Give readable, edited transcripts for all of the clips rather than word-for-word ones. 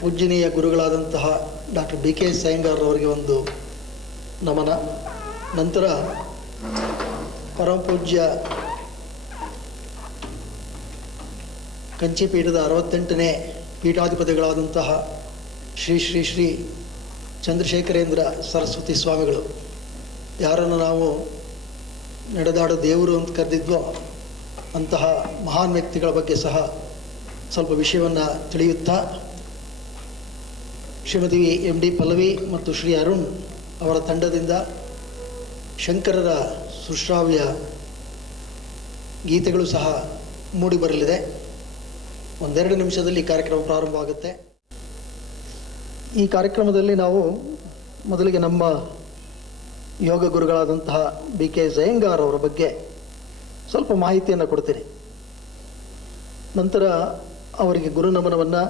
ಪೂಜ್ಯನೀಯ ಗುರುಗಳಾದಂತಹ doctor BK ಸಯ್ಯಂಗಾರ್ ಅವರಿಗೆ ಒಂದು ನಮನ. ನಂತರ ಪರಮ ಪೂಜ್ಯ ಕಂಚಿಪೀಠದ 68ನೇ ಪೀಠಾಧಿಪತಿಗಳಾದಂತಹ ಶ್ರೀ ಶ್ರೀ ಶ್ರೀ ಚಂದ್ರಶೇಖರೇಂದ್ರ ಸರಸ್ವತಿ ಸ್ವಾಮಿಗಳು, ಯಾರನ್ನು ನಾವು ನಡೆದಾಡೋ ದೇವರು ಅಂತ ಕರೆದಿದ್ವೋ ಅಂತಹ ಮಹಾನ್ ವ್ಯಕ್ತಿಗಳ ಬಗ್ಗೆ ಸಹ ಸ್ವಲ್ಪ ವಿಷಯವನ್ನು ತಿಳಿಯುತ್ತಾ, ಶ್ರೀಮತಿ MD ಪಲ್ಲವಿ ಮತ್ತು ಶ್ರೀ ಅರುಣ್ ಅವರ ತಂಡದಿಂದ ಶಂಕರರ ಸುಶ್ರಾವ್ಯ ಗೀತೆಗಳು ಸಹ ಮೂಡಿಬರಲಿದೆ. ಒಂದೆರಡು ನಿಮಿಷದಲ್ಲಿ ಕಾರ್ಯಕ್ರಮ ಪ್ರಾರಂಭ ಆಗುತ್ತೆ. ಈ ಕಾರ್ಯಕ್ರಮದಲ್ಲಿ ನಾವು ಮೊದಲಿಗೆ ನಮ್ಮ ಯೋಗ ಗುರುಗಳಾದಂತಹ BK ಸಯ್ಯಂಗಾರ್ ಅವರ ಬಗ್ಗೆ ಸ್ವಲ್ಪ ಮಾಹಿತಿಯನ್ನು ಕೊಡ್ತೀನಿ. ನಂತರ ಅವರಿಗೆ ಗುರುನಮನವನ್ನು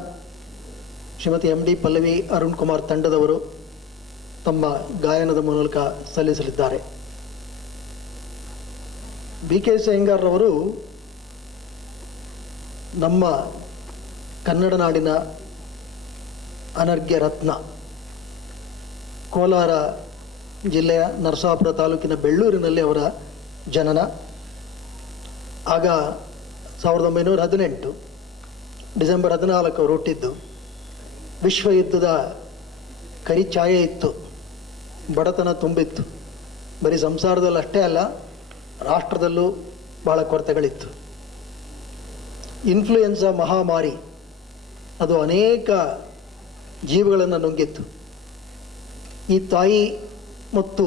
ಶ್ರೀಮತಿ MD ಪಲ್ಲವಿ ಅರುಣ್ ಕುಮಾರ್ ತಂಡದವರು ತಮ್ಮ ಗಾಯನದ ಮೂಲಕ ಸಲ್ಲಿಸಲಿದ್ದಾರೆ. BK ಸಯ್ಯಂಗಾರ್ ಅವರು ನಮ್ಮ ಕನ್ನಡ ನಾಡಿನ ಅನರ್ಘ್ಯ ರತ್ನ. ಕೋಲಾರ ಜಿಲ್ಲೆಯ ನರಸಾಪುರ ತಾಲೂಕಿನ ಬೆಳ್ಳೂರಿನಲ್ಲಿ ಅವರ ಜನನ. ಆಗ 1918 ಡಿಸೆಂಬರ್ 14 ಅವರು ಹುಟ್ಟಿದ್ದು. ವಿಶ್ವ ಯುದ್ಧದ ಕರಿಛಾಯೆ ಇತ್ತು, ಬಡತನ ತುಂಬಿತ್ತು. ಬರೀ ಸಂಸಾರದಲ್ಲಿ ಅಷ್ಟೇ ಅಲ್ಲ, ರಾಷ್ಟ್ರದಲ್ಲೂ ಭಾಳ ಕೊರತೆಗಳಿತ್ತು. ಇನ್ಫ್ಲೂಯೆನ್ಸಾ ಮಹಾಮಾರಿ ಅದು ಅನೇಕ ಜೀವಗಳನ್ನು ನುಂಗಿತ್ತು. ಈ ತಾಯಿ ಮತ್ತು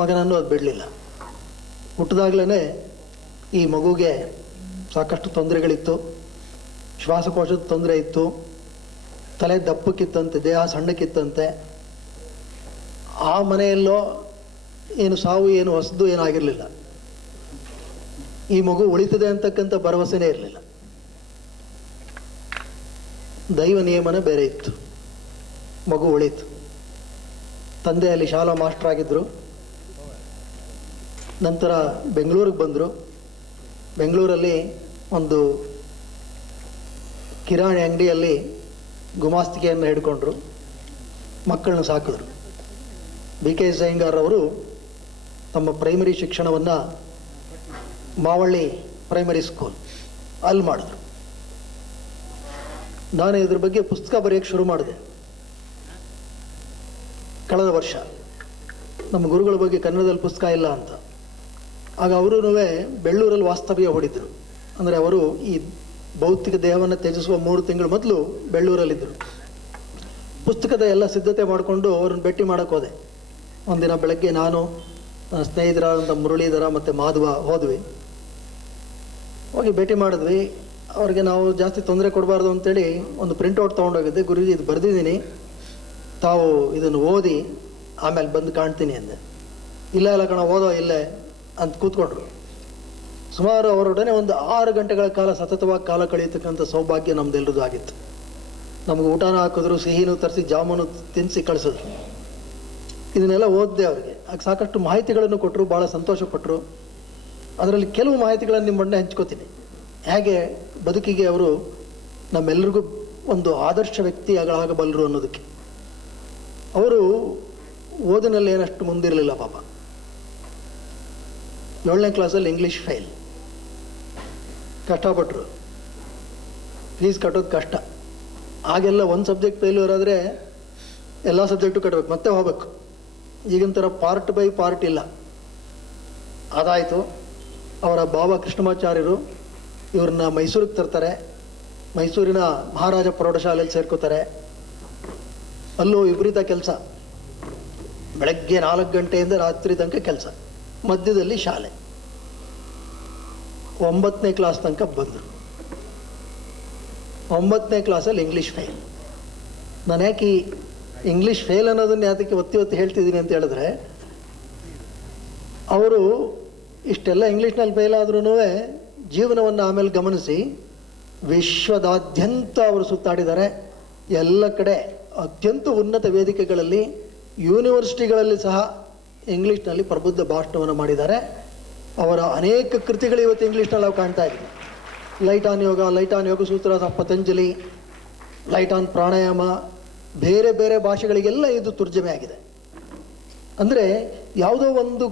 ಮಗನನ್ನು ಅದು ಬಿಡಲಿಲ್ಲ. ಹುಟ್ಟಿದಾಗಲೇ ಈ ಮಗುಗೆ ಸಾಕಷ್ಟು ತೊಂದರೆಗಳಿತ್ತು. ಶ್ವಾಸಕೋಶದ ತೊಂದರೆ ಇತ್ತು, ತಲೆ ದಪ್ಪಕ್ಕಿತ್ತಂತೆ, ದೇಹ ಸಣ್ಣಕ್ಕಿತ್ತಂತೆ. ಆ ಮನೆಯಲ್ಲೋ ಏನು ಸಾವು ಏನು ಹೊಸದು ಏನಾಗಿರಲಿಲ್ಲ. ಈ ಮಗು ಉಳಿತದೆ ಅಂತಕ್ಕಂಥ ಭರವಸೆನೇ ಇರಲಿಲ್ಲ. ದೈವ ನಿಯಮನ ಬೇರೆ ಇತ್ತು. ಮಗು ಉಳಿತು. ತಂದೆ ಅಲ್ಲಿ ಶಾಲಾ ಮಾಸ್ಟರ್ ಆಗಿದ್ದರು. ನಂತರ ಬೆಂಗಳೂರಿಗೆ ಬಂದರು. ಬೆಂಗಳೂರಲ್ಲಿ ಒಂದು ಕಿರಾಣಿ ಅಂಗಡಿಯಲ್ಲಿ ಗುಮಾಸ್ತಿಕೆಯನ್ನು ಹಿಡ್ಕೊಂಡ್ರು. ಮಕ್ಕಳನ್ನ ಸಾಕಿದ್ರು. BK ಸಯ್ಯಂಗಾರ್ ಅವರು ತಮ್ಮ ಪ್ರೈಮರಿ ಶಿಕ್ಷಣವನ್ನು ಮಾವಳ್ಳಿ ಪ್ರೈಮರಿ ಸ್ಕೂಲ್ ಅಲ್ಲಿ ಮಾಡಿದ್ರು. ನಾನು ಇದ್ರ ಬಗ್ಗೆ ಪುಸ್ತಕ ಬರೆಯೋಕ್ಕೆ ಶುರು ಮಾಡಿದೆ ಕಳೆದ ವರ್ಷ. ನಮ್ಮ ಗುರುಗಳ ಬಗ್ಗೆ ಕನ್ನಡದಲ್ಲಿ ಪುಸ್ತಕ ಇಲ್ಲ ಅಂತ. ಆಗ ಅವರೂ ಬೆಳ್ಳೂರಲ್ಲಿ ವಾಸ್ತವ್ಯ ಹೂಡಿದ್ರು. ಅಂದರೆ ಅವರು ಈ ಭೌತಿಕ ದೇಹವನ್ನು ತ್ಯಜಿಸುವ 3 ತಿಂಗಳು ಮೊದಲು ಬೆಳ್ಳೂರಲ್ಲಿದ್ದರು. ಪುಸ್ತಕದ ಎಲ್ಲ ಸಿದ್ಧತೆ ಮಾಡಿಕೊಂಡು ಅವ್ರನ್ನ ಭೇಟಿ ಮಾಡೋಕ್ಕೆ ಹೋದೆ. ಒಂದಿನ ಬೆಳಗ್ಗೆ ನಾನು, ನನ್ನ ಸ್ನೇಹಿತರಾದಂಥ ಮುರಳೀಧರ ಮತ್ತು ಮಾಧವ ಹೋದ್ವಿ. ಹೋಗಿ ಭೇಟಿ ಮಾಡಿದ್ವಿ. ಅವ್ರಿಗೆ ನಾವು ಜಾಸ್ತಿ ತೊಂದರೆ ಕೊಡಬಾರ್ದು ಅಂತೇಳಿ ಒಂದು ಪ್ರಿಂಟೌಟ್ ತೊಗೊಂಡೋಗಿದ್ದೆ. ಗುರುಜಿ ಇದು ಬರೆದಿದ್ದೀನಿ, ತಾವು ಇದನ್ನು ಓದಿ ಆಮೇಲೆ ಬಂದು ಕಾಣ್ತೀನಿ ಅಂದೆ. ಇಲ್ಲ ಇಲ್ಲ ಕಣ, ಓದೋ ಇಲ್ಲೇ ಅಂತ ಕೂತ್ಕೊಂಡ್ರು. ಸುಮಾರು ಅವರೊಡನೆ ಒಂದು 6 ಗಂಟೆಗಳ ಕಾಲ ಸತತವಾಗಿ ಕಾಲ ಕಳೆಯತಕ್ಕಂಥ ಸೌಭಾಗ್ಯ ನಮ್ದೆಲ್ಲರದು ಆಗಿತ್ತು. ನಮಗೆ ಊಟನ ಹಾಕಿದ್ರು, ಸಿಹಿನೂ ತರಿಸಿ, ಜಾಮೂನು ತಿನ್ನಿಸಿ ಕಳಿಸಿದ್ರು. ಇದನ್ನೆಲ್ಲ ಓದಿದೆ ಅವ್ರಿಗೆ. ಆಗ ಸಾಕಷ್ಟು ಮಾಹಿತಿಗಳನ್ನು ಕೊಟ್ಟರು, ಭಾಳ ಸಂತೋಷಪಟ್ಟರು. ಅದರಲ್ಲಿ ಕೆಲವು ಮಾಹಿತಿಗಳನ್ನು ನಿಮ್ಮ ಮುಂದೆ ಹಂಚ್ಕೋತೀನಿ. ಹೇಗೆ ಬದುಕಿಗೆ ಅವರು ನಮ್ಮೆಲ್ಲರಿಗೂ ಒಂದು ಆದರ್ಶ ವ್ಯಕ್ತಿಗಳಾಗಬಲ್ಲರು ಅನ್ನೋದಕ್ಕೆ. ಅವರು ಓದಿನಲ್ಲಿ ಏನಷ್ಟು ಮುಂದಿರಲಿಲ್ಲ ಪಾಪ. 7ನೇ ಕ್ಲಾಸಲ್ಲಿ ಇಂಗ್ಲೀಷ್ ಫೇಲ್. ಕಷ್ಟಪಟ್ಟರು. ಫೀಸ್ ಕಟ್ಟೋದು ಕಷ್ಟ. ಆಗೆಲ್ಲ ಒಂದು ಸಬ್ಜೆಕ್ಟ್ ಫೇಲ್ಯೂರ್ ಆದರೆ ಎಲ್ಲ ಸಬ್ಜೆಕ್ಟು ಕಟ್ಟಬೇಕು, ಮತ್ತೆ ಹೋಗ್ಬೇಕು. ಈಗಿನ ಥರ ಪಾರ್ಟ್ ಬೈ ಪಾರ್ಟ್ ಇಲ್ಲ. ಅದಾಯಿತು. ಅವರ ಬಾಬಾ ಕೃಷ್ಣಮಾಚಾರ್ಯರು ಇವ್ರನ್ನ ಮೈಸೂರಿಗೆ ತರ್ತಾರೆ. ಮೈಸೂರಿನ ಮಹಾರಾಜ ಪ್ರೌಢಶಾಲೆಯಲ್ಲಿ ಸೇರ್ಕೋತಾರೆ. ಅಲ್ಲೂ ವಿಪರೀತ ಕೆಲಸ. ಬೆಳಗ್ಗೆ 4 ಗಂಟೆಯಿಂದ ರಾತ್ರಿ ತನಕ ಕೆಲಸ, ಮಧ್ಯದಲ್ಲಿ ಶಾಲೆ. 9ನೇ ಕ್ಲಾಸ್ ತನಕ ಬಂದರು. 9ನೇ ಕ್ಲಾಸಲ್ಲಿ ಇಂಗ್ಲೀಷ್ ಫೇಲ್. ನಾನು ಯಾಕೆ ಈ ಇಂಗ್ಲೀಷ್ ಫೇಲ್ ಅನ್ನೋದನ್ನು ಯಾತಕ್ಕೆ ಒತ್ತಿ ಹೇಳ್ತಿದ್ದೀನಿ ಅಂತ ಹೇಳಿದ್ರೆ, ಅವರು ಇಷ್ಟೆಲ್ಲ ಇಂಗ್ಲೀಷ್ನಲ್ಲಿ ಫೇಲ್ ಆದ್ರೂ ಜೀವನವನ್ನು ಆಮೇಲೆ ಗಮನಿಸಿ ವಿಶ್ವದಾದ್ಯಂತ ಅವರು ಸುತ್ತಾಡಿದ್ದಾರೆ. ಎಲ್ಲ ಕಡೆ ಅತ್ಯಂತ ಉನ್ನತ ವೇದಿಕೆಗಳಲ್ಲಿ, ಯೂನಿವರ್ಸಿಟಿಗಳಲ್ಲಿ ಸಹ ಇಂಗ್ಲೀಷ್ನಲ್ಲಿ ಪ್ರಬುದ್ಧ ಭಾಷಣವನ್ನು ಮಾಡಿದ್ದಾರೆ. ಅವರ ಅನೇಕ ಕೃತಿಗಳು ಇವತ್ತು ಇಂಗ್ಲೀಷ್ನಲ್ಲಿ ನಾವು ಕಾಣ್ತಾ ಇದ್ದೀವಿ. Light on yoga, light on yoga sutra of Patanjali, light on pranayama, ಬೇರೆ ಬೇರೆ ಭಾಷೆಗಳಿಗೆಲ್ಲ ಇದು ತರ್ಜಮೆ ಆಗಿದೆ. ಅಂದರೆ ಯಾವುದೋ ಒಂದು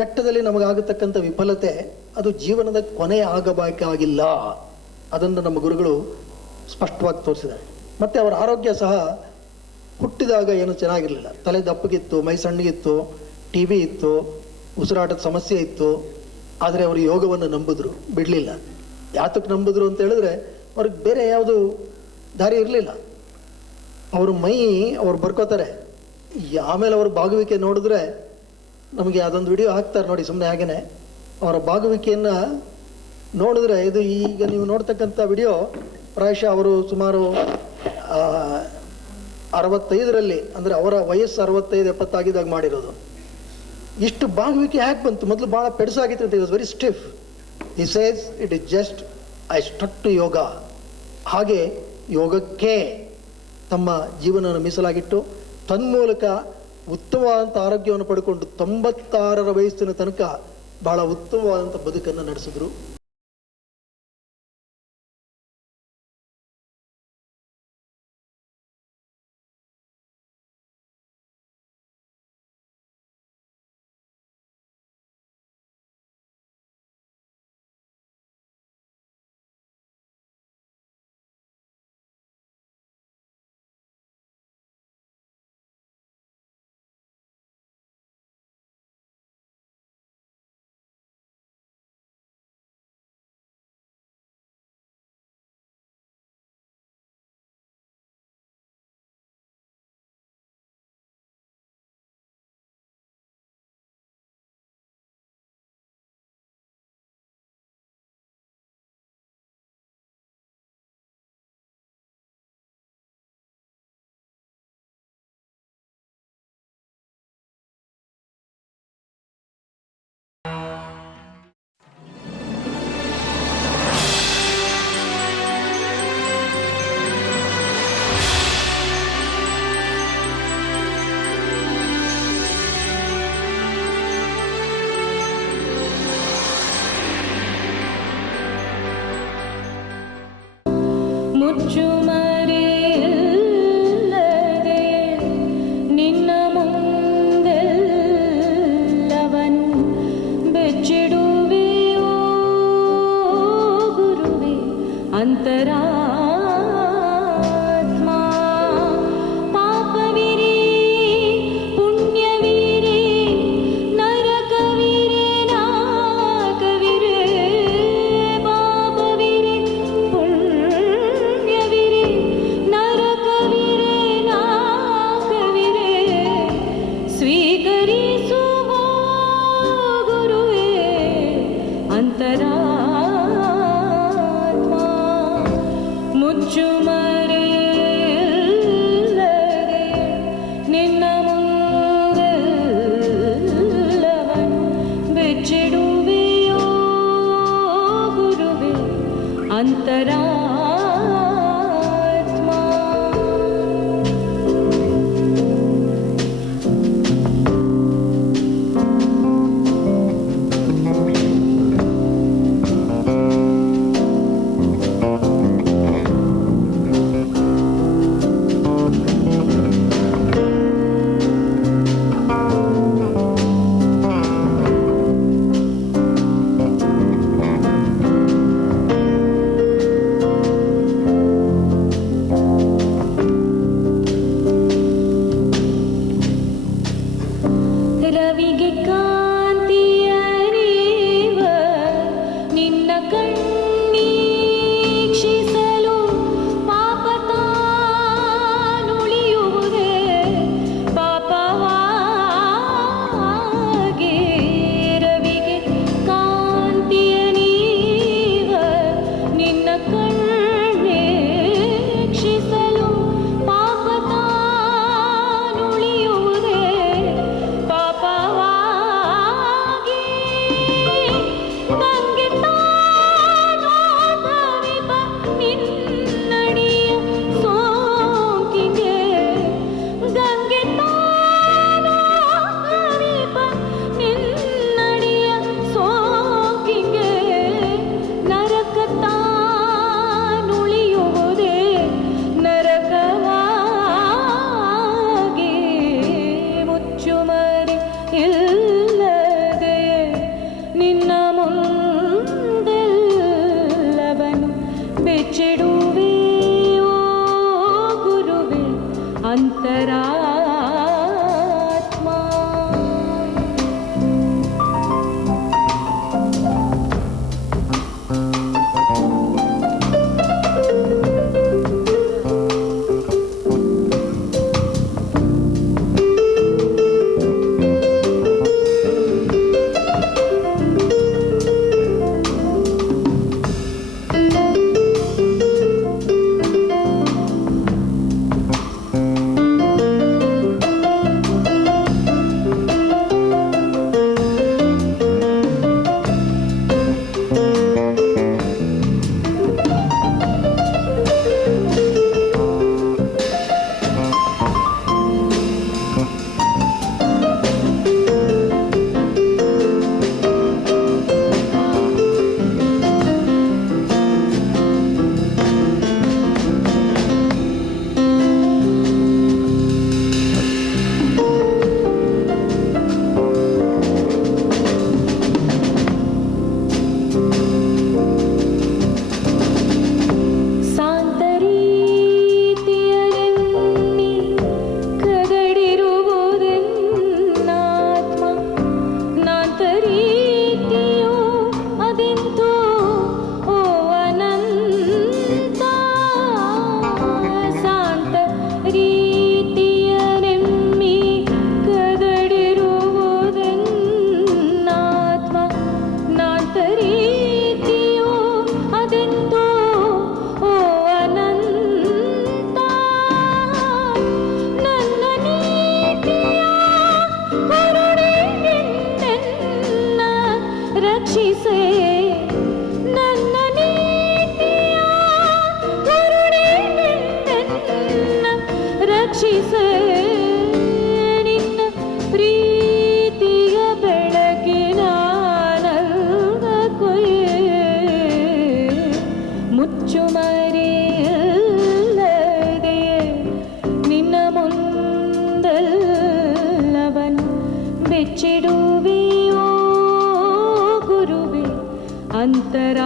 ಘಟ್ಟದಲ್ಲಿ ನಮಗಾಗತಕ್ಕಂಥ ವಿಫಲತೆ ಅದು ಜೀವನದ ಕೊನೆ ಆಗಬೇಕಾಗಿಲ್ಲ. ಅದನ್ನು ನಮ್ಮ ಗುರುಗಳು ಸ್ಪಷ್ಟವಾಗಿ ತೋರಿಸಿದ್ದಾರೆ. ಮತ್ತು ಅವರ ಆರೋಗ್ಯ ಸಹ ಹುಟ್ಟಿದಾಗ ಏನು ಚೆನ್ನಾಗಿರಲಿಲ್ಲ. ತಲೆ ದಪ್ಪಗಿತ್ತು, ಮೈ ಸಣ್ಣಗಿತ್ತು, ಟಿ ಬಿ ಇತ್ತು, ಉಸಿರಾಟದ ಸಮಸ್ಯೆ ಇತ್ತು. ಆದರೆ ಅವರು ಯೋಗವನ್ನು ನಂಬಿದ್ರು, ಬಿಡಲಿಲ್ಲ. ಯಾತಕ್ಕೆ ನಂಬಿದ್ರು ಅಂತ ಹೇಳಿದ್ರೆ ಅವ್ರಿಗೆ ಬೇರೆ ಯಾವುದು ದಾರಿ ಇರಲಿಲ್ಲ. ಅವ್ರ ಮೈ ಅವ್ರು ಬರ್ಕೋತಾರೆ. ಆಮೇಲೆ ಅವ್ರ ಬಾಗುವಿಕೆ ನೋಡಿದ್ರೆ ನಮಗೆ ಅದೊಂದು ವಿಡಿಯೋ ಹಾಕ್ತಾರೆ ನೋಡಿ, ಸುಮ್ಮನೆ ಹಾಗೇನೆ ಅವರ ಬಾಗುವಿಕೆಯನ್ನು ನೋಡಿದ್ರೆ, ಇದು ಈಗ ನೀವು ನೋಡ್ತಕ್ಕಂಥ ವಿಡಿಯೋ ಪ್ರಾಯಶಃ ಅವರು ಸುಮಾರು 65ರಲ್ಲಿ, ಅಂದರೆ ಅವರ ವಯಸ್ಸು 65-70 ಆಗಿದಾಗ ಮಾಡಿರೋದು. ಇಷ್ಟು ಬಾಗುವಿಕೆ ಯಾಕೆ ಬಂತು? ಮೊದಲು ಭಾಳ ಪೆಡಸಾಗಿತ್ತು. It was very stiff. He says it is just I stuck to yoga. ಹಾಗೆ ಯೋಗಕ್ಕೆ ತಮ್ಮ ಜೀವನವನ್ನು ಮೀಸಲಾಗಿಟ್ಟು ತನ್ಮೂಲಕ ಉತ್ತಮವಾದಂಥ ಆರೋಗ್ಯವನ್ನು ಪಡ್ಕೊಂಡು 96ರ ವಯಸ್ಸಿನ ತನಕ ಬಹಳ ಉತ್ತಮವಾದಂಥ ಬದುಕನ್ನು ನಡೆಸಿದ್ರು. ದರ್ಶಿಸೆ ನಿನ್ನ ಪ್ರೀತಿಯ ಬೆಳಕಿನ ನಲ್ದ ಕೊಯ್ಯೆ ಮುಚ್ಚುಮರೆಯಲ್ಲದೆ ನಿನ್ನ ಮುಂದಲ್ಲವನ್ ಬೆಚ್ಚಿಡುವೆಯೋ ಗುರುವೆ ಅಂತರಾತ್ಮ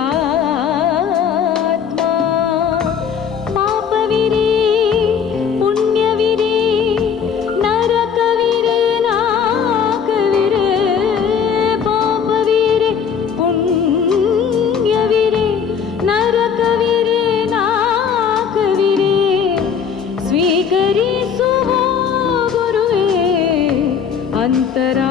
ಪಾಪವಿರೇ ಪುಣ್ಯವಿರೇ ನರಕವಿರೇ ನಾಕವಿರೇ ಪಾಪವಿರೇ ಪುಣ್ಯವಿರೇ ನರಕವಿರೇ ನಾಕವಿರೇ ಸ್ವೀಕರಿಸುವ ಗುರುವೇ ಅಂತರಾತ್ಮ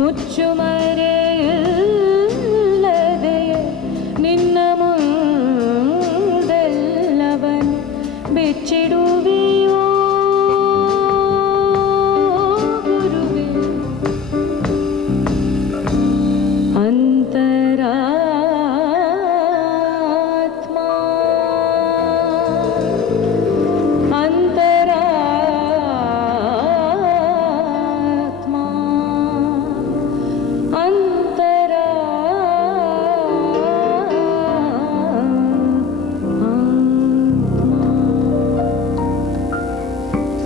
ಮುಚ್ಚುಮರೆಯಲ್ಲದೆ ನಿನ್ನ ಮುಂದೆಲ್ಲವನ್ ಬೆಚ್ಚಿಡುವೆಯೋ ಗುರುವೇ ಅಂತರಾತ್ಮ ಅಂತರಾತ್ಮ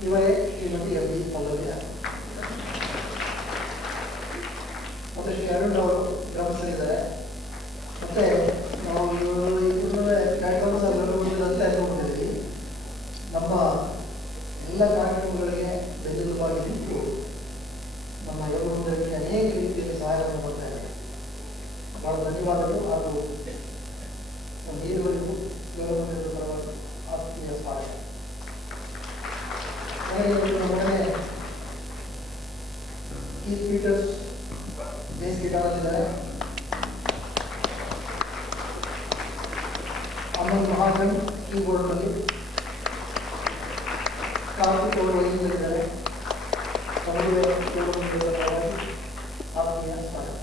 ಇವರೇ ಶ್ರೀಮತಿ ಎಂ ಬಿ ಪಲ್ಲವಿಯ ಮತ್ತು ಶ್ರೀ ಅರುಣ್ ಅವರು ಗಮನಿಸಿದ್ದಾರೆ. ಮತ್ತೆ ನಾವು ಕಾರ್ಯಕ್ರಮದಲ್ಲಿ ನಮ್ಮ ಎಲ್ಲ ಕಾರ್ಯಕ್ರಮಗಳಿಗೆ ಬೆನ್ನೆಲುಬಾಗಿ ನಿಂತು ನಮ್ಮ ಯುವಕರಿಗೆ ಅನೇಕ ರೀತಿಯಲ್ಲಿ ಸಹಾಯವನ್ನು ಮಾಡ್ತಾ ಇದ್ದಾರೆ. ಬಹಳ ಧನ್ಯವಾದಗಳು. ಹಾಗೂ ನಮ್ಮ ಈರುವರೆಗೂ ಆತ್ಮೀಯ ಸಹಾಯ ಕೀತ್ ಪೀಟರ್ಸ್ ಬೇಸ್ ಗಿಟಾರಲ್ಲಿದ್ದಾರೆ. ಅಮಲ್ ಮಹಾಜನ್ ಕೀಬೋರ್ಡ್ನಲ್ಲಿ, ಕಾರ್ತಿಕ್ ಅವರು ವೈದ್ಯರಿದ್ದಾರೆ. ಆತ್ಮೀಯ ಸ್ವಾಗತ.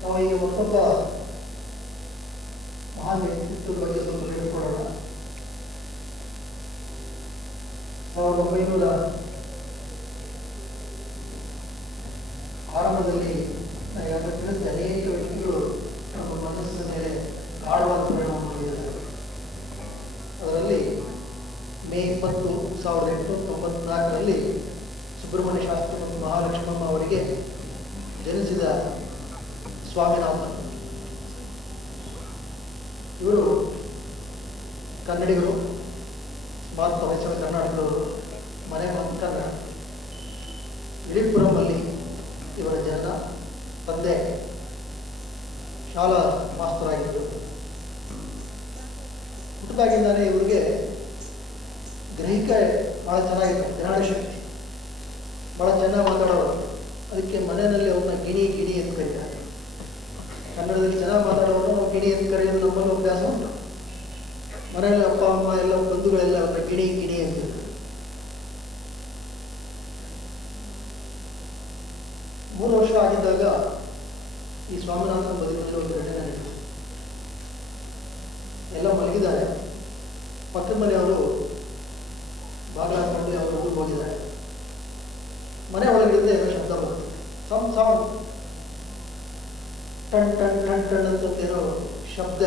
ನಾವು ಈಗ ಮತ್ತೊಬ್ಬ ಮಹಾನ್ ವ್ಯಕ್ತಿತ್ವದ ಬಗ್ಗೆ ಸ್ವಲ್ಪ ಹೇಳಿಕೊಡೋಣ. 1900 ಆರಂಭದಲ್ಲಿ ನನಗೆ ತಿಳಿಸಿದ ಅನೇಕ ವ್ಯಕ್ತಿಗಳು ನಮ್ಮ ಮನಸ್ಸಿನ ಮೇಲೆ ಗಾಢವಾದ ಪರಿಣಾಮ ಬೀರಿದರು. ಅದರಲ್ಲಿ ಮೇ 20, 1894ರಲ್ಲಿ ಸುಬ್ರಹ್ಮಣ್ಯ ಶಾಸ್ತ್ರಿ ಮತ್ತು ಮಹಾಲಕ್ಷ್ಮಮ್ಮ ಅವರಿಗೆ ಜನಿಸಿದ ಸ್ವಾಮಿನಾಥನ್. ಇವರು ಕನ್ನಡಿಗರು, ಭಾರತ ವಯಸ್ಸಿನ ಕರ್ನಾಟಕದವರು, ಮನೆ ಕನ್ನಡ. ಇಳಿಪುರಮಲ್ಲಿ ಇವರ ಜನನ. ತಂದೆ ಶಾಲಾ ಮಾಸ್ತರಾಗಿದ್ದರು. ಹುಟ್ಟದಾಗಿಂದಾನೆ ಇವರಿಗೆ ಗ್ರಹಿಕೆ ಭಾಳ ಚೆನ್ನಾಗಿತ್ತು, ಜ್ಞಾನ ಶಕ್ತಿ ಭಾಳ ಚೆನ್ನಾಗಿ ಮಾತಾಡೋರು. ಅದಕ್ಕೆ ಮನೆಯಲ್ಲಿ ಅವ್ರನ್ನ ಗಿಣಿ ಗಿಣಿ ಎಂದು ಕರೀತಾರೆ. ಕನ್ನಡದಲ್ಲಿ ಚೆನ್ನಾಗಿ ಮಾತಾಡೋರು ನಾವು ಗಿಣಿ ಎಂದು ಕರೆಯೋದು ನಮ್ಮಲ್ಲಿ ಅಭ್ಯಾಸ ಉಂಟು. ಮನೆಯಲ್ಲಿ ಅಪ್ಪ ಅಮ್ಮ ಎಲ್ಲ ಬಂಧುಗಳೆಲ್ಲ ಅವ್ರನ್ನ ಗಿಣಿ ಗಿಣಿ ಎಂದು. 3 ವರ್ಷ ಆಗಿದ್ದಾಗ ಈ ಸ್ವಾಮಿನಾಥನ್ ಬದುಕಿನಲ್ಲಿ ಒಂದು ಘಟನೆ ನಡೆಯಿತು. ಎಲ್ಲ ಮಲಗಿದ್ದಾರೆ. ಪಕ್ಕದ ಮನೆಯವರು ಬಾಗಿಲ ಹಾಕೊಂಡು ಅವರು ಊರಿಗೆ ಹೋಗಿದ್ದಾರೆ. ಮನೆ ಒಳಗಿದ್ದ ಏನೋ ಶಬ್ದ ಬಂತು. ಸೌಂಡ್ ಟಣ್ ಟಣ್ ಟಣ್ ಟಣ್ ಅಂತ ಏನೋ ಶಬ್ದ,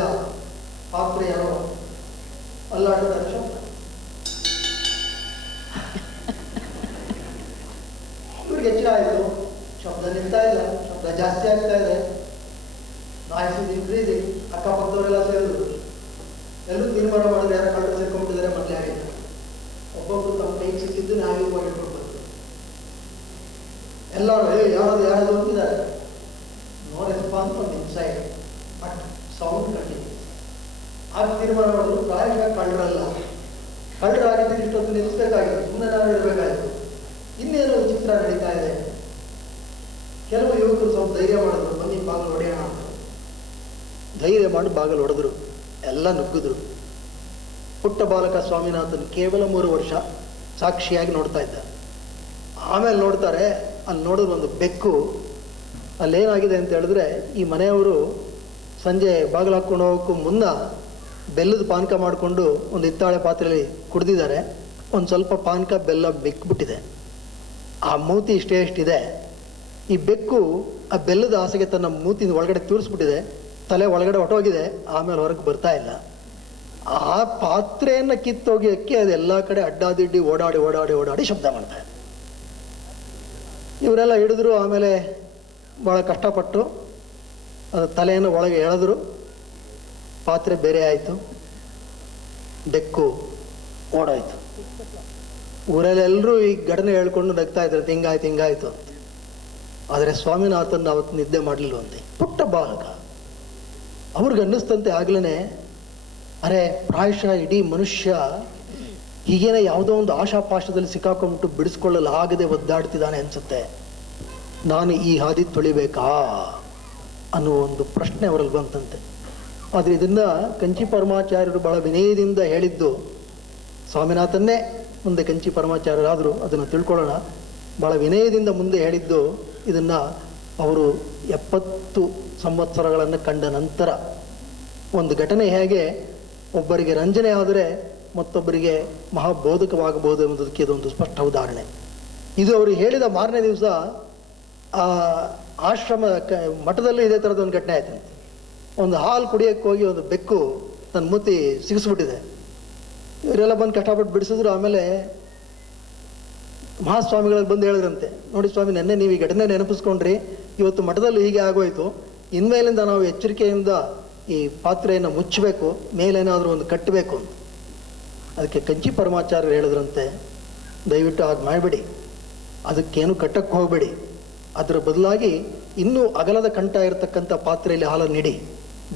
ಪಾತ್ರೆ ಯಾರೋ ಅಲ್ಲಾಡಿದ ಶಬ್ದ. ಇವ್ರಿಗೆ ಎಚ್ಚರ ಆಯಿತು. ಶಬ್ದ ನಿಲ್ತಾ ಇಲ್ಲ, ಶಬ್ದ ಜಾಸ್ತಿ ಆಗ್ತಾ ಇದೆ. ನಾಯಿಸಿದ ಇನ್ಕ್ರೀಸಿಂಗ್. ಅಕ್ಕಪಕ್ಕದವರೆಲ್ಲ ಸೇರಿದ್ರು. ಎಲ್ಲರೂ ತೀರ್ಮಾನ ಮಾಡಿದ್ರೆ ಯಾರು ಕಳ್ಳ ಸೇರ್ಕೊಂಡ್ಬಿಟ್ಟಿದ್ದಾರೆ ಮೊದಲೇ ಆಗಿದೆ. ಒಬ್ಬೊಬ್ಬರು ತಮ್ಮ ಕೈ ಸಿಕ್ಕಿದ್ದು ನಾವೇ ಮಾಡಿಕೊಂಡು ಎಲ್ಲರೂ ಯಾರಾದ್ರು ಯಾರಾದ್ರು ಅಂತಿದ್ದಾರೆ. ನೋ ರೆಸ್ಪಾನ್ಸ್ ಒಂದು ಇನ್ಸೈಡ್, ಬಟ್ ಸೌಂಡ್ ಕಂಟಿನ್ಯೂ. ಆಗ ತೀರ್ಮಾನ ಮಾಡಿದ್ರು ಪ್ರಾಯಶಃ ಕಳ್ಳರಲ್ಲ, ಕಳ್ಳರಾಗಿದ್ದು ಇಷ್ಟೊತ್ತು ನಿಲ್ಲಿಸಬೇಕಾಗಿತ್ತು, ಸುಮ್ಮನೆ ನಾವು ಇರಬೇಕಾಗಿತ್ತು. ಇನ್ನೇನು ವಿಚಿತ್ರ ನಡೀತಾ ಇದೆ. ಕೆಲವು ಯುವಕರು ಸ್ವಲ್ಪ ಧೈರ್ಯ ಮಾಡಿದ್ರು, ಬನ್ನಿ ಬಾಗಿಲು ಹೊಡೆಯೋಣ ಅಂತ. ಧೈರ್ಯ ಮಾಡಿ ಬಾಗಿಲು ಹೊಡೆದ್ರು. ಎಲ್ಲ ನುಗ್ಗಿದ್ರು. ಪುಟ್ಟ ಬಾಲಕ ಸ್ವಾಮಿನಾಥನ್ ಕೇವಲ 3 ವರ್ಷ ಸಾಕ್ಷಿಯಾಗಿ ನೋಡ್ತಾ ಇದ್ದ. ಆಮೇಲೆ ನೋಡ್ತಾರೆ, ಅಲ್ಲಿ ನೋಡಿದ್ರು ಒಂದು ಬೆಕ್ಕು. ಅಲ್ಲೇನಾಗಿದೆ ಅಂತ ಹೇಳಿದ್ರೆ, ಈ ಮನೆಯವರು ಸಂಜೆ ಬಾಗಿಲು ಹಾಕ್ಕೊಂಡು ಹೋಗೋಕ್ಕೂ ಮುನ್ನ ಬೆಲ್ಲದ ಪಾನಕ ಮಾಡಿಕೊಂಡು ಒಂದು ಹಿತ್ತಾಳೆ ಪಾತ್ರೆಯಲ್ಲಿ ಕುಡಿದಿದ್ದಾರೆ. ಒಂದು ಸ್ವಲ್ಪ ಪಾನಕ ಬೆಲ್ಲ ಬೆಕ್ಬಿಟ್ಟಿದೆ. ಆ ಮೂತಿ ಇಷ್ಟೇ ಈ ಬೆಕ್ಕು ಆ ಬೆಲ್ಲದ ಆಸೆಗೆ ತನ್ನ ಮೂತಿನ ಒಳಗಡೆ ತೂರಿಸ್ಬಿಟ್ಟಿದೆ. ತಲೆ ಒಳಗಡೆ ಹೊಟ್ಟೋಗಿದೆ, ಆಮೇಲೆ ಹೊರಗೆ ಬರ್ತಾ ಇಲ್ಲ. ಆ ಪಾತ್ರೆಯನ್ನು ಕಿತ್ತೊಗೆಯೋಕ್ಕೆ ಅದೆಲ್ಲ ಕಡೆ ಅಡ್ಡಾದಿಡ್ಡಿ ಓಡಾಡಿ ಶಬ್ದ ಮಾಡ್ತಾರೆ. ಇವರೆಲ್ಲ ಹಿಡಿದ್ರು. ಆಮೇಲೆ ಭಾಳ ಕಷ್ಟಪಟ್ಟು ಅದು ತಲೆಯನ್ನು ಒಳಗೆ ಎಳೆದ್ರು. ಪಾತ್ರೆ ಬೇರೆ ಆಯಿತು, ಬೆಕ್ಕು ಓಡೋಯ್ತು. ಊರಲ್ಲೆಲ್ಲರೂ ಈ ಘಟನೆ ಹೇಳ್ಕೊಂಡು ನಗ್ತಾ ಇದ್ದಾರೆ, ಹಿಂಗಾಯ್ತು ಅಂತ. ಆದರೆ ಸ್ವಾಮಿನಾಥನ್ ಅವತ್ತು ನಿದ್ದೆ ಮಾಡಲಿಲ್ವಂತೆ. ಪುಟ್ಟ ಬಾಲಕ. ಅವ್ರಿಗೆ ಅನ್ನಿಸ್ತಂತೆ ಆಗ್ಲೇ, ಅರೆ ಪ್ರಾಯಶಃ ಇಡೀ ಮನುಷ್ಯ ಹೀಗೇನೆ ಯಾವುದೋ ಒಂದು ಆಶಾಪಾಶದಲ್ಲಿ ಸಿಕ್ಕಾಕೊಂಡ್ಬಿಟ್ಟು ಬಿಡಿಸ್ಕೊಳ್ಳಲಾಗದೆ ಒದ್ದಾಡ್ತಿದ್ದಾನೆ ಅನ್ಸುತ್ತೆ. ನಾನು ಈ ಹಾದಿ ತೊಳಿಬೇಕಾ ಅನ್ನೋ ಒಂದು ಪ್ರಶ್ನೆ ಅವರಲ್ಲಿ ಬಂತಂತೆ. ಆದರೆ ಇದನ್ನು ಕಂಚಿ ಪರಮಾಚಾರ್ಯರು ಬಹಳ ವಿನಯದಿಂದ ಹೇಳಿದ್ದು. ಸ್ವಾಮಿನಾಥನ್ನೇ ಮುಂದೆ ಕಂಚಿ ಪರಮಾಚಾರ್ಯರಾದರೂ ಅದನ್ನು ತಿಳ್ಕೊಳ್ಳೋಣ. ಭಾಳ ವಿನಯದಿಂದ ಮುಂದೆ ಹೇಳಿದ್ದು ಇದನ್ನು ಅವರು 70 ಸಂವತ್ಸರಗಳನ್ನು ಕಂಡ ನಂತರ. ಒಂದು ಘಟನೆ ಹೇಗೆ ಒಬ್ಬರಿಗೆ ರಂಜನೆ ಆದರೆ ಮತ್ತೊಬ್ಬರಿಗೆ ಮಹಾಬೋಧಕವಾಗಬಹುದು ಎಂಬುದಕ್ಕೆ ಇದೊಂದು ಸ್ಪಷ್ಟ ಉದಾಹರಣೆ. ಇದು ಅವರು ಹೇಳಿದ ಮಾರನೇ ದಿವಸ ಆ ಆಶ್ರಮ ಮಠದಲ್ಲೂ ಇದೇ ಥರದ ಒಂದು ಘಟನೆ ಆಯ್ತು. ಒಂದು ಹಾಲು ಕುಡಿಯೋಕ್ಕೆ ಹೋಗಿ ಒಂದು ಬೆಕ್ಕು ತನ್ನ ಮೂತಿ ಸಿಗಿಸ್ಬಿಟ್ಟಿದೆ. ಇವರೆಲ್ಲ ಬಂದು ಕಷ್ಟಪಟ್ಟು ಬಿಡಿಸಿದ್ರು. ಆಮೇಲೆ ಮಹಾಸ್ವಾಮಿಗಳಲ್ಲಿ ಬಂದು ಹೇಳಿದ್ರಂತೆ, ನೋಡಿ ಸ್ವಾಮಿ, ನೆನ್ನೆ ನೀವು ಈ ಘಟನೆ ನೆನಪಿಸ್ಕೊಂಡ್ರಿ, ಇವತ್ತು ಮಠದಲ್ಲಿ ಹೀಗೆ ಆಗೋಯ್ತು, ಇನ್ಮೇಲಿಂದ ನಾವು ಎಚ್ಚರಿಕೆಯಿಂದ ಈ ಪಾತ್ರೆಯನ್ನು ಮುಚ್ಚಬೇಕು, ಮೇಲೇನಾದರೂ ಒಂದು ಕಟ್ಟಬೇಕು ಅಂತ. ಅದಕ್ಕೆ ಕಂಚಿ ಪರಮಾಚಾರ್ಯರು ಹೇಳಿದ್ರಂತೆ, ದಯವಿಟ್ಟು ಹಾಗೆ ಮಾಡಬೇಡಿ, ಅದಕ್ಕೇನು ಕಟ್ಟಕ್ಕೆ ಹೋಗಬೇಡಿ, ಅದರ ಬದಲಾಗಿ ಇನ್ನೂ ಅಗಲದ ಕಂಠ ಇರತಕ್ಕಂಥ ಪಾತ್ರೆಯಲ್ಲಿ ಹಾಲನ್ನು ಇಡಿ,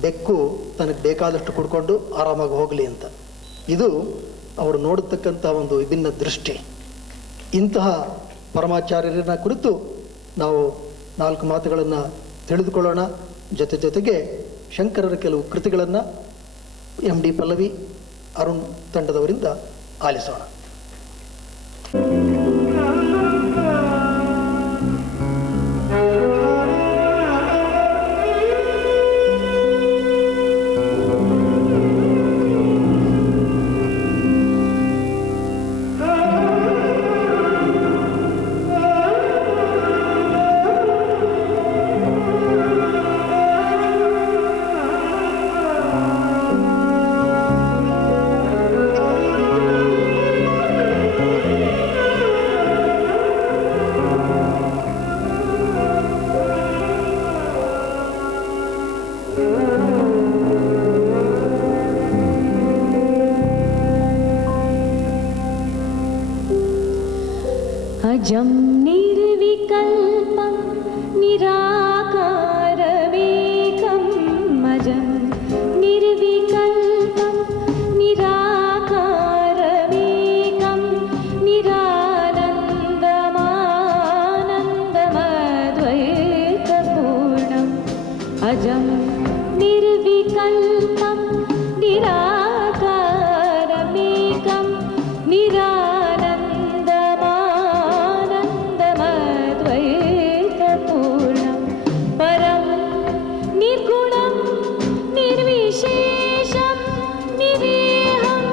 ಬೆಕ್ಕು ತನಗೆ ಬೇಕಾದಷ್ಟು ಕುಡ್ಕೊಂಡು ಆರಾಮಾಗಿ ಹೋಗಲಿ ಅಂತ. ಇದು ಅವರು ನೋಡತಕ್ಕಂಥ ಒಂದು ವಿಭಿನ್ನ ದೃಷ್ಟಿ. ಇಂತಹ ಪರಮಾಚಾರ್ಯರನ್ನ ಕುರಿತು ನಾವು 4 ಮಾತುಗಳನ್ನು ತಿಳಿದುಕೊಳ್ಳೋಣ. ಜೊತೆಗೆ ಶಂಕರರ ಕೆಲವು ಕೃತಿಗಳನ್ನು MD ಪಲ್ಲವಿ, ಅರುಣ್ ತಂಡದವರಿಂದ ಆಲಿಸೋಣ. अजं निर्विकल्पं निराकारमेकम् अजं निर्विकल्पं निराकारमेकं निरानन्दमानन्दमद्वैतपूर्णम् अजं निर्विकल्पं निराकारमेकं निरानन्दमानन्दमद्वैतपूर्णं परं निर्गुणं निर्विशेषं निरेहं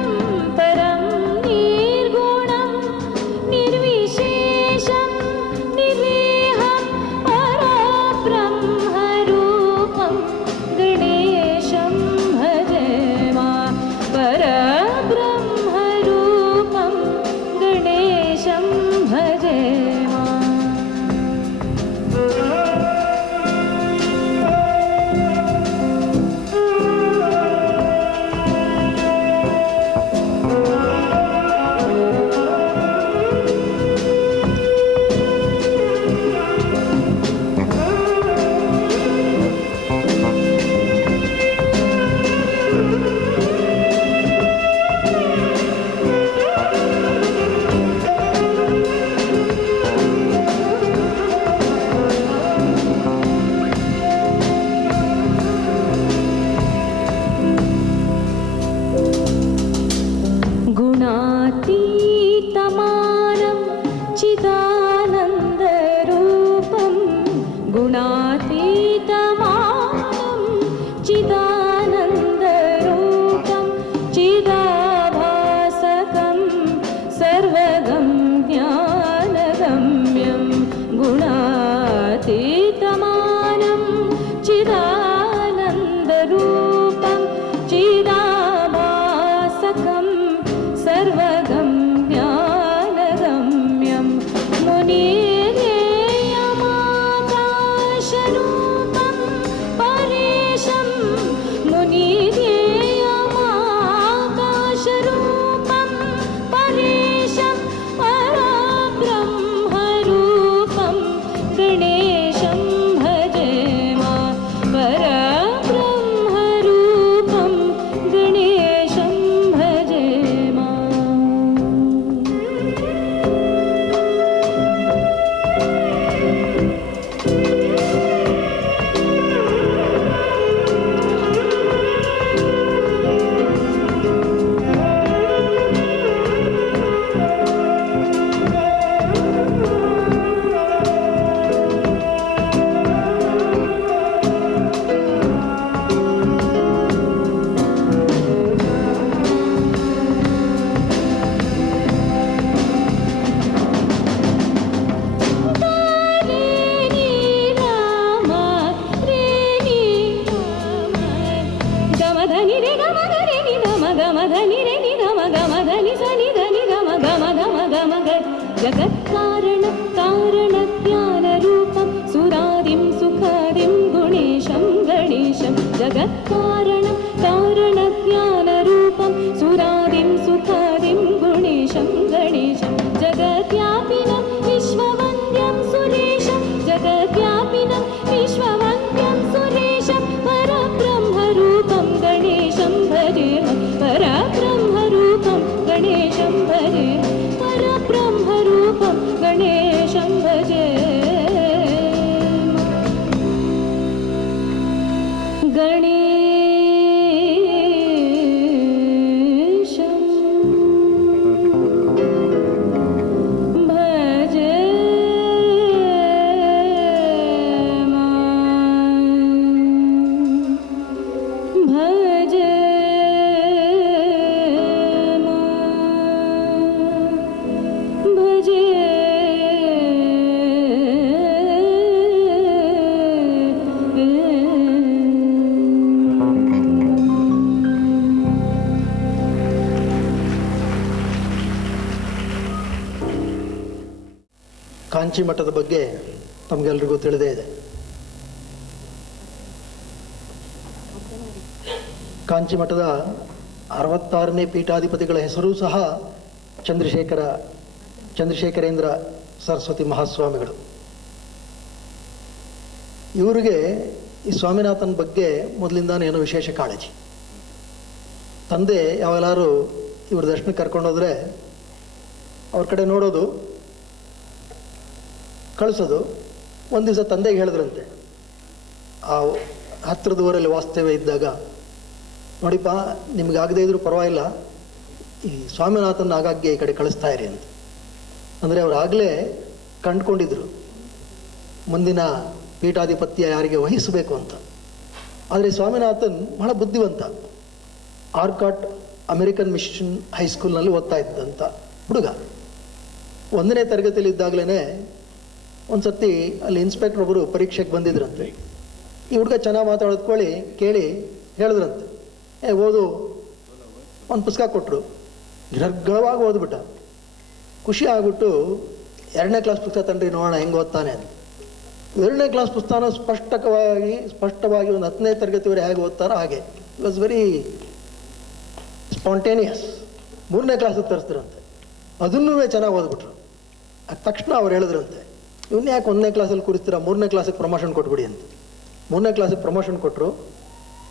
परं निर्गुणं निर्विशेषं निरेहं परब्रह्मरूपं गणेशं ನಿ ರೇ ಗ ಮ ಗ ರೇ ನಿ ದ ಮ ಗ ಮ ಧ ನಿ ರೇ ನಿ ದ ಮ ಗ ಮ ಧ ನಿ ಸ ನಿ ದ ನಿ ಗ ಮ ಗ ಮ ಗ ಮ ಗ ಮ ಗ ಜಗತ್ಕಾರಣ ಕಾರಣ ಜ್ಞಾನ ರೂಪಂ ಸುರಾದಿಂ ಸುಖಾದಿಂ ಗುಣೇಶಂ ಗಣೇಶಂ ಜಗತ್ಕಾರಣ ಕಾರಣ ಜ್ಞಾನ ರೂಪಂ ಸುರಾದಿಂ ಸುಖಾದಿಂ ಗುಣೇಶಂ ಗಣೇಶಂ ಜಗದ್ವ್ಯಾಪಿನಂ ವಿಶ್ವವಂದ್ಯಂ ಸುರೇಶಂ ಜಗದ್ವ್ಯಾಪಿನಂ ವಿಶ್ವವಂದ್ಯಂ ಸುರೇಶಂ ಪರಬ್ರಹ್ಮರೂಪಂ ಗಣೇಶಂ ಭಜೇಹಂ ಪರಬ್ರಹ್ಮರೂಪಂ ಗಣೇಶಂ ಭಜೆ ಪರಬ್ರಹ್ಮರೂಪಂ ಗಣೇಶಂ ಭಜೆ ಗಣೇಶಂ ಭಜೆ ಭಜೆ ಭಜೆ ಕಾಂಚಿ ಮಠದ ಬಗ್ಗೆ ತಮಗೆಲ್ರಿಗೂ ತಿಳಿದೇ ಇದೆ. ಕಾಂಚಿ ಮಠದ 66ನೇ ಪೀಠಾಧಿಪತಿಗಳ ಹೆಸರೂ ಸಹ ಚಂದ್ರಶೇಖರೇಂದ್ರ ಸರಸ್ವತಿ ಮಹಾಸ್ವಾಮಿಗಳು. ಇವರಿಗೆ ಈ ಸ್ವಾಮಿನಾಥನ್ ಬಗ್ಗೆ ಮೊದಲಿಂದಾನೇ ಏನೋ ವಿಶೇಷ ಕಾಳಜಿ. ತಂದೆ ಯಾವೆಲ್ಲಾರು ಇವ್ರ ದರ್ಶನಕ್ಕೆ ಕರ್ಕೊಂಡೋದ್ರೆ ಅವ್ರ ಕಡೆ ನೋಡೋದು, ಕಳಿಸೋದು. ಒಂದು ದಿವಸ ತಂದೆಗೆ ಹೇಳಿದ್ರಂತೆ, ಆ ಹತ್ತಿರದ ಊರಲ್ಲಿ ವಾಸ್ತವ್ಯ ಇದ್ದಾಗ, ನೋಡಿಪ್ಪ ನಿಮ್ಗಾಗದೇ ಇದ್ರೂ ಪರವಾಗಿಲ್ಲ, ಈ ಸ್ವಾಮಿನಾಥನ್ ಆಗಾಗ್ಗೆ ಈ ಕಡೆ ಕಳಿಸ್ತಾ ಇರಿ ಅಂತ. ಅಂದರೆ ಅವ್ರು ಆಗಲೇ ಕಂಡುಕೊಂಡಿದ್ರು ಮುಂದಿನ ಪೀಠಾಧಿಪತ್ಯ ಯಾರಿಗೆ ವಹಿಸಬೇಕು ಅಂತ. ಆದರೆ ಸ್ವಾಮಿನಾಥನ್ ಬಹಳ ಬುದ್ಧಿವಂತ. ಆರ್ಕಾಟ್ ಅಮೆರಿಕನ್ ಮಿಷನ್ ಹೈಸ್ಕೂಲ್ನಲ್ಲಿ ಓದ್ತಾ ಇದ್ದಂಥ ಹುಡುಗ. 1ನೇ ತರಗತಿಯಲ್ಲಿ ಇದ್ದಾಗಲೇ ಒಂದು ಸರ್ತಿ ಅಲ್ಲಿ ಇನ್ಸ್ಪೆಕ್ಟರ್ ಒಬ್ಬರು ಪರೀಕ್ಷೆಗೆ ಬಂದಿದ್ರಂತೆ. ಈ ಹುಡುಗ ಚೆನ್ನಾಗಿ ಮಾತಾಡೋದ್ಕೊಳ್ಳಿ ಕೇಳಿ ಹೇಳಿದ್ರಂತೆ, ಓದು. ಒಂದು ಪುಸ್ತಕ ಕೊಟ್ಟರು, ಗಿರಗಳವಾಗಿ ಓದ್ಬಿಟ್ಟ. ಖುಷಿ ಆಗ್ಬಿಟ್ಟು 2ನೇ ಕ್ಲಾಸ್ ಪುಸ್ತಕ ತಂಡ್ರಿ ನೋಡೋಣ ಹೆಂಗೆ ಓದ್ತಾನೆ ಅಂತ. 2ನೇ ಕ್ಲಾಸ್ ಪುಸ್ತಕನ ಸ್ಪಷ್ಟವಾಗಿ ಒಂದು 10ನೇ ತರಗತಿವರೆಗೆ ಹೇಗೆ ಓದ್ತಾರೋ ಹಾಗೆ. It was very spontaneous. 3ನೇ ಕ್ಲಾಸಿಗೆ ತರಿಸ್ತಿರಂತೆ, ಅದನ್ನೂ ಚೆನ್ನಾಗಿ ಓದ್ಬಿಟ್ರು. ಅದ ತಕ್ಷಣ ಅವ್ರು ಹೇಳಿದ್ರಂತೆ, ಇವನ್ನ ಯಾಕೆ 1ನೇ ಕ್ಲಾಸಲ್ಲಿ ಕೂರಿಸ್ತೀರಾ, 3ನೇ ಕ್ಲಾಸಿಗೆ ಪ್ರಮೋಷನ್ ಕೊಟ್ಬಿಡಿ ಅಂತ. 3ನೇ ಕ್ಲಾಸಿಗೆ ಪ್ರಮೋಷನ್ ಕೊಟ್ಟರು.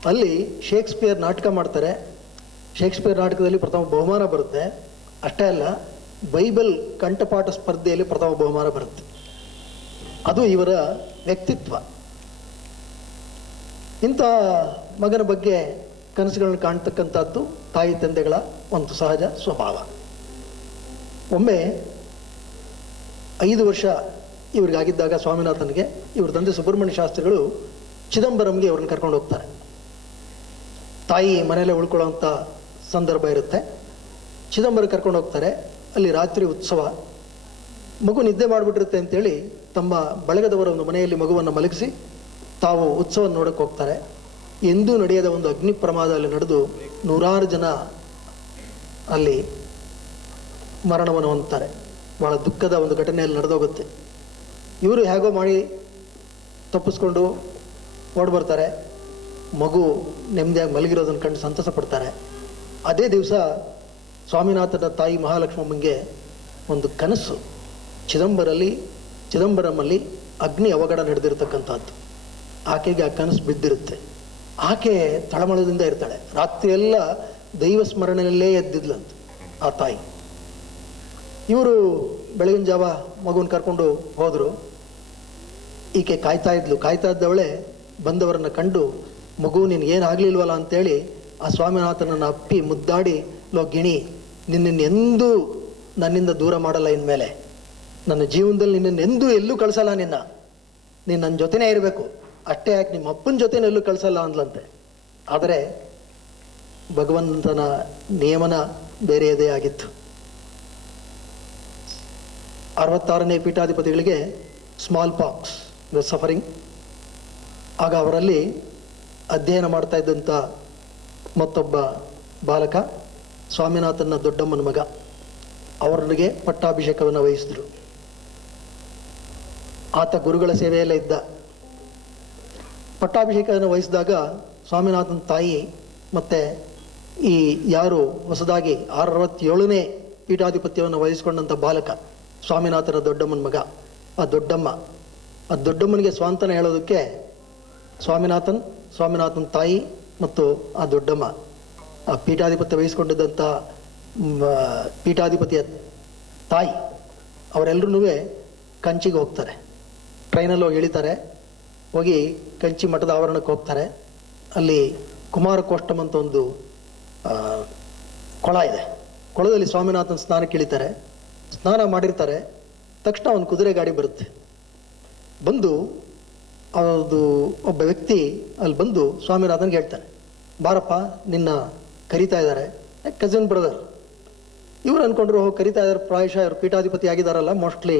ಅಲ್ಲಿ ಶೇಕ್ಸ್ಪಿಯರ್ ನಾಟಕ ಮಾಡ್ತಾರೆ. ಶೇಕ್ಸ್ಪಿಯರ್ ನಾಟಕದಲ್ಲಿ ಪ್ರಥಮ ಬಹುಮಾನ ಬರುತ್ತೆ. ಅಷ್ಟೇ ಅಲ್ಲ, ಬೈಬಲ್ ಕಂಠಪಾಠ ಸ್ಪರ್ಧೆಯಲ್ಲಿ ಪ್ರಥಮ ಬಹುಮಾನ ಬರುತ್ತೆ. ಅದು ಇವರ ವ್ಯಕ್ತಿತ್ವ. ಇಂಥ ಮಗನ ಬಗ್ಗೆ ಕನಸುಗಳನ್ನು ಕಾಣ್ತಕ್ಕಂಥದ್ದು ತಾಯಿ ತಂದೆಗಳ ಒಂದು ಸಹಜ ಸ್ವಭಾವ. ಒಮ್ಮೆ 5 ವರ್ಷ ಇವ್ರಿಗಾಗಿದ್ದಾಗ ಸ್ವಾಮಿನಾಥನ್ಗೆ ಇವ್ರ ತಂದೆ ಸುಬ್ರಹ್ಮಣ್ಯ ಶಾಸ್ತ್ರಿಗಳು ಚಿದಂಬರಂಗೆ ಅವ್ರನ್ನ ಕರ್ಕೊಂಡು ಹೋಗ್ತಾರೆ. ತಾಯಿ ಮನೆಯಲ್ಲೇ ಉಳ್ಕೊಳ್ಳೋವಂಥ ಸಂದರ್ಭ ಇರುತ್ತೆ. ಚಿದಂಬರ ಕರ್ಕೊಂಡು ಹೋಗ್ತಾರೆ. ಅಲ್ಲಿ ರಾತ್ರಿ ಉತ್ಸವ. ಮಗು ನಿದ್ದೆ ಮಾಡಿಬಿಟ್ಟಿರುತ್ತೆ ಅಂತೇಳಿ ತಮ್ಮ ಬಳಗದವರ ಒಂದು ಮನೆಯಲ್ಲಿ ಮಗುವನ್ನು ಮಲಗಿಸಿ ತಾವು ಉತ್ಸವ ನೋಡೋಕ್ಕೆ ಹೋಗ್ತಾರೆ. ಎಂದೂ ನಡೆಯದ ಒಂದು ಅಗ್ನಿ ಪ್ರಮಾದ ಅಲ್ಲಿ ನಡೆದು 100 ಜನ ಅಲ್ಲಿ ಮರಣವನ್ನು ಹೊಂದ್ತಾರೆ. ಭಾಳ ದುಃಖದ ಒಂದು ಘಟನೆಯಲ್ಲಿ ನಡೆದೋಗುತ್ತೆ. ಇವರು ಹೇಗೋ ಮಾಡಿ ತಪ್ಪಿಸ್ಕೊಂಡು ಓಡಿ ಬರ್ತಾರೆ. ಮಗು ನೆಮ್ಮದಿಯಾಗಿ ಮಲಗಿರೋದನ್ನು ಕಂಡು ಸಂತಸ ಪಡ್ತಾರೆ. ಅದೇ ದಿವಸ ಸ್ವಾಮಿನಾಥನ ತಾಯಿ ಮಹಾಲಕ್ಷ್ಮಮ್ಮಂಗೆ ಒಂದು ಕನಸು, ಚಿದಂಬರಮಲ್ಲಿ ಅಗ್ನಿ ಅವಘಡ ನಡೆದಿರ್ತಕ್ಕಂಥದ್ದು. ಆಕೆಗೆ ಆ ಕನಸು ಬಿದ್ದಿರುತ್ತೆ. ಆಕೆ ತಳಮಳದಿಂದ ಇರ್ತಾಳೆ. ರಾತ್ರಿಯೆಲ್ಲ ದೈವ ಸ್ಮರಣೆಯಲ್ಲೇ ಎದ್ದಿದ್ಲಂತ ಆ ತಾಯಿ. ಇವರು ಬೆಳಗಿನ ಜಾವ ಮಗುನ ಕರ್ಕೊಂಡು ಹೋದರು. ಈಕೆ ಕಾಯ್ತಾ ಇದ್ದವಳೆ ಬಂದವರನ್ನ ಕಂಡು, ಮಗು ನಿನಗೇನಾಗಲಿಲ್ವಲ್ಲ ಅಂತೇಳಿ ಆ ಸ್ವಾಮಿನಾಥನನ್ನು ಅಪ್ಪಿ ಮುದ್ದಾಡಿ, ಲೋ ಗಿಣಿ, ನಿನ್ನನ್ನೆಂದೂ ನನ್ನಿಂದ ದೂರ ಮಾಡಲ್ಲ. ಇನ್ಮೇಲೆ ನನ್ನ ಜೀವನದಲ್ಲಿ ನಿನ್ನನ್ನೆಂದೂ ಎಲ್ಲೂ ಕಳಿಸಲ್ಲ. ನೀನು ನನ್ನ ಜೊತೆನೇ ಇರಬೇಕು. ಅಷ್ಟೇ ಯಾಕೆ ನಿಮ್ಮ ಅಪ್ಪನ ಜೊತೆನೇ ಎಲ್ಲೂ ಕಳಿಸಲ್ಲ ಅಂದ್ಲಂತೆ. ಆದರೆ ಭಗವಂತನ ನಿಯಮನ ಬೇರೆಯದೇ ಆಗಿತ್ತು. 66ನೇ ಪೀಠಾಧಿಪತಿಗಳಿಗೆ ಸ್ಮಾಲ್ ಪಾಕ್ಸ್ ಸಫರಿಂಗ್. ಆಗ ಅವರಲ್ಲಿ ಅಧ್ಯಯನ ಮಾಡ್ತಾ ಇದ್ದಂಥ ಮತ್ತೊಬ್ಬ ಬಾಲಕ ಸ್ವಾಮಿನಾಥನ ದೊಡ್ಡಮ್ಮನ ಮಗ. ಅವರಿಗೆ ಪಟ್ಟಾಭಿಷೇಕವನ್ನು ವಹಿಸಿದ್ರು. ಆತ ಗುರುಗಳ ಸೇವೆಯಲ್ಲೇ ಇದ್ದ. ಪಟ್ಟಾಭಿಷೇಕವನ್ನು ವಹಿಸಿದಾಗ ಸ್ವಾಮಿನಾಥನ ತಾಯಿ ಮತ್ತು ಈ ಯಾರು ಹೊಸದಾಗಿ 67ನೇ ಪೀಠಾಧಿಪತ್ಯವನ್ನು ವಹಿಸಿಕೊಂಡಂಥ ಬಾಲಕ ಸ್ವಾಮಿನಾಥನ ದೊಡ್ಡಮ್ಮನ ಮಗ, ಆ ದೊಡ್ಡಮ್ಮನಿಗೆ ಸ್ವಾಂತನ ಹೇಳೋದಕ್ಕೆ ಸ್ವಾಮಿನಾಥನ್ ತಾಯಿ ಮತ್ತು ಆ ದೊಡ್ಡಮ್ಮ ಆ ಪೀಠಾಧಿಪತ್ಯ ವಹಿಸ್ಕೊಂಡಿದ್ದಂಥ ಪೀಠಾಧಿಪತಿಯ ತಾಯಿ ಅವರೆಲ್ಲರೂ ಕಂಚಿಗೆ ಹೋಗ್ತಾರೆ. ಟ್ರೈನಲ್ಲಿ ಹೋಗಿ ಇಳಿತಾರೆ. ಹೋಗಿ ಕಂಚಿ ಮಠದ ಆವರಣಕ್ಕೆ ಹೋಗ್ತಾರೆ. ಅಲ್ಲಿ ಕುಮಾರಕೋಷ್ಟಂ ಅಂತ ಒಂದು ಕೊಳ ಇದೆ. ಕೊಳದಲ್ಲಿ ಸ್ವಾಮಿನಾಥನ ಸ್ನಾನಕ್ಕೆ ಇಳಿತಾರೆ. ಸ್ನಾನ ಮಾಡಿರ್ತಾರೆ. ತಕ್ಷಣ ಒಂದು ಕುದುರೆ ಗಾಡಿ ಬರುತ್ತೆ. ಬಂದು ಅದು ಒಬ್ಬ ವ್ಯಕ್ತಿ ಅಲ್ಲಿ ಬಂದು ಸ್ವಾಮಿನಾಥನ್ಗೆ ಹೇಳ್ತಾನೆ, ಬಾರಪ್ಪ ನಿನ್ನ ಕರಿತಾ ಇದ್ದಾರೆ. Cousin brother. ಇವ್ರು ಅಂದ್ಕೊಂಡ್ರು ಕರಿತಾ ಇದ್ದಾರೆ, ಪ್ರಾಯಶಃ ಇವರು ಪೀಠಾಧಿಪತಿ ಆಗಿದ್ದಾರಲ್ಲ, ಮೋಸ್ಟ್ಲಿ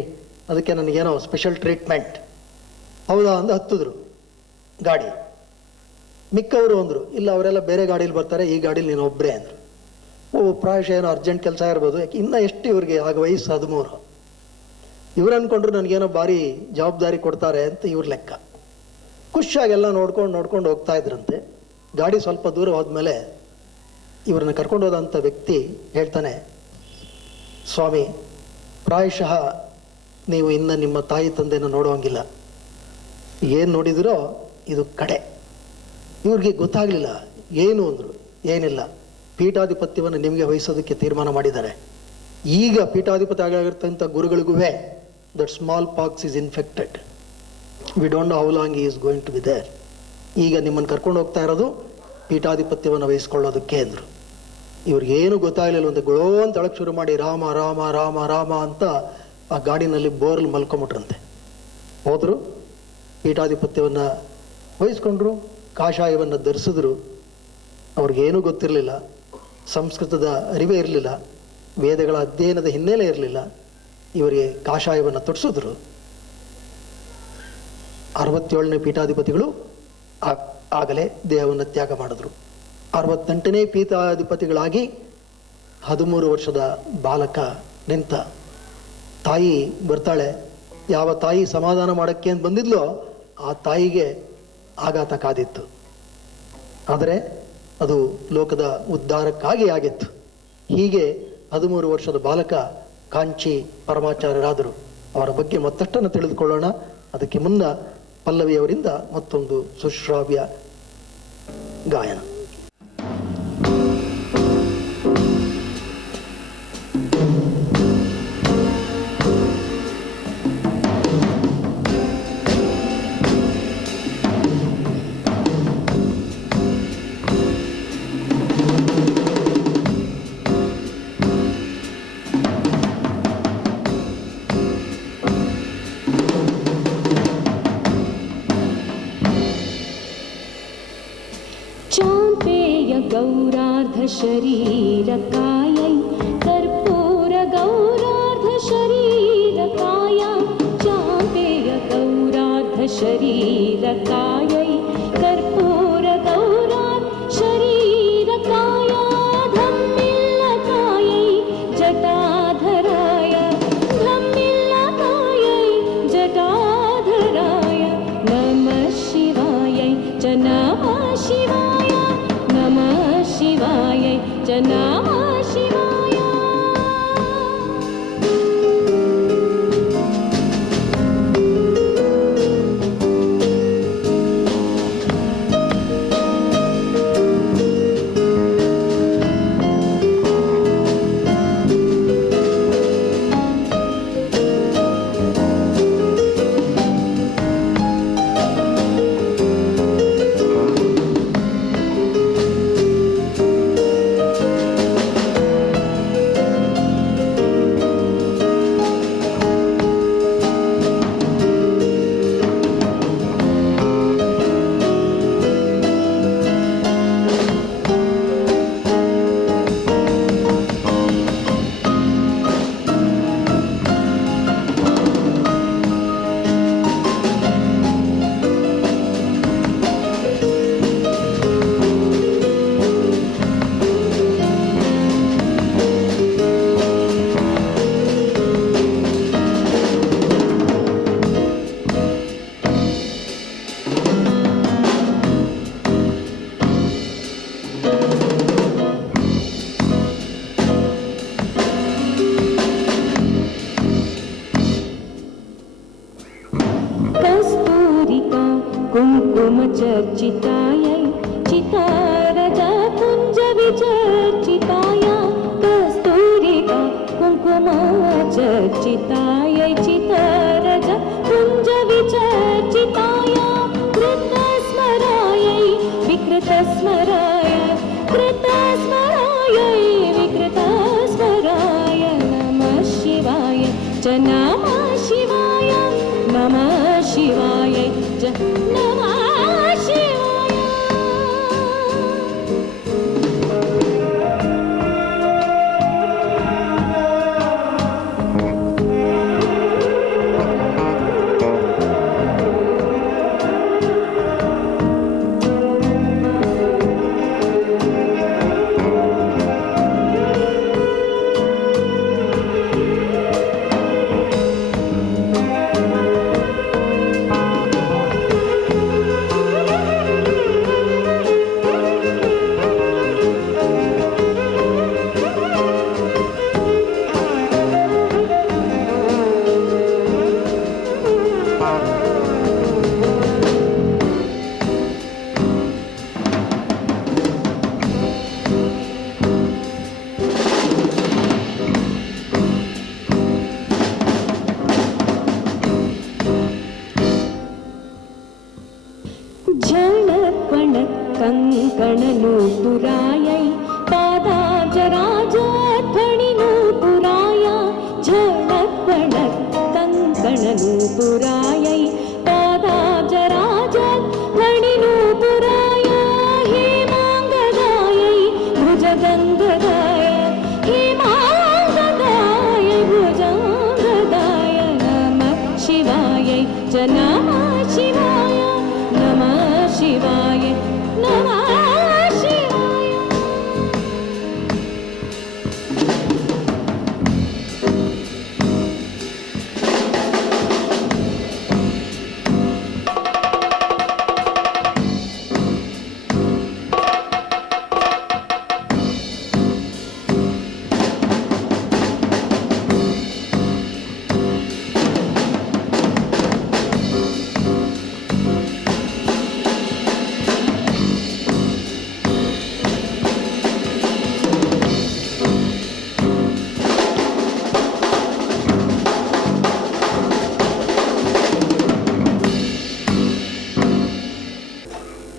ಅದಕ್ಕೆ ನನಗೇನೋ ಸ್ಪೆಷಲ್ ಟ್ರೀಟ್ಮೆಂಟ್. ಹೌದಾ ಅಂದು ಹತ್ತಿದ್ರು ಗಾಡಿ. ಮಿಕ್ಕವರು ಅಂದರು, ಇಲ್ಲ ಅವರೆಲ್ಲ ಬೇರೆ ಗಾಡೀಲಿ ಬರ್ತಾರೆ, ಈ ಗಾಡೀಲಿ ನೀನು ಒಬ್ಬರೇ ಅಂದರು. ಪ್ರಾಯಶಃ ಏನೋ ಅರ್ಜೆಂಟ್ ಕೆಲಸ ಇರ್ಬೋದು. ಯಾಕೆ ಇನ್ನೂ ಎಷ್ಟು ಇವ್ರಿಗೆ ಆಗ ವಯಸ್ಸು 13. ಇವ್ರು ಅಂದ್ಕೊಂಡ್ರು ನನಗೇನೋ ಭಾರಿ ಜವಾಬ್ದಾರಿ ಕೊಡ್ತಾರೆ ಅಂತ ಇವ್ರ ಲೆಕ್ಕ. ಖುಷಿಯಾಗೆಲ್ಲ ನೋಡ್ಕೊಂಡು ಹೋಗ್ತಾ ಇದ್ರಂತೆ. ಗಾಡಿ ಸ್ವಲ್ಪ ದೂರ ಹೋದ್ಮೇಲೆ ಇವ್ರನ್ನ ಕರ್ಕೊಂಡು ಹೋದಂಥ ವ್ಯಕ್ತಿ ಹೇಳ್ತಾನೆ, ಸ್ವಾಮಿ ಪ್ರಾಯಶಃ ನೀವು ಇನ್ನು ನಿಮ್ಮ ತಾಯಿ ತಂದೆನ ನೋಡುವಂಗಿಲ್ಲ. ಏನು ನೋಡಿದಿರೋ ಇದು ಕಡೆ. ಇವ್ರಿಗೆ ಗೊತ್ತಾಗಲಿಲ್ಲ. ಏನು ಅಂದರು. ಏನಿಲ್ಲ, ಪೀಠಾಧಿಪತ್ಯವನ್ನು ನಿಮಗೆ ವಹಿಸೋದಕ್ಕೆ ತೀರ್ಮಾನ ಮಾಡಿದ್ದಾರೆ. ಈಗ ಪೀಠಾಧಿಪತಿ ಆಗಿರ್ತಂಥ ಗುರುಗಳಿಗೂ that smallpox is infected. We don't know how long is going to be there. ಈಗ ನಿಮ್ಮನ್ನು ಕರ್ಕೊಂಡು ಹೋಗ್ತಾ ಇರೋದು ಪೀಠಾಧಿಪತ್ಯವನ್ನು ವಹಿಸ್ಕೊಳ್ಳೋದಕ್ಕೆ ಅಂದರು. ಇವ್ರಿಗೇನು ಗೊತ್ತಾಗಲಿಲ್ಲ. ಒಂದು ಗೊಳೋ ಅಂತ ಅಳಕ್ಕೆ ಶುರು ಮಾಡಿ ರಾಮ ರಾಮ ರಾಮ ರಾಮ ಅಂತ ಆ ಗಾಡಿನಲ್ಲಿ ಬೋರ್ಲ್ ಮಲ್ಕೊಂಬಿಟ್ರಂತೆ. ಹೋದರು, ಪೀಠಾಧಿಪತ್ಯವನ್ನು ವಹಿಸ್ಕೊಂಡ್ರು, ಕಾಷಾಯವನ್ನು ಧರಿಸಿದ್ರು. ಅವ್ರಿಗೇನೂ ಗೊತ್ತಿರಲಿಲ್ಲ, ಸಂಸ್ಕೃತದ ಅರಿವೇ ಇರಲಿಲ್ಲ, ವೇದಗಳ ಅಧ್ಯಯನದ ಹಿನ್ನೆಲೆ ಇರಲಿಲ್ಲ. ಇವರಿಗೆ ಕಾಷಾಯವನ್ನು ತೊಡಿಸಿದ್ರು. 67ನೇ ಪೀಠಾಧಿಪತಿಗಳು ಆಗಲೇ ದೇಹವನ್ನು ತ್ಯಾಗ ಮಾಡಿದ್ರು. 68ನೇ ಪೀಠಾಧಿಪತಿಗಳಾಗಿ 13 ವರ್ಷದ ಬಾಲಕ ನಿಂತ. ತಾಯಿ ಬರ್ತಾಳೆ. ಯಾವ ತಾಯಿ ಸಮಾಧಾನ ಮಾಡೋಕ್ಕೆ ಅಂತ ಬಂದಿದ್ಲೋ ಆ ತಾಯಿಗೆ ಆಘಾತ ಕಾದಿತ್ತು. ಆದರೆ ಅದು ಲೋಕದ ಉದ್ಧಾರಕ್ಕಾಗಿ ಆಗಿತ್ತು. ಹೀಗೆ 13 ವರ್ಷದ ಬಾಲಕ ಕಾಂಚಿ ಪರಮಾಚಾರ್ಯರಾದರು. ಅವರ ಬಗ್ಗೆ ಮತ್ತಷ್ಟನ್ನು ತಿಳಿದುಕೊಳ್ಳೋಣ. ಅದಕ್ಕೆ ಮುನ್ನ ಪಲ್ಲವಿಯವರಿಂದ ಮತ್ತೊಂದು ಸುಶ್ರಾವ್ಯ ಗಾಯನ. शरीरकायै कर्पूर गौरार्ध शरीरकाय चापेय गौरार्ध शरीरकायै कर्पूर गौरार्ध शरीरकाय धम्मिल्लकायै जटाधराय धम्मिल्लकायै जटाधराय नमः शिवायै च नमः शिवाय नमः शिवाय च नमः शिवाय। चर्चितायै चितारजपुञ्जविचर्चिताया कस्तूरिका कुङ्कुमा चर्चितायै चितारजपुञ्जविचर्चिताया कृतस्मरायै विकृतस्मराय कृतस्मरायै विकृतस्मराय नमः शिवाय च नमः शिवाय नमः शिवाय च नमः शिवाय। कङ्कणनूपुरायै पादाब्जराजध्वनिनूपुराय झणत्पणत्कङ्कणनूपुरायै पादाब्जराजध्वनिनूपुराय हेमाङ्गदायै भुजगङ्गदाय हेमाङ्गदाय भुजङ्गदाय नमः शिवायै च नमः शिवाय नमः शिवाय नमः शिवाय।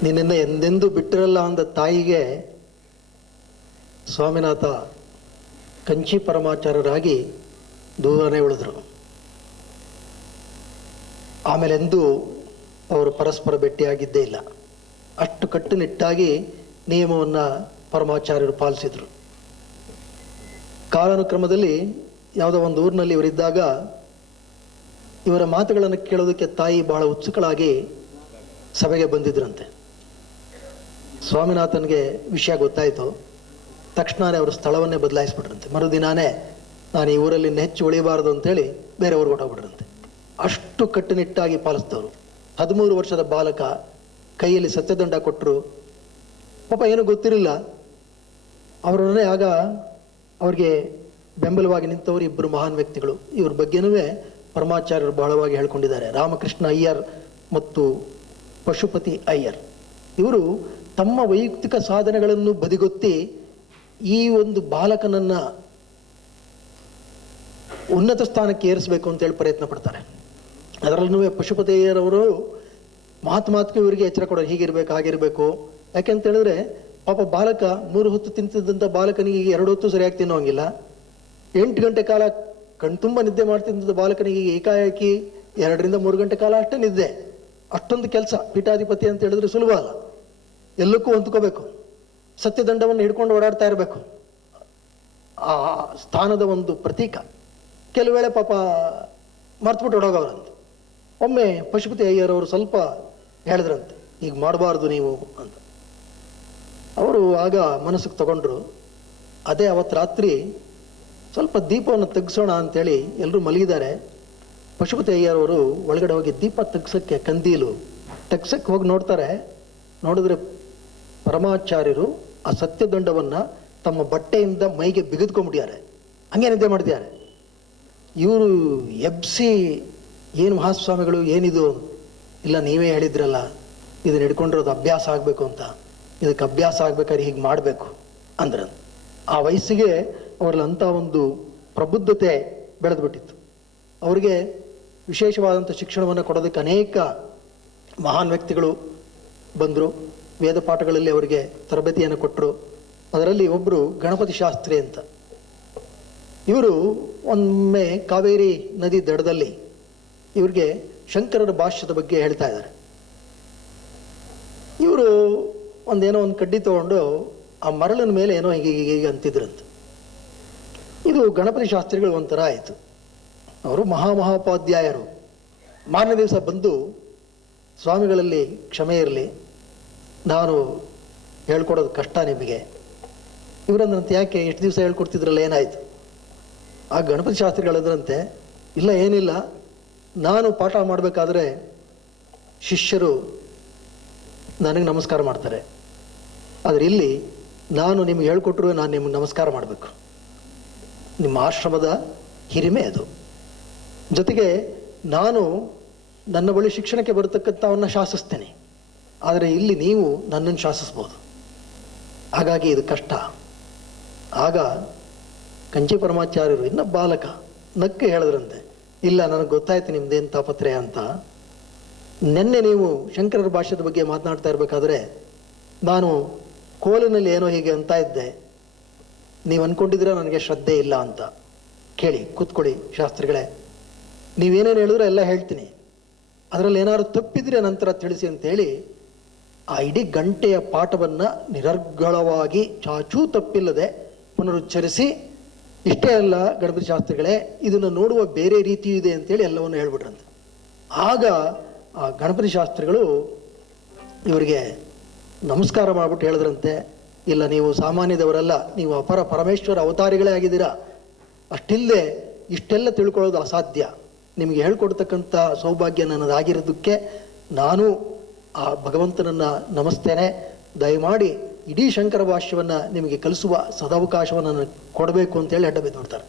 ನಿನ್ನನ್ನು ಎಂದೆಂದೂ ಬಿಟ್ಟಿರಲ್ಲ ಅಂದ ತಾಯಿಗೆ ಸ್ವಾಮಿನಾಥ ಕಂಚಿ ಪರಮಾಚಾರ್ಯರಾಗಿ ದೂರನೇ ಉಳಿದ್ರು. ಆಮೇಲೆಂದೂ ಅವರು ಪರಸ್ಪರ ಭೇಟಿಯಾಗಿದ್ದೇ ಇಲ್ಲ. ಅಷ್ಟು ಕಟ್ಟುನಿಟ್ಟಾಗಿ ನಿಯಮವನ್ನು ಪರಮಾಚಾರ್ಯರು ಪಾಲಿಸಿದರು. ಕಾಲಾನುಕ್ರಮದಲ್ಲಿ ಯಾವುದೋ ಒಂದು ಊರಿನಲ್ಲಿ ಇವರಿದ್ದಾಗ ಇವರ ಮಾತುಗಳನ್ನು ಕೇಳೋದಕ್ಕೆ ತಾಯಿ ಬಹಳ ಉತ್ಸುಕಳಾಗಿ ಸಭೆಗೆ ಬಂದಿದ್ರಂತೆ. ಸ್ವಾಮಿನಾಥನ್ಗೆ ವಿಷಯ ಗೊತ್ತಾಯಿತು. ತಕ್ಷಣವೇ ಅವರು ಸ್ಥಳವನ್ನೇ ಬದಲಾಯಿಸ್ಬಿಟ್ರಂತೆ. ಮರುದಿನಾನೇ ನಾನು ಈ ಊರಲ್ಲಿ ಹೆಚ್ಚು ಉಳಿಬಾರದು ಅಂತೇಳಿ ಬೇರೆಯವ್ರು ಹೊಟ್ಟೋಗ್ಬಿಟ್ರಂತೆ. ಅಷ್ಟು ಕಟ್ಟುನಿಟ್ಟಾಗಿ ಪಾಲಿಸಿದವರು. 13 ವರ್ಷದ ಬಾಲಕ ಕೈಯಲ್ಲಿ ಸತ್ಯದಂಡ ಕೊಟ್ಟರು. ಪಾಪ ಏನೂ ಗೊತ್ತಿರಲಿಲ್ಲ. ಅವರೊಡನೆ ಆಗ ಅವ್ರಿಗೆ ಬೆಂಬಲವಾಗಿ ನಿಂತವರು ಇಬ್ಬರು ಮಹಾನ್ ವ್ಯಕ್ತಿಗಳು. ಇವ್ರ ಬಗ್ಗೆನೂ ಪರಮಾಚಾರ್ಯರು ಬಹಳವಾಗಿ ಹೇಳ್ಕೊಂಡಿದ್ದಾರೆ. ರಾಮಕೃಷ್ಣ ಅಯ್ಯರ್ ಮತ್ತು ಪಶುಪತಿ ಅಯ್ಯರ್. ಇವರು ತಮ್ಮ ವೈಯಕ್ತಿಕ ಸಾಧನೆಗಳನ್ನು ಬದಿಗೊತ್ತಿ ಈ ಒಂದು ಬಾಲಕನನ್ನ ಉನ್ನತ ಸ್ಥಾನಕ್ಕೆ ಏರಿಸಬೇಕು ಅಂತೇಳಿ ಪ್ರಯತ್ನ ಪಡ್ತಾರೆ. ಅದರಲ್ಲೂ ಪಶುಪತಿ ಅಯ್ಯರ್ ಅವರು ಮಾತಿಗೆ ಇವರಿಗೆ ಎಚ್ಚರ ಕೊಡೋರು, ಹೀಗಿರ್ಬೇಕು ಹಾಗಿರ್ಬೇಕು. ಯಾಕೆಂತ ಹೇಳಿದ್ರೆ ಪಾಪ ಬಾಲಕ 3 ಹೊತ್ತು ತಿಂತಿದ್ದಂಥ ಬಾಲಕನಿಗೆ 2 ಹೊತ್ತು ಸರಿಯಾಗಿ ತಿನ್ನೋಂಗಿಲ್ಲ. 8 ಗಂಟೆ ಕಾಲ ಕಣ್ತುಂಬ ನಿದ್ದೆ ಮಾಡ್ತಿದ್ದಂಥ ಬಾಲಕನಿಗೆ ಏಕಾಏಕಿ 2 ರಿಂದ 3 ಗಂಟೆ ಕಾಲ ಅಷ್ಟೇ ನಿದ್ದೆ. ಅಷ್ಟೊಂದು ಕೆಲಸ. ಪೀಠಾಧಿಪತಿ ಅಂತ ಹೇಳಿದ್ರೆ ಸುಲಭ ಅಲ್ಲ. ಎಲ್ಲಕ್ಕೂ ಹೊಂದ್ಕೋಬೇಕು. ಸತ್ಯದಂಡವನ್ನು ಹಿಡ್ಕೊಂಡು ಓಡಾಡ್ತಾ ಇರಬೇಕು. ಆ ಸ್ಥಾನದ ಒಂದು ಪ್ರತೀಕ. ಕೆಲವು ವೇಳೆ ಪಾಪ ಮರ್ತ್ಬಿಟ್ಟು ಓಡೋಗವ್ರಂತೆ. ಒಮ್ಮೆ ಪಶುಪತಿ ಅಯ್ಯರ್ ಅವರು ಸ್ವಲ್ಪ ಹೇಳಿದ್ರಂತೆ, ಈಗ ಮಾಡಬಾರ್ದು ನೀವು ಅಂತ. ಅವರು ಆಗ ಮನಸ್ಸಿಗೆ ತಗೊಂಡ್ರು. ಅದೇ ಅವತ್ತು ರಾತ್ರಿ ಸ್ವಲ್ಪ ದೀಪವನ್ನು ತೆಗ್ಸೋಣ ಅಂತೇಳಿ ಎಲ್ಲರೂ ಮಲಗಿದ್ದಾರೆ. ಪಶುಪತಿ ಅಯ್ಯರ್ ಅವರು ಒಳಗಡೆ ಹೋಗಿ ದೀಪ ತೆಗ್ಸಕ್ಕೆ ಕಂದೀಲು ತೆಗ್ಸಕ್ಕೆ ಹೋಗಿ ನೋಡ್ತಾರೆ. ನೋಡಿದ್ರೆ ಪರಮಾಚಾರ್ಯರು ಆ ಸತ್ಯದಂಡವನ್ನು ತಮ್ಮ ಬಟ್ಟೆಯಿಂದ ಮೈಗೆ ಬಿಗಿದ್ಕೊಂಡ್ಬಿಟ್ಟಿದ್ದಾರೆ. ಹಂಗೆ ನಿದ್ದೆ ಮಾಡ್ತಿದ್ದಾರೆ. ಇವರು ಎಬ್ಸಿ, ಏನು ಮಹಾಸ್ವಾಮಿಗಳು ಏನಿದು? ಇಲ್ಲ, ನೀವೇ ಹೇಳಿದ್ರಲ್ಲ ಇದನ್ನ ಹಿಡ್ಕೊಂಡಿರೋದು ಅಭ್ಯಾಸ ಆಗಬೇಕು ಅಂತ. ಇದಕ್ಕೆ ಅಭ್ಯಾಸ ಆಗ್ಬೇಕಾದ್ರೆ ಹೀಗೆ ಮಾಡಬೇಕು ಅಂದ್ರೆ ಆ ವಯಸ್ಸಿಗೆ ಅವರಲ್ಲಿ ಅಂಥ ಒಂದು ಪ್ರಬುದ್ಧತೆ ಬೆಳೆದ್ಬಿಟ್ಟಿತ್ತು. ಅವರಿಗೆ ವಿಶೇಷವಾದಂಥ ಶಿಕ್ಷಣವನ್ನು ಕೊಡೋದಕ್ಕೆ ಅನೇಕ ಮಹಾನ್ ವ್ಯಕ್ತಿಗಳು ಬಂದರು. ವೇದ ಪಾಠಗಳಲ್ಲಿ ಅವರಿಗೆ ತರಬೇತಿಯನ್ನು ಕೊಟ್ಟರು. ಅದರಲ್ಲಿ ಒಬ್ಬರು ಗಣಪತಿ ಶಾಸ್ತ್ರಿ ಅಂತ. ಇವರು ಒಮ್ಮೆ ಕಾವೇರಿ ನದಿ ದಡದಲ್ಲಿ ಇವ್ರಿಗೆ ಶಂಕರರ ಭಾಷ್ಯದ ಬಗ್ಗೆ ಹೇಳ್ತಾ ಇದ್ದಾರೆ. ಇವರು ಒಂದೇನೋ ಒಂದು ಕಡ್ಡಿ ತಗೊಂಡು ಆ ಮರಳಿನ ಮೇಲೆ ಏನೋ ಹೀಗೆ ಅಂತಿದ್ರಂತ. ಇದು ಗಣಪತಿ ಶಾಸ್ತ್ರಿಗಳು ಒಂಥರ ಆಯಿತು. ಅವರು ಮಹಾಮಹೋಪಾಧ್ಯಾಯರು. ಮಾರನೇ ದಿವಸ ಬಂದು, ಸ್ವಾಮಿಗಳಲ್ಲಿ ಕ್ಷಮೆ ಇರಲಿ, ನಾನು ಹೇಳ್ಕೊಡೋದು ಕಷ್ಟ ನಿಮಗೆ. ಇವರಂದ್ರಂತೆ, ಯಾಕೆ ಎಷ್ಟು ದಿವಸ ಹೇಳ್ಕೊಡ್ತಿದ್ರಲ್ಲ, ಏನಾಯಿತು? ಆ ಗಣಪತಿ ಶಾಸ್ತ್ರಿಗಳಂದ್ರಂತೆ, ಇಲ್ಲ ಏನಿಲ್ಲ, ನಾನು ಪಾಠ ಮಾಡಬೇಕಾದ್ರೆ ಶಿಷ್ಯರು ನನಗೆ ನಮಸ್ಕಾರ ಮಾಡ್ತಾರೆ, ಆದರೆ ಇಲ್ಲಿ ನಾನು ನಿಮ್ಗೆ ಹೇಳ್ಕೊಟ್ರು ನಾನು ನಿಮ್ಗೆ ನಮಸ್ಕಾರ ಮಾಡಬೇಕು. ನಿಮ್ಮ ಆಶ್ರಮದ ಹಿರಿಮೆ ಅದು. ಜೊತೆಗೆ ನಾನು ನನ್ನ ಬಳಿ ಶಿಕ್ಷಣಕ್ಕೆ ಬರತಕ್ಕಂಥವನ್ನ ಶಾಸಿಸ್ತೇನೆ, ಆದರೆ ಇಲ್ಲಿ ನೀವು ನನ್ನನ್ನು ಶಾಸಿಸ್ಬೋದು, ಹಾಗಾಗಿ ಇದು ಕಷ್ಟ. ಆಗ ಕಂಚಿ ಪರಮಾಚಾರ್ಯರು ಇನ್ನ ಬಾಲಕ ನಕ್ಕೆ ಹೇಳಿದ್ರಂತೆ, ಇಲ್ಲ ನನಗೆ ಗೊತ್ತಾಯ್ತು ನಿಮ್ದೇನು ತಾಪತ್ರಯ ಅಂತ. ನಿನ್ನೆ ನೀವು ಶಂಕರರ ಭಾಷ್ಯದ ಬಗ್ಗೆ ಮಾತನಾಡ್ತಾ ಇರಬೇಕಾದ್ರೆ ನಾನು ಕೋಲಿನಲ್ಲಿ ಏನೋ ಹೀಗೆ ಅಂತ ಇದ್ದೆ, ನೀವು ಅಂದ್ಕೊಂಡಿದ್ರೆ ನನಗೆ ಶ್ರದ್ಧೆ ಇಲ್ಲ ಅಂತ. ಕೇಳಿ, ಕೂತ್ಕೊಳ್ಳಿ ಶಾಸ್ತ್ರಿಗಳೇ, ನೀವೇನೇನು ಹೇಳಿದ್ರೆ ಎಲ್ಲ ಹೇಳ್ತೀನಿ, ಅದರಲ್ಲಿ ಏನಾದ್ರು ತಪ್ಪಿದ್ರೆ ನಂತರ ತಿಳಿಸಿ ಅಂತೇಳಿ ಆ ಇಡೀ ಗಂಟೆಯ ಪಾಠವನ್ನು ನಿರರ್ಗಳವಾಗಿ ಚಾಚೂ ತಪ್ಪಿಲ್ಲದೆ ಪುನರುಚ್ಚರಿಸಿ, ಇಷ್ಟೇ ಅಲ್ಲ ಗಣಪತಿ ಶಾಸ್ತ್ರಿಗಳೇ, ಇದನ್ನು ನೋಡುವ ಬೇರೆ ರೀತಿಯೂ ಇದೆ ಅಂತೇಳಿ ಎಲ್ಲವನ್ನು ಹೇಳ್ಬಿಟ್ರಂತೆ. ಆಗ ಆ ಗಣಪತಿ ಶಾಸ್ತ್ರಿಗಳು ಇವರಿಗೆ ನಮಸ್ಕಾರ ಮಾಡಿಬಿಟ್ಟು ಹೇಳಿದ್ರಂತೆ, ಇಲ್ಲ ನೀವು ಸಾಮಾನ್ಯದವರಲ್ಲ, ನೀವು ಅಪರ ಪರಮೇಶ್ವರ ಅವತಾರಿಗಳೇ ಆಗಿದ್ದೀರಾ, ಅಷ್ಟಿಲ್ಲದೆ ಇಷ್ಟೆಲ್ಲ ತಿಳ್ಕೊಳ್ಳೋದು ಅಸಾಧ್ಯ. ನಿಮಗೆ ಹೇಳ್ಕೊಡ್ತಕ್ಕಂಥ ಸೌಭಾಗ್ಯ ನನ್ನದಾಗಿರೋದಕ್ಕೆ ನಾನು ಆ ಭಗವಂತನನ್ನು ನಮಿಸ್ತೇನೆ. ದಯಮಾಡಿ ಇಡೀ ಶಂಕರ ಭಾಷ್ಯವನ್ನು ನಿಮಗೆ ಕಲಿಸುವ ಸದಾವಕಾಶವನ್ನು ನನಗೆ ಕೊಡಬೇಕು ಅಂತೇಳಿ ಅಡ್ಡ ಬಿದ್ದುಬಿಡ್ತಾರೆ.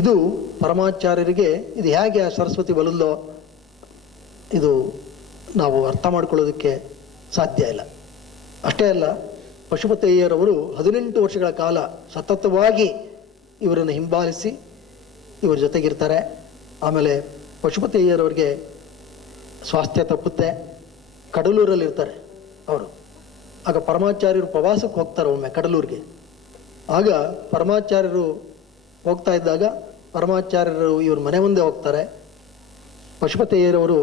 ಇದು ಪರಮಾಚಾರ್ಯರಿಗೆ ಇದು ಹೇಗೆ ಸರಸ್ವತಿ ಬಲಲ್ಲೋ ಇದು ನಾವು ಅರ್ಥ ಮಾಡ್ಕೊಳ್ಳೋದಕ್ಕೆ ಸಾಧ್ಯ ಇಲ್ಲ. ಅಷ್ಟೇ ಅಲ್ಲ, ಪಶುಪತಯ್ಯರವರು 18 ವರ್ಷಗಳ ಕಾಲ ಸತತವಾಗಿ ಇವರನ್ನು ಹಿಂಬಾಲಿಸಿ ಇವ್ರ ಜೊತೆಗಿರ್ತಾರೆ. ಆಮೇಲೆ ಪಶುಪತಯ್ಯರವ್ರಿಗೆ ಸ್ವಾಸ್ಥ್ಯ ತಪ್ಪುತ್ತೆ, ಕಡಲೂರಲ್ಲಿರ್ತಾರೆ ಅವರು. ಆಗ ಪರಮಾಚಾರ್ಯರು ಪ್ರವಾಸಕ್ಕೆ ಹೋಗ್ತಾರೆ ಒಮ್ಮೆ ಕಡಲೂರಿಗೆ. ಆಗ ಪರಮಾಚಾರ್ಯರು ಹೋಗ್ತಾ ಇದ್ದಾಗ ಪರಮಾಚಾರ್ಯರು ಇವ್ರ ಮನೆ ಮುಂದೆ ಹೋಗ್ತಾರೆ. ಪಶುಪತಯ್ಯರವರು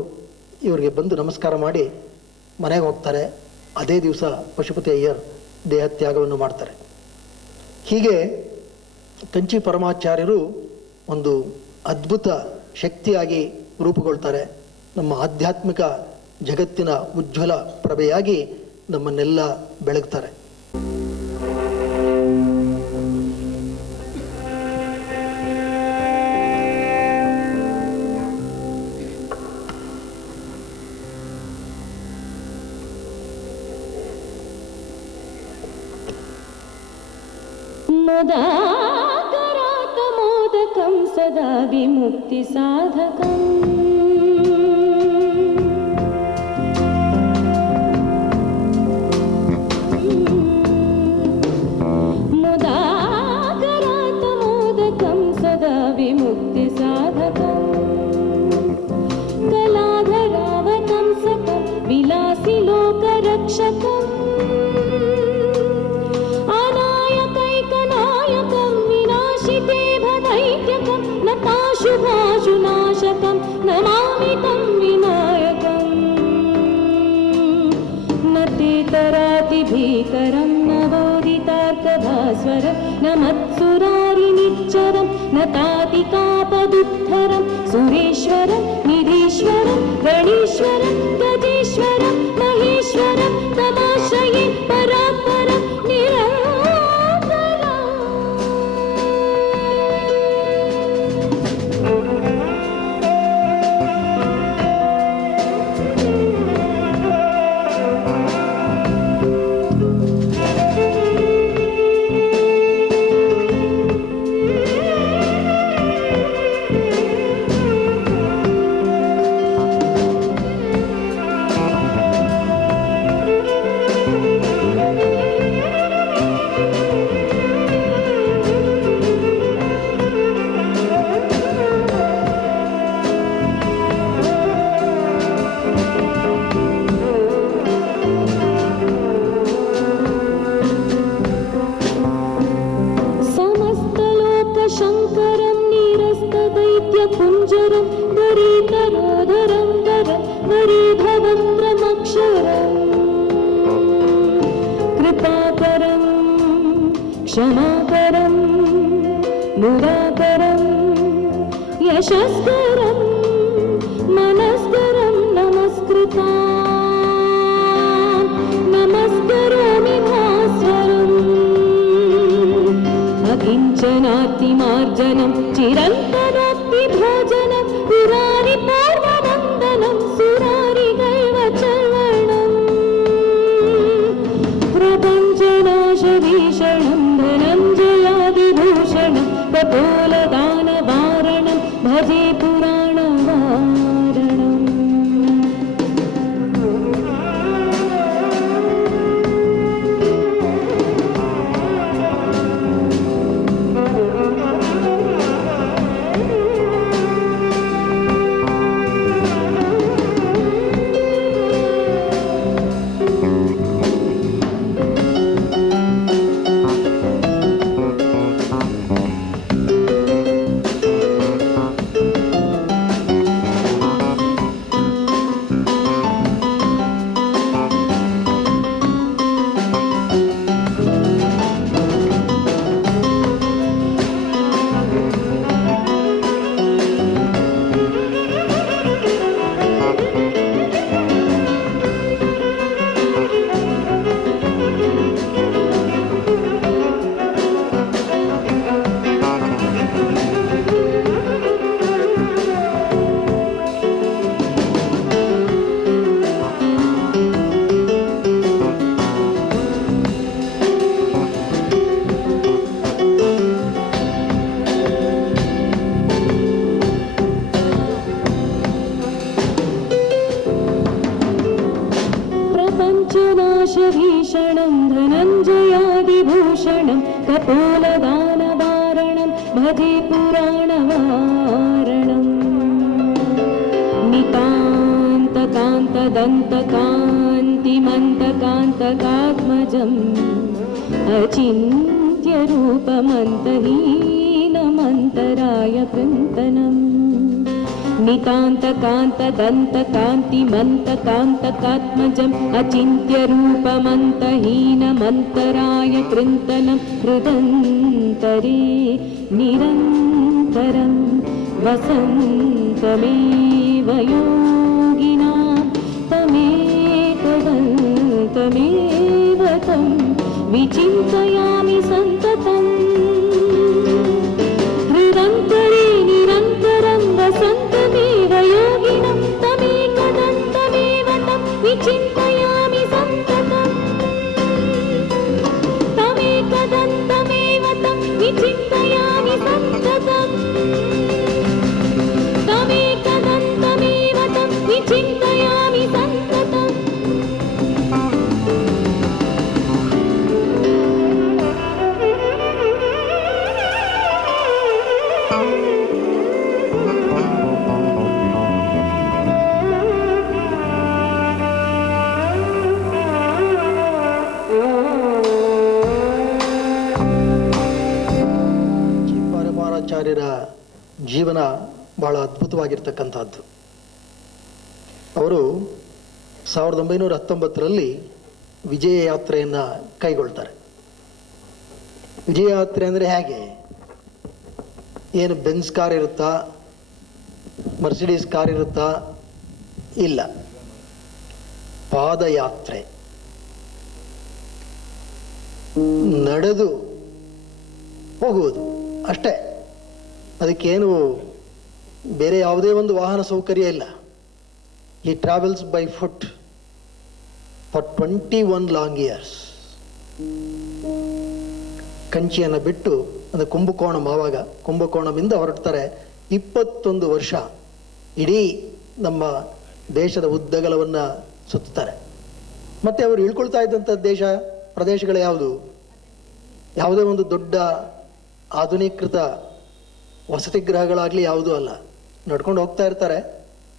ಇವರಿಗೆ ಬಂದು ನಮಸ್ಕಾರ ಮಾಡಿ ಮನೆಗೆ ಹೋಗ್ತಾರೆ. ಅದೇ ದಿವಸ ಪಶುಪತಿ ಅಯ್ಯರ್ ದೇಹತ್ಯಾಗವನ್ನು ಮಾಡ್ತಾರೆ. ಹೀಗೆ ಕಂಚಿ ಪರಮಾಚಾರ್ಯರು ಒಂದು ಅದ್ಭುತ ಶಕ್ತಿಯಾಗಿ ರೂಪುಗೊಳ್ತಾರೆ. ನಮ್ಮ ಆಧ್ಯಾತ್ಮಿಕ ಜಗತ್ತಿನ ಉಜ್ವಲ ಪ್ರಭೆಯಾಗಿ ನಮ್ಮನ್ನೆಲ್ಲ ಬೆಳಗ್ತಾರೆ. ಮೋದಕಂ ಸದಾ ವಿಮುಕ್ತಿ ಸಾಧಕಂ ಮೋದಕಂ ಸದಾ ವಿಮುಕ್ತಿ ಸಾಧಕಂ ಕಲಾಧರಾವತಂಸಕಂ ವಿಲಾಸಿ ಲೋಕರಕ್ಷಕಂ ಶುಭಾಶುನಾಶಕಂ ನಮಾಮಿ ತಂ ವಿನಾಯಕಂ ನತೇತರಾತಿ ಭೀಕರಂ ನವೋದಿತಾರ್ಕಭಾಸ್ವರಂ ನ ಮತ್ಸುರಾರಿ ನಿಚ್ಚರಂ ನ ತಾತಿಕಾಪದುದ್ಧರಂ ಸುರೇಶ್ವರಂ ನಿಧೀಶ್ವರಂ ಗಣೇಶ್ವರಂ ಗಜೇಶ್ವರಂ ಮಹೇಶ್ವರಂ ತಮಾಶ್ರಯೇ ಪರಾತ್ಪರಂ दयाकरं क्षमाकरं मुदाकरं यशस्करं मनस्करं नमस्कृता नमस्करोमि भास्वरम् अकिञ्चनातिमार्जनं चिरन्तनोक्ति भोजनं पुरारि पूर्ववन्दनं सुरारिगैवचर्वणम् प्रपञ्चनाशभीषणं धनञ्जयादिभूषणं कपोलदानवारणं भजे पुराणवारणम् प्रपञ्चनाशभीषणं धनञ्जयादिभूषणं कपोलदानवारणं भजे पुराणवारणम् नितान्तकान्तदन्तकान्तिमन्तकान्तकात्मजम् अचिन्त्यरूपमन्तहीनमन्तराय कृन्तनम् नितान्तकान्तदन्तकान्तिमन्तकान्तकात्मजम् अचिन्त्यरूपमन्तहीनमन्तराय कृन्तनं हृदन्तरे निरन्तरं वसन्तमेव योगिनां तमेव तं विचिन्तयामि सन्ततम् हृदन्तरे निरन्तरं वसन्तमेव योगिनं तमेकदन्तमेव तं विचिन्तयामि सन्ततम् तमेकदन्तमेव तं विचिन्तयामि सन्ततम् तमेकदन्तमेव तं विचिन्तयामि सन्ततम् ಪರಮಾಚಾರ್ಯರ ಜೀವನ ಬಹಳ ಅದ್ಭುತವಾಗಿರ್ತಕ್ಕಂಥದ್ದು. ಅವರು 1919ರಲ್ಲಿ ವಿಜಯ ಯಾತ್ರೆಯನ್ನು ಕೈಗೊಳ್ತಾರೆ. ವಿಜಯ ಯಾತ್ರೆ ಅಂದರೆ ಹೇಗೆ? ಏನು ಬೆನ್ಸ್ ಕಾರ್ ಇರುತ್ತಾ, ಮರ್ಸಿಡೀಸ್ ಕಾರ್ ಇರುತ್ತಾ? ಇಲ್ಲ, ಪಾದಯಾತ್ರೆ, ನಡೆದು ಹೋಗುವುದು ಅಷ್ಟೇ. ಅದಕ್ಕೇನು ಬೇರೆ ಯಾವುದೇ ಒಂದು ವಾಹನ ಸೌಕರ್ಯ ಇಲ್ಲ. ಈ travels by foot for 21 long years. ಕಂಚಿಯನ್ನು ಬಿಟ್ಟು ಅಂದರೆ ಕುಂಭಕೋಣಂ, ಆವಾಗ ಕುಂಭಕೋಣಮಿಂದ ಹೊರಡ್ತಾರೆ. 21 ವರ್ಷ ಇಡೀ ನಮ್ಮ ದೇಶದ ಉದ್ದಗಲವನ್ನು ಸುತ್ತಾರೆ. ಮತ್ತು ಅವರು ಇಳ್ಕೊಳ್ತಾ ಇದ್ದಂಥ ಪ್ರದೇಶಗಳು ಯಾವುದು? ಯಾವುದೇ ಒಂದು ದೊಡ್ಡ ಆಧುನೀಕೃತ ವಸತಿ ಗೃಹಗಳಾಗಲಿ ಯಾವುದೂ ಅಲ್ಲ. ನಡ್ಕೊಂಡು ಹೋಗ್ತಾ ಇರ್ತಾರೆ.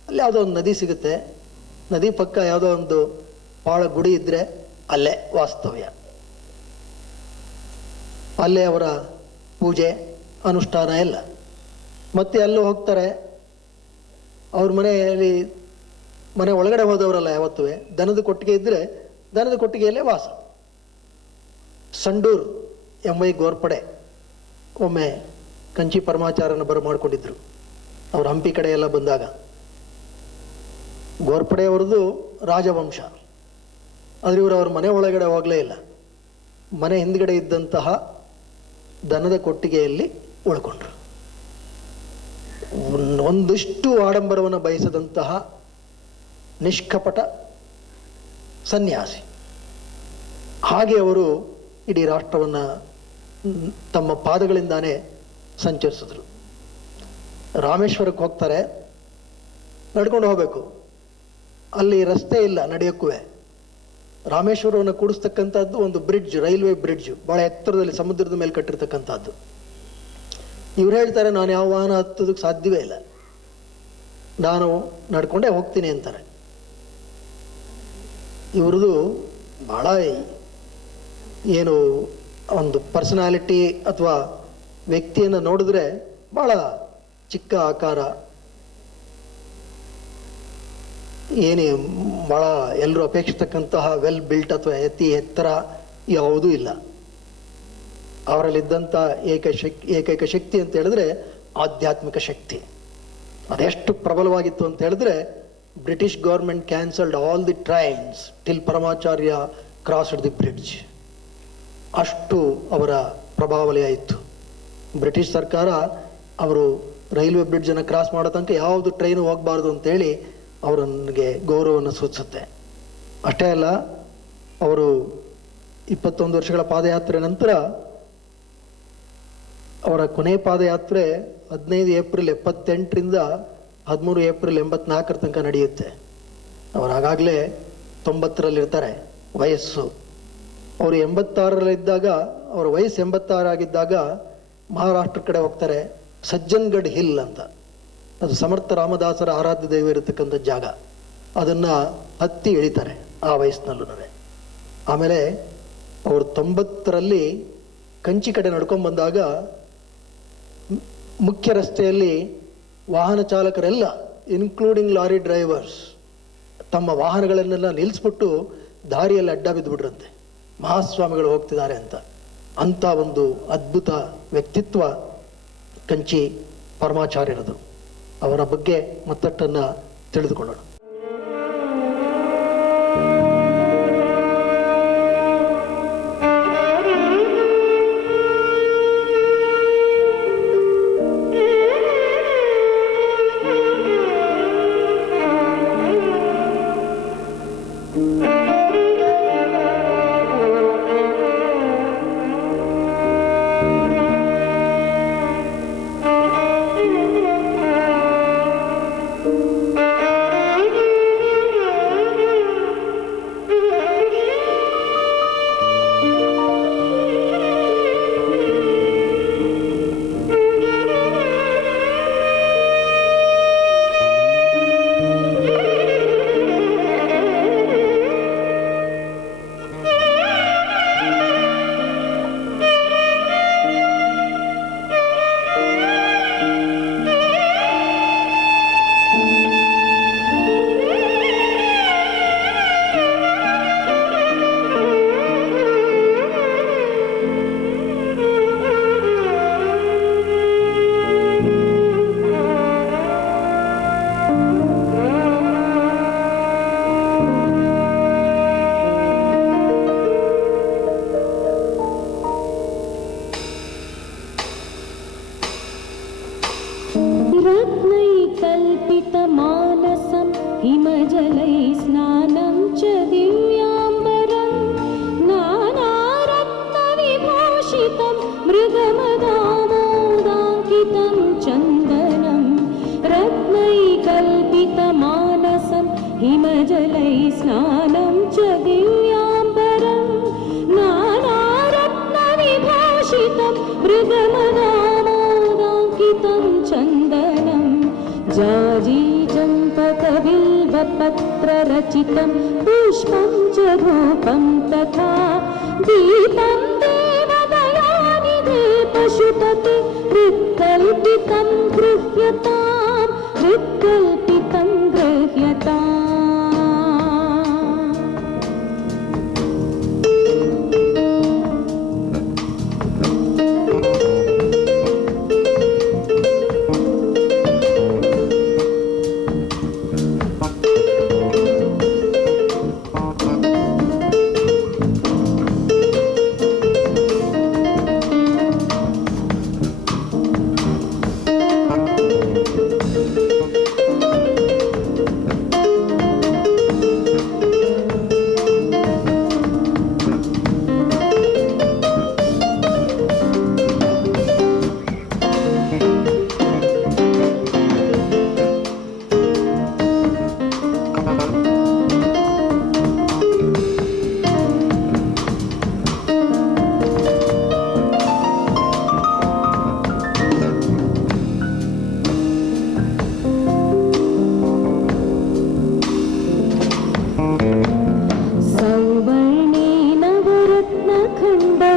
ಅಲ್ಲಿ ಯಾವುದೋ ಒಂದು ನದಿ ಸಿಗುತ್ತೆ, ನದಿ ಪಕ್ಕ ಯಾವುದೋ ಒಂದು ಪಾಳ ಗುಡಿ ಇದ್ದರೆ ಅಲ್ಲೇ ವಾಸ್ತವ್ಯ. ಅಲ್ಲೇ ಅವರ ಪೂಜೆ ಅನುಷ್ಠಾನ ಎಲ್ಲ. ಮತ್ತೆ ಅಲ್ಲೂ ಹೋಗ್ತಾರೆ. ಅವ್ರ ಮನೆ ಒಳಗಡೆ ಹೋದವರಲ್ಲ ಯಾವತ್ತೂ. ದನದ ಕೊಟ್ಟಿಗೆ ಇದ್ದರೆ ದನದ ಕೊಟ್ಟಿಗೆಯಲ್ಲೇ ವಾಸ. ಸಂಡೂರ್ MY ಗೋರ್ಪಡೆ ಒಮ್ಮೆ ಕಂಚಿ ಪರಮಾಚಾರ್ಯನ ಬರಮಾಡಿಕೊಂಡಿದ್ರು. ಅವರು ಹಂಪಿ ಕಡೆ ಎಲ್ಲ ಬಂದಾಗ. ಗೋರ್ಪಡೆಯವರದು ರಾಜವಂಶ, ಆದರೆ ಇವರು ಅವ್ರ ಮನೆ ಒಳಗಡೆ ಹೋಗಲೇ ಇಲ್ಲ. ಮನೆ ಹಿಂದ್ಗಡೆ ಇದ್ದಂತಹ ದನದ ಕೊಟ್ಟಿಗೆಯಲ್ಲಿ ಉಳ್ಕೊಂಡ್ರು. ಒಂದಿಷ್ಟು ಆಡಂಬರವನ್ನು ಬಯಸದಂತಹ ನಿಷ್ಕಪಟ ಸನ್ಯಾಸಿ. ಹಾಗೆ ಅವರು ಇಡೀ ರಾಷ್ಟ್ರವನ್ನು ತಮ್ಮ ಪಾದಗಳಿಂದಾನೇ ಸಂಚರಿಸಿದ್ರು. ರಾಮೇಶ್ವರಕ್ಕೆ ಹೋಗ್ತಾರೆ, ನಡ್ಕೊಂಡು ಹೋಗಬೇಕು, ಅಲ್ಲಿ ರಸ್ತೆ ಇಲ್ಲ ನಡೆಯೋಕ್ಕೂ. ರಾಮೇಶ್ವರವನ್ನು ಕೂಡಿಸ್ತಕ್ಕಂಥದ್ದು ಒಂದು ಬ್ರಿಡ್ಜ್, ರೈಲ್ವೆ ಬ್ರಿಡ್ಜ್, ಭಾಳ ಎತ್ತರದಲ್ಲಿ ಸಮುದ್ರದ ಮೇಲೆ ಕಟ್ಟಿರ್ತಕ್ಕಂಥದ್ದು. ಇವ್ರು ಹೇಳ್ತಾರೆ, ನಾನು ಯಾವ ವಾಹನ ಹತ್ತೋದಕ್ಕೆ ಸಾಧ್ಯವೇ ಇಲ್ಲ, ನಾನು ನಡ್ಕೊಂಡೇ ಹೋಗ್ತೀನಿ ಅಂತಾರೆ. ಇವ್ರದ್ದು ಭಾಳ ಏನು ಒಂದು ಪರ್ಸನಾಲಿಟಿ ಅಥವಾ ವ್ಯಕ್ತಿಯನ್ನು ನೋಡಿದ್ರೆ ಭಾಳ ಚಿಕ್ಕ ಆಕಾರ, ಏನೇ ಭಾಳ ಎಲ್ಲರೂ ಅಪೇಕ್ಷಿಸ್ತಕ್ಕಂತಹ ವೆಲ್ ಬಿಲ್ಟ್ ಅಥವಾ ಎತ್ತರ ಯಾವುದೂ ಇಲ್ಲ. ಅವರಲ್ಲಿದ್ದಂಥ ಏಕೈಕ ಶಕ್ತಿ ಅಂತ ಹೇಳಿದ್ರೆ ಆಧ್ಯಾತ್ಮಿಕ ಶಕ್ತಿ. ಅದೆಷ್ಟು ಪ್ರಬಲವಾಗಿತ್ತು ಅಂತ ಹೇಳಿದ್ರೆ, British government cancelled all the trains till Paramacharya crossed the bridge. ಅಷ್ಟು ಅವರ ಪ್ರಭಾವಲಯ ಇತ್ತು. ಬ್ರಿಟಿಷ್ ಸರ್ಕಾರ ಅವರು ರೈಲ್ವೆ ಬ್ರಿಡ್ಜನ್ನು ಕ್ರಾಸ್ ಮಾಡೋ ತನಕ ಯಾವುದು ಟ್ರೈನು ಹೋಗಬಾರ್ದು ಅಂತೇಳಿ ಅವರನ್ಗೆ ಗೌರವವನ್ನು ಸೂಚಿಸುತ್ತೆ. ಅಷ್ಟೇ ಅಲ್ಲ, ಅವರು 21 ವರ್ಷಗಳ ಪಾದಯಾತ್ರೆ ನಂತರ ಅವರ ಕೊನೆ ಪಾದಯಾತ್ರೆ 15 ಏಪ್ರಿಲ್ 78ರಿಂದ 13 ಏಪ್ರಿಲ್ 84 ತನಕ ನಡೆಯುತ್ತೆ. ಅವರು ಆಗಾಗಲೇ 90ರಲ್ಲಿರ್ತಾರೆ ವಯಸ್ಸು. ಅವರು 86ರಲ್ಲಿದ್ದಾಗ, ಅವರ ವಯಸ್ಸು 86 ಆಗಿದ್ದಾಗ ಮಹಾರಾಷ್ಟ್ರ ಕಡೆ ಹೋಗ್ತಾರೆ. ಸಜ್ಜನ್ಗಢ್ ಹಿಲ್ ಅಂತ, ಅದು ಸಮರ್ಥ ರಾಮದಾಸರ ಆರಾಧ್ಯ ದೈವ ಇರತಕ್ಕಂಥ ಜಾಗ. ಅದನ್ನು ಹತ್ತಿ ಇಳಿತಾರೆ ಆ ವಯಸ್ಸಿನಲ್ಲೂ. ಆಮೇಲೆ ಅವರು 90ರಲ್ಲಿ ಕಂಚಿ ಕಡೆ ನಡ್ಕೊಂಡು ಬಂದಾಗ ಮುಖ್ಯ ರಸ್ತೆಯಲ್ಲಿ ವಾಹನ ಚಾಲಕರೆಲ್ಲ, ಇನ್ಕ್ಲೂಡಿಂಗ್ ಲಾರಿ ಡ್ರೈವರ್ಸ್, ತಮ್ಮ ವಾಹನಗಳನ್ನೆಲ್ಲ ನಿಲ್ಲಿಸ್ಬಿಟ್ಟು ದಾರಿಯಲ್ಲಿ ಅಡ್ಡ ಬಿದ್ದುಬಿಟ್ರಂತೆ, ಮಹಾಸ್ವಾಮಿಗಳು ಹೋಗ್ತಿದ್ದಾರೆ ಅಂತ. ಅಂಥ ಒಂದು ಅದ್ಭುತ ವ್ಯಕ್ತಿತ್ವ ಕಂಚಿ ಪರಮಾಚಾರ್ಯರದು. ಅವರ ಬಗ್ಗೆ ಮತ್ತಷ್ಟನ್ನು ತಿಳಿದುಕೊಳ್ಳೋಣ. रत्नैकल्पितमानसं हिमजलै स्नानं च दिव्याम्बरं नानारत्नविभूषितं मृगमदामोदाङ्कितं चन्दनं रत्नैकल्पितमानसं हिमजलै स्नानं च दिव्याम्बरं नानारत्नविभूषितं मृगमदामोदाङ्कितं चन्दनं जाजी चम्पकबिल्वपत्ररचितं पुष्पं च धूपं तथा दीपं देवदयानिधे पशुपते हृत्कल्पितं गृह्यतां हृत्कल्पितं गृह्यताम्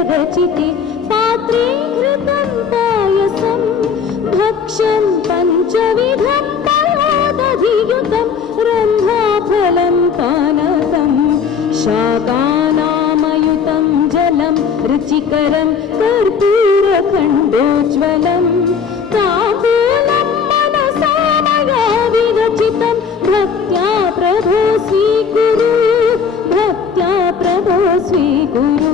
विरचिते पात्रे घृतं पायसं भक्ष्यं पञ्चविधं पयोदधियुतं रन्ध्राफलं पानकं शाकानामयुतं जलं रुचिकरं कर्पूरखण्डोज्ज्वलं ताम्बूलं मनसा मया विरचितं भक्त्या प्रभो स्वीकुरु भक्त्या प्रभो स्वीकुरु।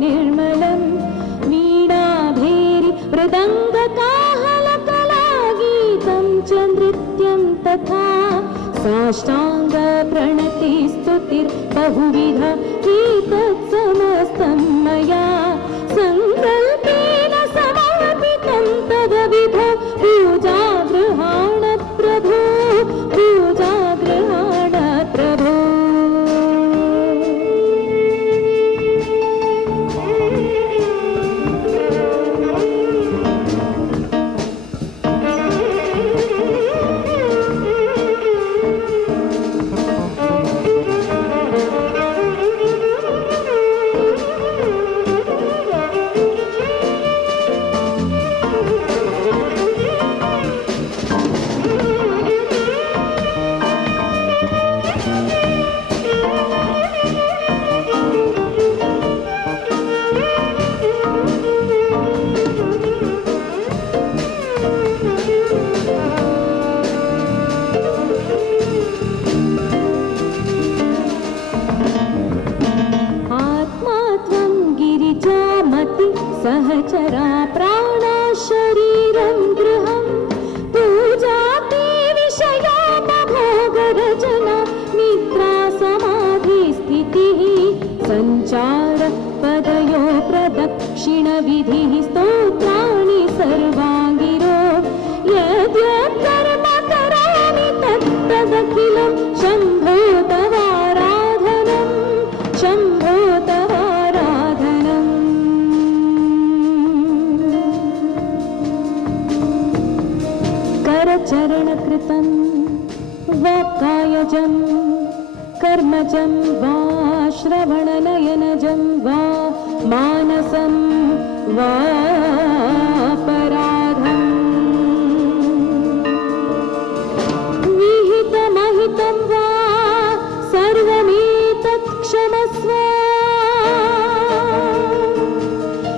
निर्मलं वीणाभेरि मृदङ्गकाहलकलागीतं च नृत्यं तथा साष्टाङ्गप्रणति स्तुतिर्बहुविधा एतत्समस्तं मया सङ्कल्पेन समर्पितं तदविधो पूजागृहाण प्रभो पूजागृहाण प्रभो। सहचरा प्राणा शरीरं गृहं पूजा ते विषयोपभोगरचना निद्रा समाधि स्थितिः सञ्चार पदयो प्रदक्षिणविधिः स्तोत्राणि सर्वाङ्गिरो यद्यत् कर्म करोमि तत्तदखिलं शम्भो तवाराधनं शम्भो तवाराधनम्। करचरणकृतं वा कायजं कर्मजं वा श्रवणनयनजं वा मानसं वा पराधम् विहितमहितं वा सर्वमेतत् क्षमस्व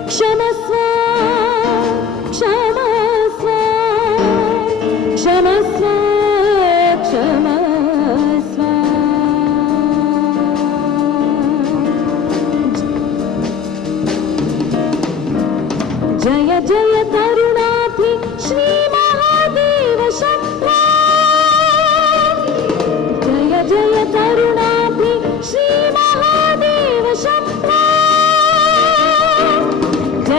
क्षमस्व क्षमस्व क्षमस्व क्षमस्व। जय जय करुणाब्धि श्री महादेव शक्रा जय जय करुणाब्धि श्री महादेव शक्रा जय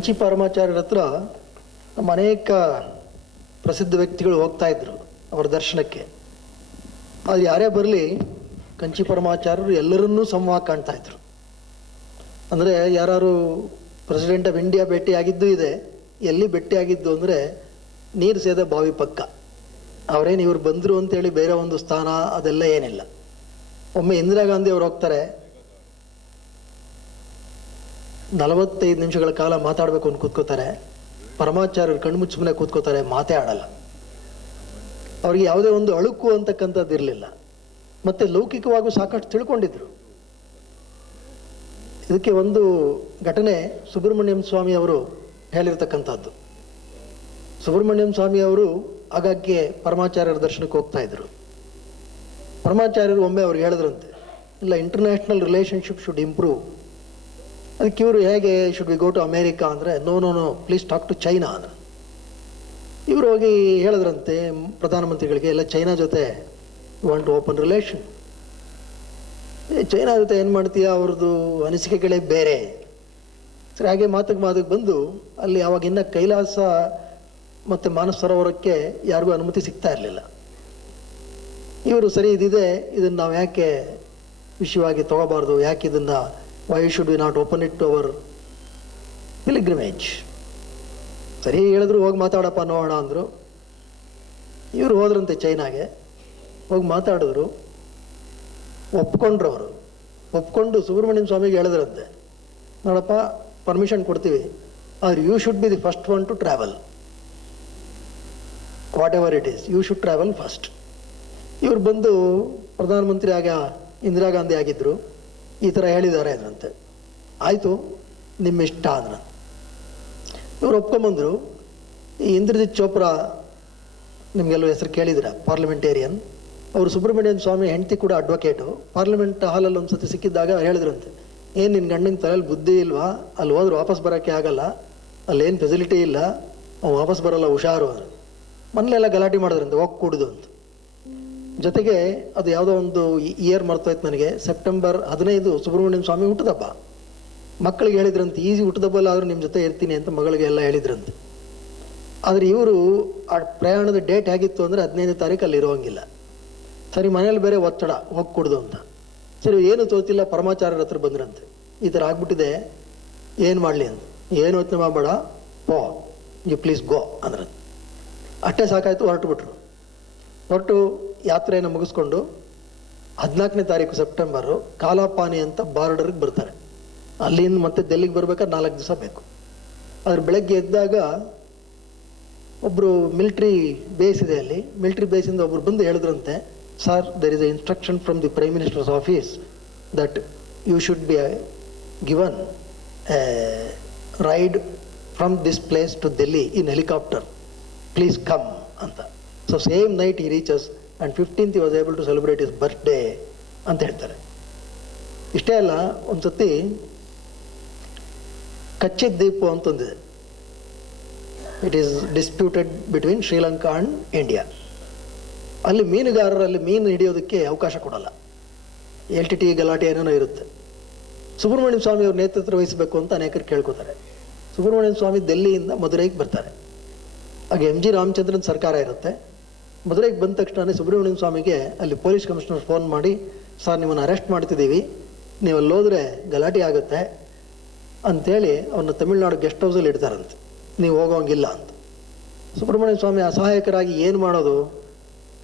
ಕಂಚಿ ಪರಮಾಚಾರ್ಯರ ಹತ್ರ ನಮ್ಮ ಅನೇಕ ಪ್ರಸಿದ್ಧ ವ್ಯಕ್ತಿಗಳು ಹೋಗ್ತಾ ಇದ್ರು ಅವರ ದರ್ಶನಕ್ಕೆ. ಅದು ಯಾರೇ ಬರಲಿ ಕಂಚಿ ಪರಮಾಚಾರ್ಯರು ಎಲ್ಲರನ್ನೂ ಸಮವಾಗಿ ಕಾಣ್ತಾ ಇದ್ರು. ಅಂದರೆ ಯಾರು ಪ್ರೆಸಿಡೆಂಟ್ ಆಫ್ ಇಂಡಿಯಾ ಭೇಟಿಯಾಗಿದ್ದು ಇದೆ, ಎಲ್ಲಿ ಭೇಟಿಯಾಗಿದ್ದು ಅಂದರೆ ನೀರು ಸೇದ ಬಾವಿ ಪಕ್ಕ. ಅವರೇನು ಇವ್ರು ಬಂದರು ಅಂತೇಳಿ ಬೇರೆ ಒಂದು ಸ್ಥಾನ ಅದೆಲ್ಲ ಏನಿಲ್ಲ. ಒಮ್ಮೆ ಇಂದಿರಾ ಗಾಂಧಿ ಅವರು ಹೋಗ್ತಾರೆ, 45 ನಿಮಿಷಗಳ ಕಾಲ ಮಾತಾಡಬೇಕು ಅಂತ ಕೂತ್ಕೋತಾರೆ. ಪರಮಾಚಾರ್ಯರು ಕಣ್ಮುಚ್ಚು ಸುಮ್ಮನೆ ಕೂತ್ಕೋತಾರೆ, ಮಾತೇ ಆಡಲ್ಲ. ಅವ್ರಿಗೆ ಯಾವುದೇ ಒಂದು ಅಳುಕು ಅಂತಕ್ಕಂಥದ್ದು ಇರಲಿಲ್ಲ. ಮತ್ತೆ ಲೌಕಿಕವಾಗೂ ಸಾಕಷ್ಟು ತಿಳ್ಕೊಂಡಿದ್ರು. ಇದಕ್ಕೆ ಒಂದು ಘಟನೆ ಸುಬ್ರಹ್ಮಣ್ಯಂ ಸ್ವಾಮಿ ಅವರು ಹೇಳಿರ್ತಕ್ಕಂಥದ್ದು. ಸುಬ್ರಹ್ಮಣ್ಯಂ ಸ್ವಾಮಿ ಅವರು ಆಗಾಗ್ಗೆ ಪರಮಾಚಾರ್ಯರ ದರ್ಶನಕ್ಕೆ ಹೋಗ್ತಾ ಇದ್ರು. ಪರಮಾಚಾರ್ಯರು ಒಮ್ಮೆ ಅವ್ರಿಗೆ ಹೇಳಿದ್ರಂತೆ, ಇಲ್ಲ, ಇಂಟರ್ನ್ಯಾಷನಲ್ ರಿಲೇಷನ್ಶಿಪ್ ಶುಡ್ ಇಂಪ್ರೂವ್. ಅದಕ್ಕೆ ಇವರು ಹೇಗೆ should we go to America ಅಂದರೆ, no no no please talk to China ಅಂದ್ರೆ. ಇವರು ಹೋಗಿ ಹೇಳಿದ್ರಂತೆ ಪ್ರಧಾನಮಂತ್ರಿಗಳಿಗೆ, ಎಲ್ಲ ಚೈನಾ ಜೊತೆ want to open relation. China ಜೊತೆ ಏನು ಮಾಡ್ತೀಯ, ಅವ್ರದ್ದು ಅನಿಸಿಕೆಗಳೇ ಬೇರೆ. ಸರಿ, ಹಾಗೆ ಮಾತಿಗೆ ಬಂದು ಅಲ್ಲಿ ಅವಾಗ ಇನ್ನು ಕೈಲಾಸ ಮತ್ತು ಮಾನಸ ಸರೋವರಕ್ಕೆ ಯಾರಿಗೂ ಅನುಮತಿ ಸಿಗ್ತಾ ಇರಲಿಲ್ಲ. ಇವರು ಸರಿ ಇದಿದೆ, ಇದನ್ನು ನಾವು ಯಾಕೆ ವಿಷಯವಾಗಿ ತಗೋಬಾರ್ದು, ಯಾಕೆ ಇದನ್ನು why should we not open it to our pilgrimage. ಸರಿ ಹೇಳಿದ್ರು, ಹೋಗಿ ಮಾತಾಡಪ್ಪ ನೋಡೋಣ ಅಂದರು. ಇವರು ಹೋದ್ರಂತೆ ಚೈನಾಗೆ, ಹೋಗಿ ಮಾತಾಡಿದ್ರು, ಒಪ್ಕೊಂಡ್ರು. ಅವರು ಒಪ್ಕೊಂಡು ಸುಬ್ರಹ್ಮಣ್ಯಂ ಸ್ವಾಮಿಗೆ ಹೇಳಿದ್ರಂತೆ, ನೋಡಪ್ಪ ಪರ್ಮಿಷನ್ ಕೊಡ್ತೀವಿ, ಆದರೆ you should be the first one to travel, whatever it is, you should travel first. ಇವ್ರು ಬಂದು ಪ್ರಧಾನಮಂತ್ರಿ ಆಗ ಇಂದಿರಾ ಗಾಂಧಿ ಆಗಿದ್ದರು, ಈ ಥರ ಹೇಳಿದ್ದಾರೆ ಅಂದ್ರಂತೆ. ಆಯಿತು, ನಿಮ್ಮ ಇಷ್ಟ ಅಂದ್ರ. ಇವ್ರು ಒಪ್ಕೊಂಬಂದರು. ಈ ಇಂದ್ರಜಿತ್ ಚೋಪ್ರಾ ನಿಮಗೆಲ್ಲೂ ಹೆಸರು ಕೇಳಿದಿರ, ಪಾರ್ಲಿಮೆಂಟೇರಿಯನ್. ಅವರು ಸುಬ್ರಹ್ಮಣ್ಯಂ ಸ್ವಾಮಿ ಹೆಂಡತಿ ಕೂಡ ಅಡ್ವೊಕೇಟು. ಪಾರ್ಲಿಮೆಂಟ್ ಹಾಲಲ್ಲಿ ಒಂದು ಸತಿ ಸಿಕ್ಕಿದ್ದಾಗ ಹೇಳಿದ್ರಂತೆ, ಏನು ನಿನ್ನ ಗಂಡನ ತಲೆಯಲ್ಲಿ ಬುದ್ಧಿ ಇಲ್ವಾ, ಅಲ್ಲಿ ಹೋದ್ರೆ ವಾಪಸ್ ಬರೋಕ್ಕೆ ಆಗಲ್ಲ, ಅಲ್ಲೇನು ಫೆಸಿಲಿಟಿ ಇಲ್ಲ, ಅವ್ನು ವಾಪಸ್ ಬರೋಲ್ಲ, ಹುಷಾರು ಅಂದ್ರೆ. ಮನೇಲೆಲ್ಲ ಗಲಾಟೆ ಮಾಡಿದ್ರಂತೆ, ಹೋಗಿ ಕೂಡುದು ಅಂತ. ಜೊತೆಗೆ ಅದು ಯಾವುದೋ ಒಂದು ಇಯರ್ ಮರ್ತೋಯ್ತು ನನಗೆ, ಸೆಪ್ಟೆಂಬರ್ 15 ಸುಬ್ರಹ್ಮಣ್ಯಂ ಸ್ವಾಮಿ ಹುಟ್ಟದಬ್ಬ. ಮಕ್ಕಳಿಗೆ ಹೇಳಿದ್ರಂತೆ, ಈಸಿ ಹುಟ್ಟದಬ್ಬಲ್ಲ ಆದರೂ ನಿಮ್ಮ ಜೊತೆ ಇರ್ತೀನಿ ಅಂತ ಮಗಳಿಗೆ ಎಲ್ಲ ಹೇಳಿದ್ರಂತೆ. ಆದರೆ ಇವರು ಆ ಪ್ರಯಾಣದ ಡೇಟ್ ಹೇಗಿತ್ತು ಅಂದರೆ 15ನೇ ತಾರೀಕು ಅಲ್ಲಿ ಇರೋಂಗಿಲ್ಲ. ಸರಿ, ಮನೇಲಿ ಬೇರೆ ಒತ್ತಡ, ಹೋಗಿ ಕೊಡ್ದು ಅಂತ. ಸರಿ, ಏನು ತೋತಿಲ್ಲ, ಪರಮಾಚಾರ್ಯರ ಹತ್ರ ಬಂದ್ರಂತೆ, ಈ ಥರ ಆಗ್ಬಿಟ್ಟಿದೆ, ಏನು ಮಾಡಲಿ ಅಂತ. ಏನು ಯೋಚನೆ ಮಾಡಬೇಡ, ಪೋ, ಯು ಪ್ಲೀಸ್ ಗೋ ಅಂದ್ರೆ. ಅಷ್ಟೇ ಸಾಕಾಯಿತು, ಹೊರಟುಬಿಟ್ರು. ಹೊರಟು ಯಾತ್ರೆಯನ್ನು ಮುಗಿಸ್ಕೊಂಡು 14ನೇ ತಾರೀಕು ಸೆಪ್ಟೆಂಬರು ಕಾಲಾಪಾನಿ ಅಂತ ಬಾರ್ಡರ್ಗೆ ಬರ್ತಾರೆ. ಅಲ್ಲಿಂದ ಮತ್ತೆ ಡೆಲ್ಲಿಗೆ ಬರ್ಬೇಕಾದ್ರೆ 4 ದಿವಸ ಬೇಕು. ಅದ್ರ ಬೆಳಗ್ಗೆ ಎದ್ದಾಗ ಒಬ್ಬರು ಮಿಲಿಟ್ರಿ ಬೇಸ್ ಇದೆ, ಅಲ್ಲಿ ಮಿಲಿಟ್ರಿ ಬೇಸಿಂದ ಒಬ್ರು ಬಂದು ಹೇಳಿದ್ರಂತೆ, sir, there is a instruction from the prime minister's office that you should be given ride from this place to Delhi in helicopter, please come ಅಂತ. So same night he reaches and 15th he was able to celebrate his birthday ಅಂತ ಹೇಳ್ತಾರೆ. ಇಷ್ಟೇ ಅಲ್ಲ, ಒಂದು ಸತಿ ಕಚ್ಚಿತ್ ದ್ವೀಪ ಅಂತಂದಿದೆ. It is disputed between Sri Lanka and India. ಅಲ್ಲಿ ಮೀನುಗಾರರಲ್ಲಿ ಮೀನು ಹಿಡಿಯೋದಕ್ಕೆ ಅವಕಾಶ ಕೊಡಲ್ಲ, LTT ಗಲಾಟೆ ಏನೇನೋ ಇರುತ್ತೆ. ಸುಬ್ರಹ್ಮಣ್ಯಂ ಸ್ವಾಮಿ ಅವ್ರ ನೇತೃತ್ವ ವಹಿಸಬೇಕು ಅಂತ ಅನೇಕರು ಕೇಳ್ಕೊತಾರೆ. ಸುಬ್ರಹ್ಮಣ್ಯಂ ಸ್ವಾಮಿ ದಿಲ್ಲಿಯಿಂದ ಮದುರೈಗೆ ಬರ್ತಾರೆ. ಹಾಗೆ MG ರಾಮಚಂದ್ರನ್ ಸರ್ಕಾರ ಇರುತ್ತೆ. ಮದುರೈಗೆ ಬಂದ ತಕ್ಷಣ ಸುಬ್ರಹ್ಮಣ್ಯಂ ಸ್ವಾಮಿಗೆ ಅಲ್ಲಿ ಪೊಲೀಸ್ ಕಮಿಷನರ್ ಫೋನ್ ಮಾಡಿ, ಸರ್, ನಿಮ್ಮನ್ನು ಅರೆಸ್ಟ್ ಮಾಡ್ತಿದ್ದೀವಿ, ನೀವು ಅಲ್ಲಿ ಹೋದರೆ ಗಲಾಟೆ ಆಗುತ್ತೆ ಅಂಥೇಳಿ ಅವನ್ನ ತಮಿಳ್ನಾಡು ಗೆಸ್ಟ್ ಹೌಸಲ್ಲಿ ಇಡ್ತಾರಂತೆ, ನೀವು ಹೋಗೋಂಗಿಲ್ಲ ಅಂತ. ಸುಬ್ರಹ್ಮಣ್ಯಂ ಸ್ವಾಮಿ ಅಸಹಾಯಕರಾಗಿ ಏನು ಮಾಡೋದು,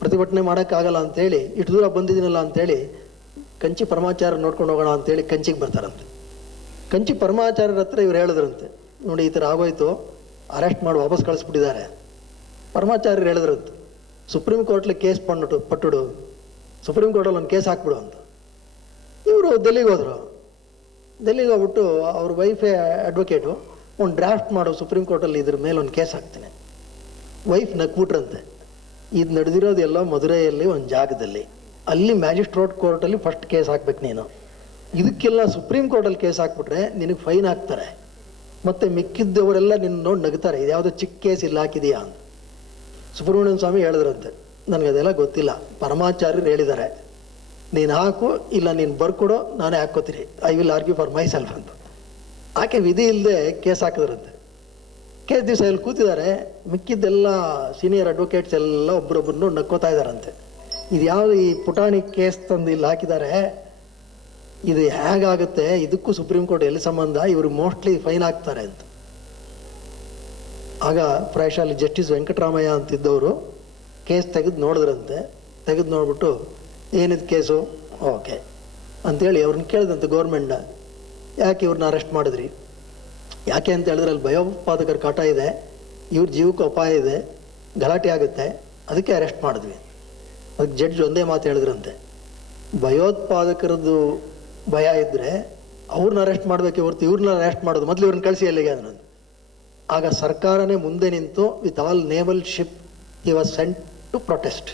ಪ್ರತಿಭಟನೆ ಮಾಡೋಕ್ಕಾಗಲ್ಲ ಅಂಥೇಳಿ, ಇಷ್ಟು ದೂರ ಬಂದಿದ್ದೀನಲ್ಲ ಅಂಥೇಳಿ ಕಂಚಿ ಪರಮಾಚಾರ್ಯ ನೋಡ್ಕೊಂಡು ಹೋಗೋಣ ಅಂತೇಳಿ ಕಂಚಿಗೆ ಬರ್ತಾರಂತೆ. ಕಂಚಿ ಪರಮಾಚಾರ್ಯರ ಹತ್ರ ಇವ್ರು ಹೇಳಿದ್ರಂತೆ, ನೋಡಿ ಈ ಥರ ಆಗೋಯ್ತು, ಅರೆಸ್ಟ್ ಮಾಡಿ ವಾಪಸ್ ಕಳಿಸ್ಬಿಟ್ಟಿದ್ದಾರೆ. ಪರಮಾಚಾರ್ಯರು ಹೇಳಿದ್ರಂತೆ, ಸುಪ್ರೀಂ ಕೋರ್ಟ್ಲಿ ಕೇಸ್ ಪಟ್ಟುಡು, ಸುಪ್ರೀಂ ಕೋರ್ಟಲ್ಲಿ ಒಂದು ಕೇಸ್ ಹಾಕ್ಬಿಡು ಅಂತ. ಇವರು ಡೆಲ್ಲಿಗೆ ಹೋದರು. ಡೆಲ್ಲಿಗೆ ಹೋಗ್ಬಿಟ್ಟು ಅವ್ರ ವೈಫೇ ಅಡ್ವೊಕೇಟು, ಒಂದು ಡ್ರಾಫ್ಟ್ ಮಾಡು, ಸುಪ್ರೀಂ ಕೋರ್ಟಲ್ಲಿ ಇದ್ರ ಮೇಲೆ ಒಂದು ಕೇಸ್ ಹಾಕ್ತೀನಿ. ವೈಫ್ ನಕ್ಬಿಟ್ರಂತೆ, ಇದು ನಡೆದಿರೋದು ಎಲ್ಲ ಮದುರೈಯಲ್ಲಿ ಒಂದು ಜಾಗದಲ್ಲಿ, ಅಲ್ಲಿ ಮ್ಯಾಜಿಸ್ಟ್ರೇಟ್ ಕೋರ್ಟಲ್ಲಿ ಫಸ್ಟ್ ಕೇಸ್ ಹಾಕ್ಬೇಕು ನೀನು, ಇದಕ್ಕೆಲ್ಲ ಸುಪ್ರೀಂ ಕೋರ್ಟಲ್ಲಿ ಕೇಸ್ ಹಾಕ್ಬಿಟ್ರೆ ನಿನಗೆ ಫೈನ್ ಹಾಕ್ತಾರೆ, ಮತ್ತು ಮಿಕ್ಕಿದ್ದವರೆಲ್ಲ ನಿನ್ನ ನೋಡಿ ನಗ್ತಾರೆ, ಇದು ಯಾವುದೋ ಚಿಕ್ಕ ಕೇಸ್ ಇಲ್ಲ ಹಾಕಿದೆಯಾ ಅಂತ. ಸುಬ್ರಹ್ಮಣ್ಯಂ ಸ್ವಾಮಿ ಹೇಳಿದ್ರಂತೆ, ನನಗದೆಲ್ಲ ಗೊತ್ತಿಲ್ಲ, ಪರಮಾಚಾರ್ಯರು ಹೇಳಿದ್ದಾರೆ, ನೀನು ಹಾಕು, ಇಲ್ಲ ನೀನು ಬರ್ಕೊಡೋ, ನಾನೇ ಹಾಕ್ಕೋತೀರಿ, I will argue for myself ಅಂತ. ಆಕೆ ವಿಧಿ ಇಲ್ಲದೆ ಕೇಸ್ ಹಾಕಿದ್ರಂತೆ. ಕೇಸ್ ದಿವಸ ಇಲ್ಲಿ ಕೂತಿದ್ದಾರೆ, ಮಿಕ್ಕಿದ್ದೆಲ್ಲ ಸೀನಿಯರ್ ಅಡ್ವೊಕೇಟ್ಸ್ ಎಲ್ಲ ಒಬ್ಬರೊಬ್ಬರನ್ನು ನಕ್ಕೋತಾ ಇದ್ದಾರಂತೆ. ಇದು ಯಾವುದು ಈ ಪುಟಾಣಿ ಕೇಸ್ ತಂದು ಇಲ್ಲಿ ಹಾಕಿದ್ದಾರೆ, ಇದು ಹೇಗಾಗುತ್ತೆ, ಇದಕ್ಕೂ ಸುಪ್ರೀಂ ಕೋರ್ಟ್ ಎಲ್ಲಿ ಸಂಬಂಧ, ಇವರು ಮೋಸ್ಟ್ಲಿ ಫೈನ್ ಹಾಕ್ತಾರೆ ಅಂತ. ಆಗ ಪ್ರಾಯಶಃ ಅಲ್ಲಿ ಜಸ್ಟಿಸ್ ವೆಂಕಟರಾಮಯ್ಯ ಅಂತಿದ್ದವರು ಕೇಸ್ ತೆಗೆದು ನೋಡಿದ್ರಂತೆ. ತೆಗೆದು ನೋಡ್ಬಿಟ್ಟು ಏನಿದು ಕೇಸು, ಓಕೆ ಅಂಥೇಳಿ ಅವ್ರನ್ನ ಕೇಳಿದಂತೆ ಗೌರ್ಮೆಂಟ್ನ, ಯಾಕೆ ಇವ್ರನ್ನ ಅರೆಸ್ಟ್ ಮಾಡಿದ್ರಿ? ಯಾಕೆ ಅಂತ ಹೇಳಿದ್ರೆ ಅಲ್ಲಿ ಭಯೋತ್ಪಾದಕರ ಕಾಟ ಇದೆ, ಇವ್ರ ಜೀವಕ್ಕೂ ಅಪಾಯ ಇದೆ, ಗಲಾಟೆ ಆಗುತ್ತೆ, ಅದಕ್ಕೆ ಅರೆಸ್ಟ್ ಮಾಡಿದ್ವಿ. ಅದಕ್ಕೆ ಜಡ್ಜ್ ಒಂದೇ ಮಾತು ಹೇಳಿದ್ರಂತೆ, ಭಯೋತ್ಪಾದಕರದ್ದು ಭಯ ಇದ್ದರೆ ಅವ್ರನ್ನ ಅರೆಸ್ಟ್ ಮಾಡಬೇಕೆ ಹೊರತು ಇವ್ರನ್ನ ಅರೆಸ್ಟ್ ಮಾಡೋದು, ಮೊದಲು ಇವ್ರನ್ನ ಕಳಿಸಿ ಅಲ್ಲಿಗೆ ಅನ್ನೋದು. ಆಗ ಸರ್ಕಾರನೇ ಮುಂದೆ ನಿಂತು with all naval ship he was sent to protest.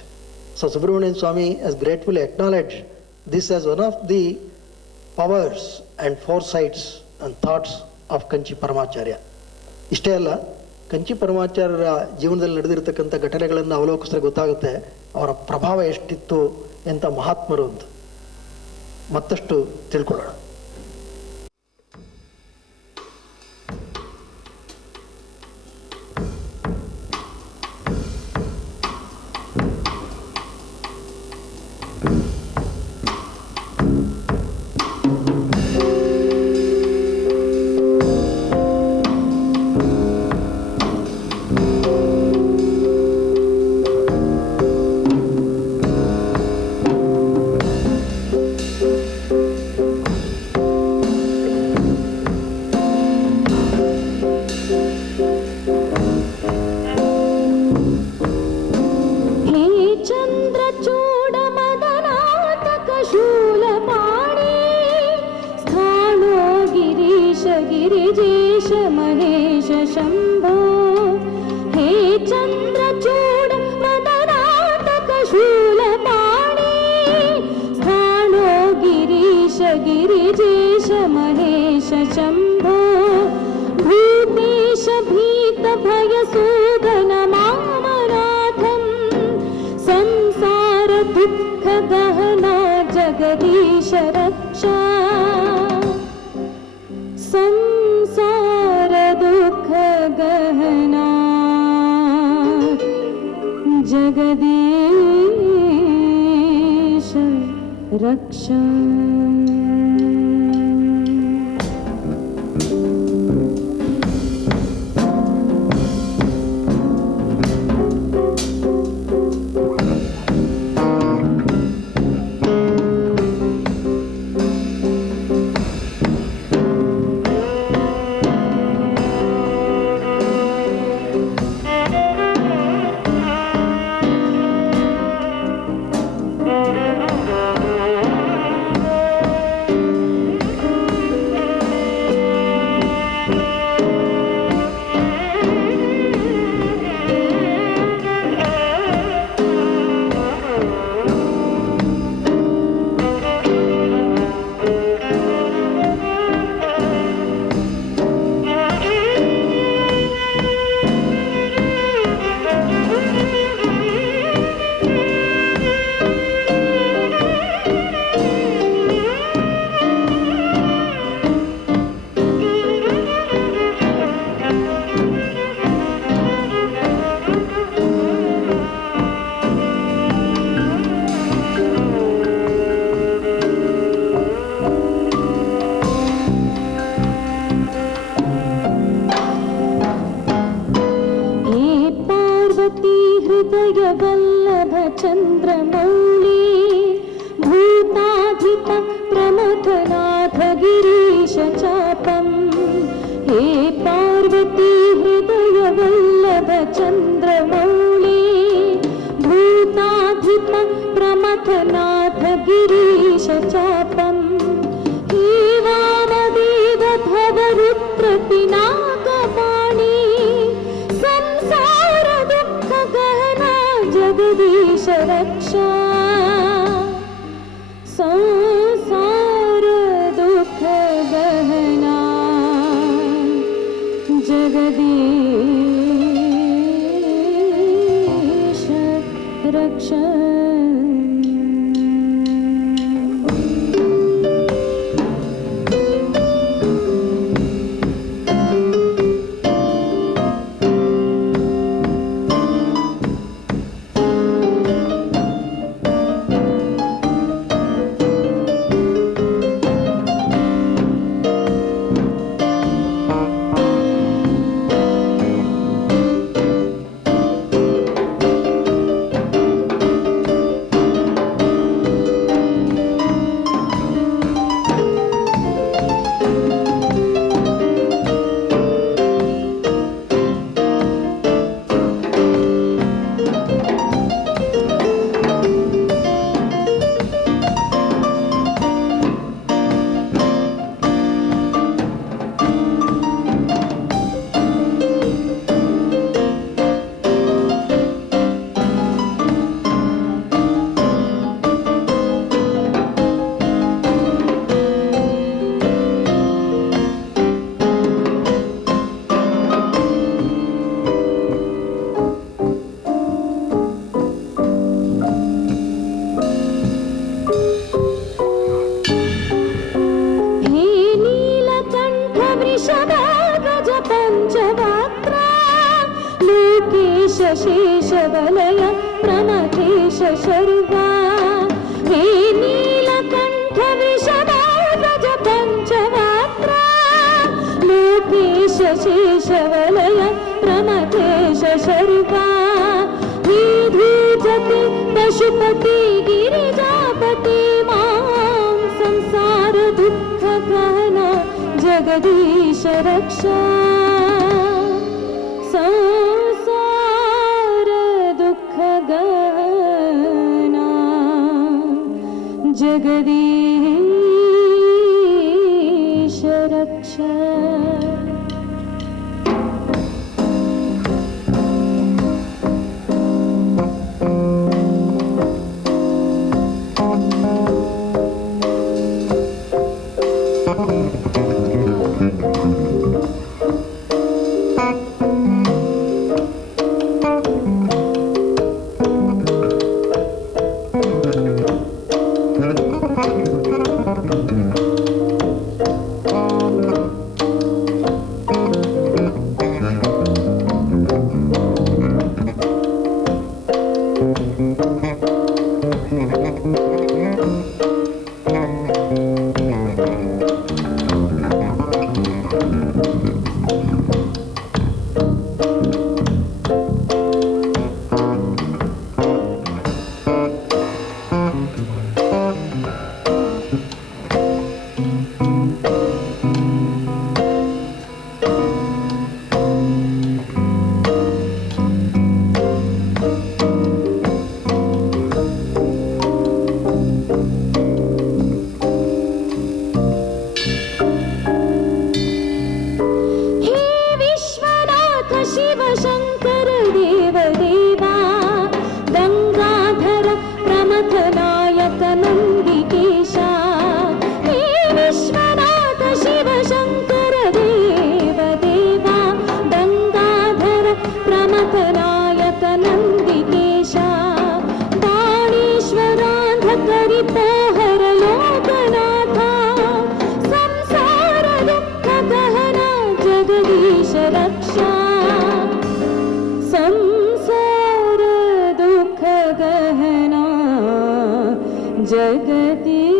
So Subramanian Swamy has gratefully acknowledged this as one of the powers and foresights and thoughts of Kanchi Paramacharya. ಇಷ್ಟೇ ಅಲ್ಲ, ಕಂಚಿ ಪರಮಾಚಾರ್ಯರ ಜೀವನದಲ್ಲಿ ನಡೆದಿರ್ತಕ್ಕಂಥ ಘಟನೆಗಳನ್ನು ಅವಲೋಕಿಸಿದ್ರೆ ಗೊತ್ತಾಗುತ್ತೆ ಅವರ ಪ್ರಭಾವ ಎಷ್ಟಿತ್ತು, ಎಂಥ ಮಹಾತ್ಮರು ಅಂತ ಮತ್ತಷ್ಟು ತಿಳ್ಕೊಳ್ಳೋಣ. शर्वा हे नीलकण्ठ वृषभाध्वज पञ्चवात्रा लोकेश शेषवलय प्रमथेश शर्वा विधूजति पशुपति गिरिजापति मां संसार दुःख गहना जगदीश रक्षा संसार दुःख गहना जगदीश रक्षा।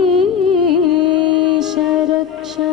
जगदीश रक्षा।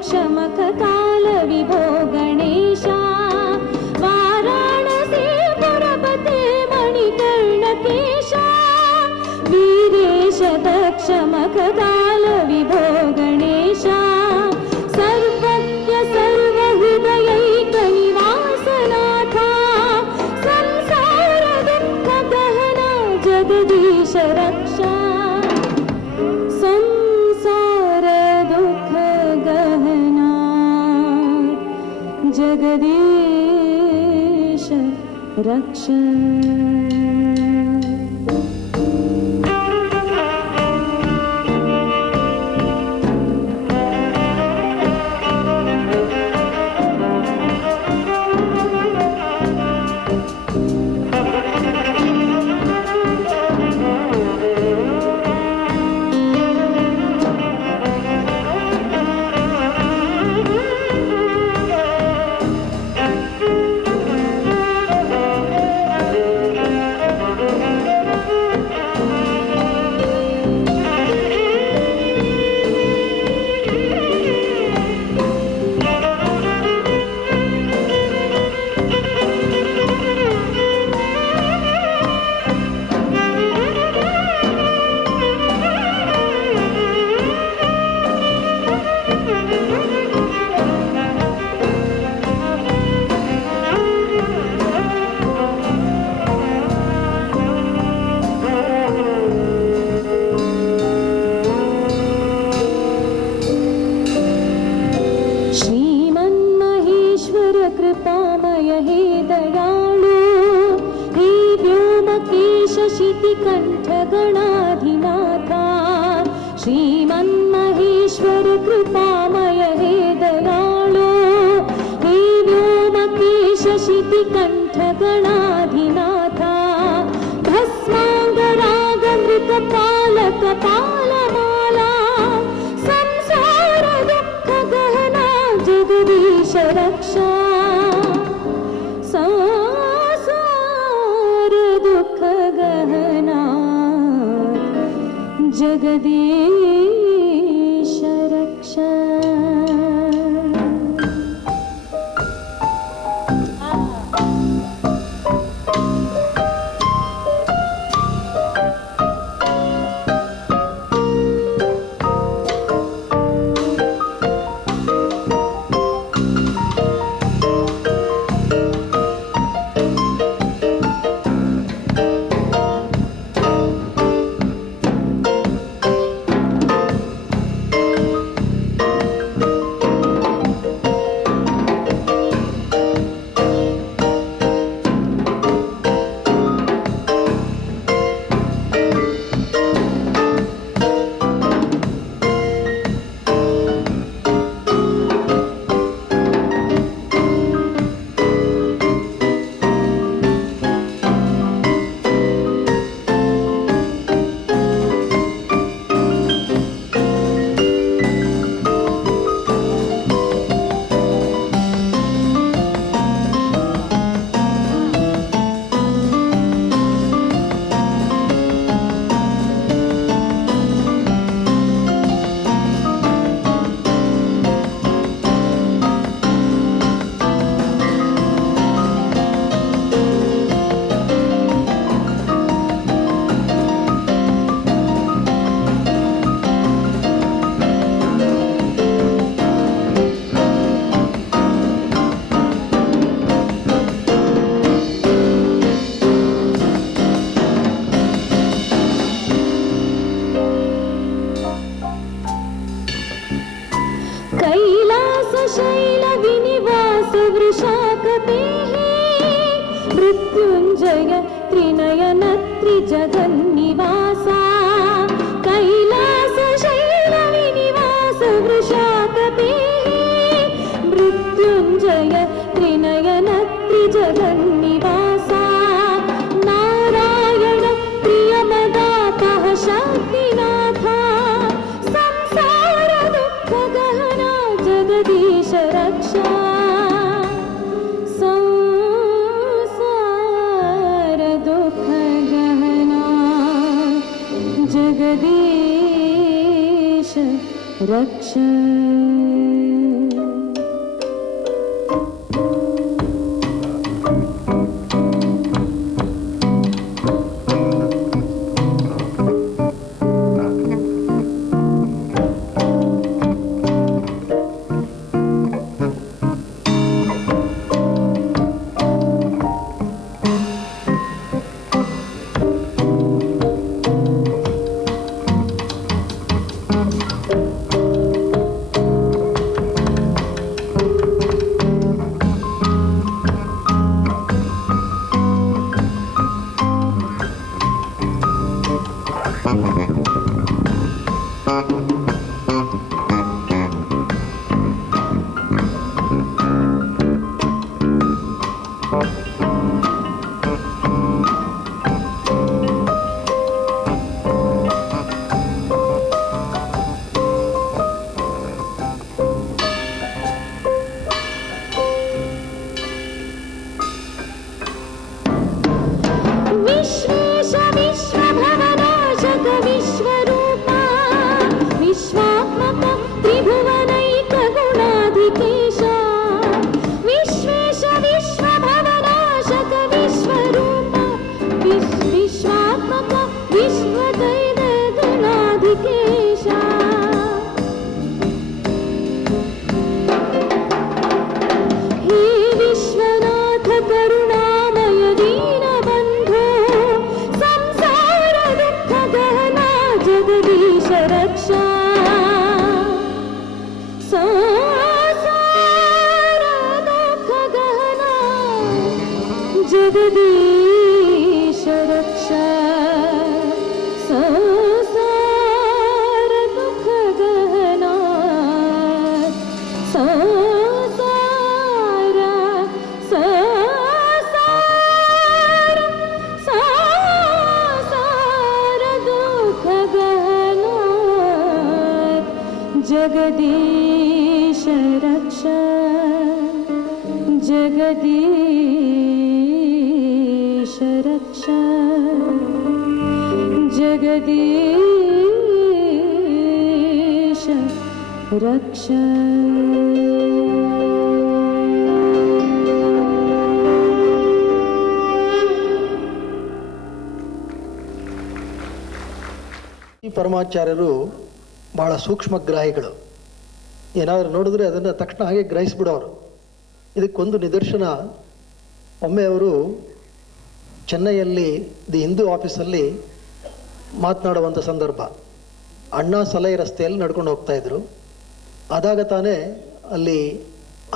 क्षमककाल विभो गणेशा वाराणसी पुरपते मणिकर्णकेशा वीरेश दक्षमककाल विभो गणेशा सर्वज्ञ सर्वहृदयैकनिवासनाथा संसार दुःख गहना जगदीश रक्षा जगदीश रक्षा। कृपामय हे दयाळो हे व्योमकेश शितिकण्ठगणाधिनाथा भस्माङ्गरागमृतपालकपालमाला संसार दुःखगहना जगदीश रक्षा संसार दुःखगहना जगदीश रक्षा. कैलासशैलविनिवास वृषाकपेः मृत्युञ्जय त्रिनयन त्रिजगन्निवासा कैलासशैलविनिवास वृषाकपेः मृत्युञ्जय त्रिनयन त्रिजगन्निवासा नारायण प्रियमदातः शक्तिनाथा संसार दुःखगहना जगदीश रक्षा संसार दुःखगहना जगदीश रक्षा. जगदीश रक्ष जगदीश रक्ष जगदीश रक्ष ಈ ಪರಮಾಚಾರ್ಯರು ಬಹಳ ಸೂಕ್ಷ್ಮಗ್ರಾಹಿಗಳು. ಏನಾದರೂ ನೋಡಿದ್ರೆ ಅದನ್ನು ತಕ್ಷಣ ಹಾಗೆ ಗ್ರಹಿಸ್ಬಿಡೋರು. ಇದಕ್ಕೊಂದು ನಿದರ್ಶನ, ಒಮ್ಮೆ ಅವರು ಚೆನ್ನೈಯಲ್ಲಿ ದಿ ಹಿಂದೂ ಆಫೀಸಲ್ಲಿ ಮಾತನಾಡುವಂಥ ಸಂದರ್ಭ. ಅಣ್ಣಾ ಸಲೈ ರಸ್ತೆಯಲ್ಲಿ ನಡ್ಕೊಂಡು ಹೋಗ್ತಾಯಿದ್ರು. ಆದಾಗ ತಾನೇ ಅಲ್ಲಿ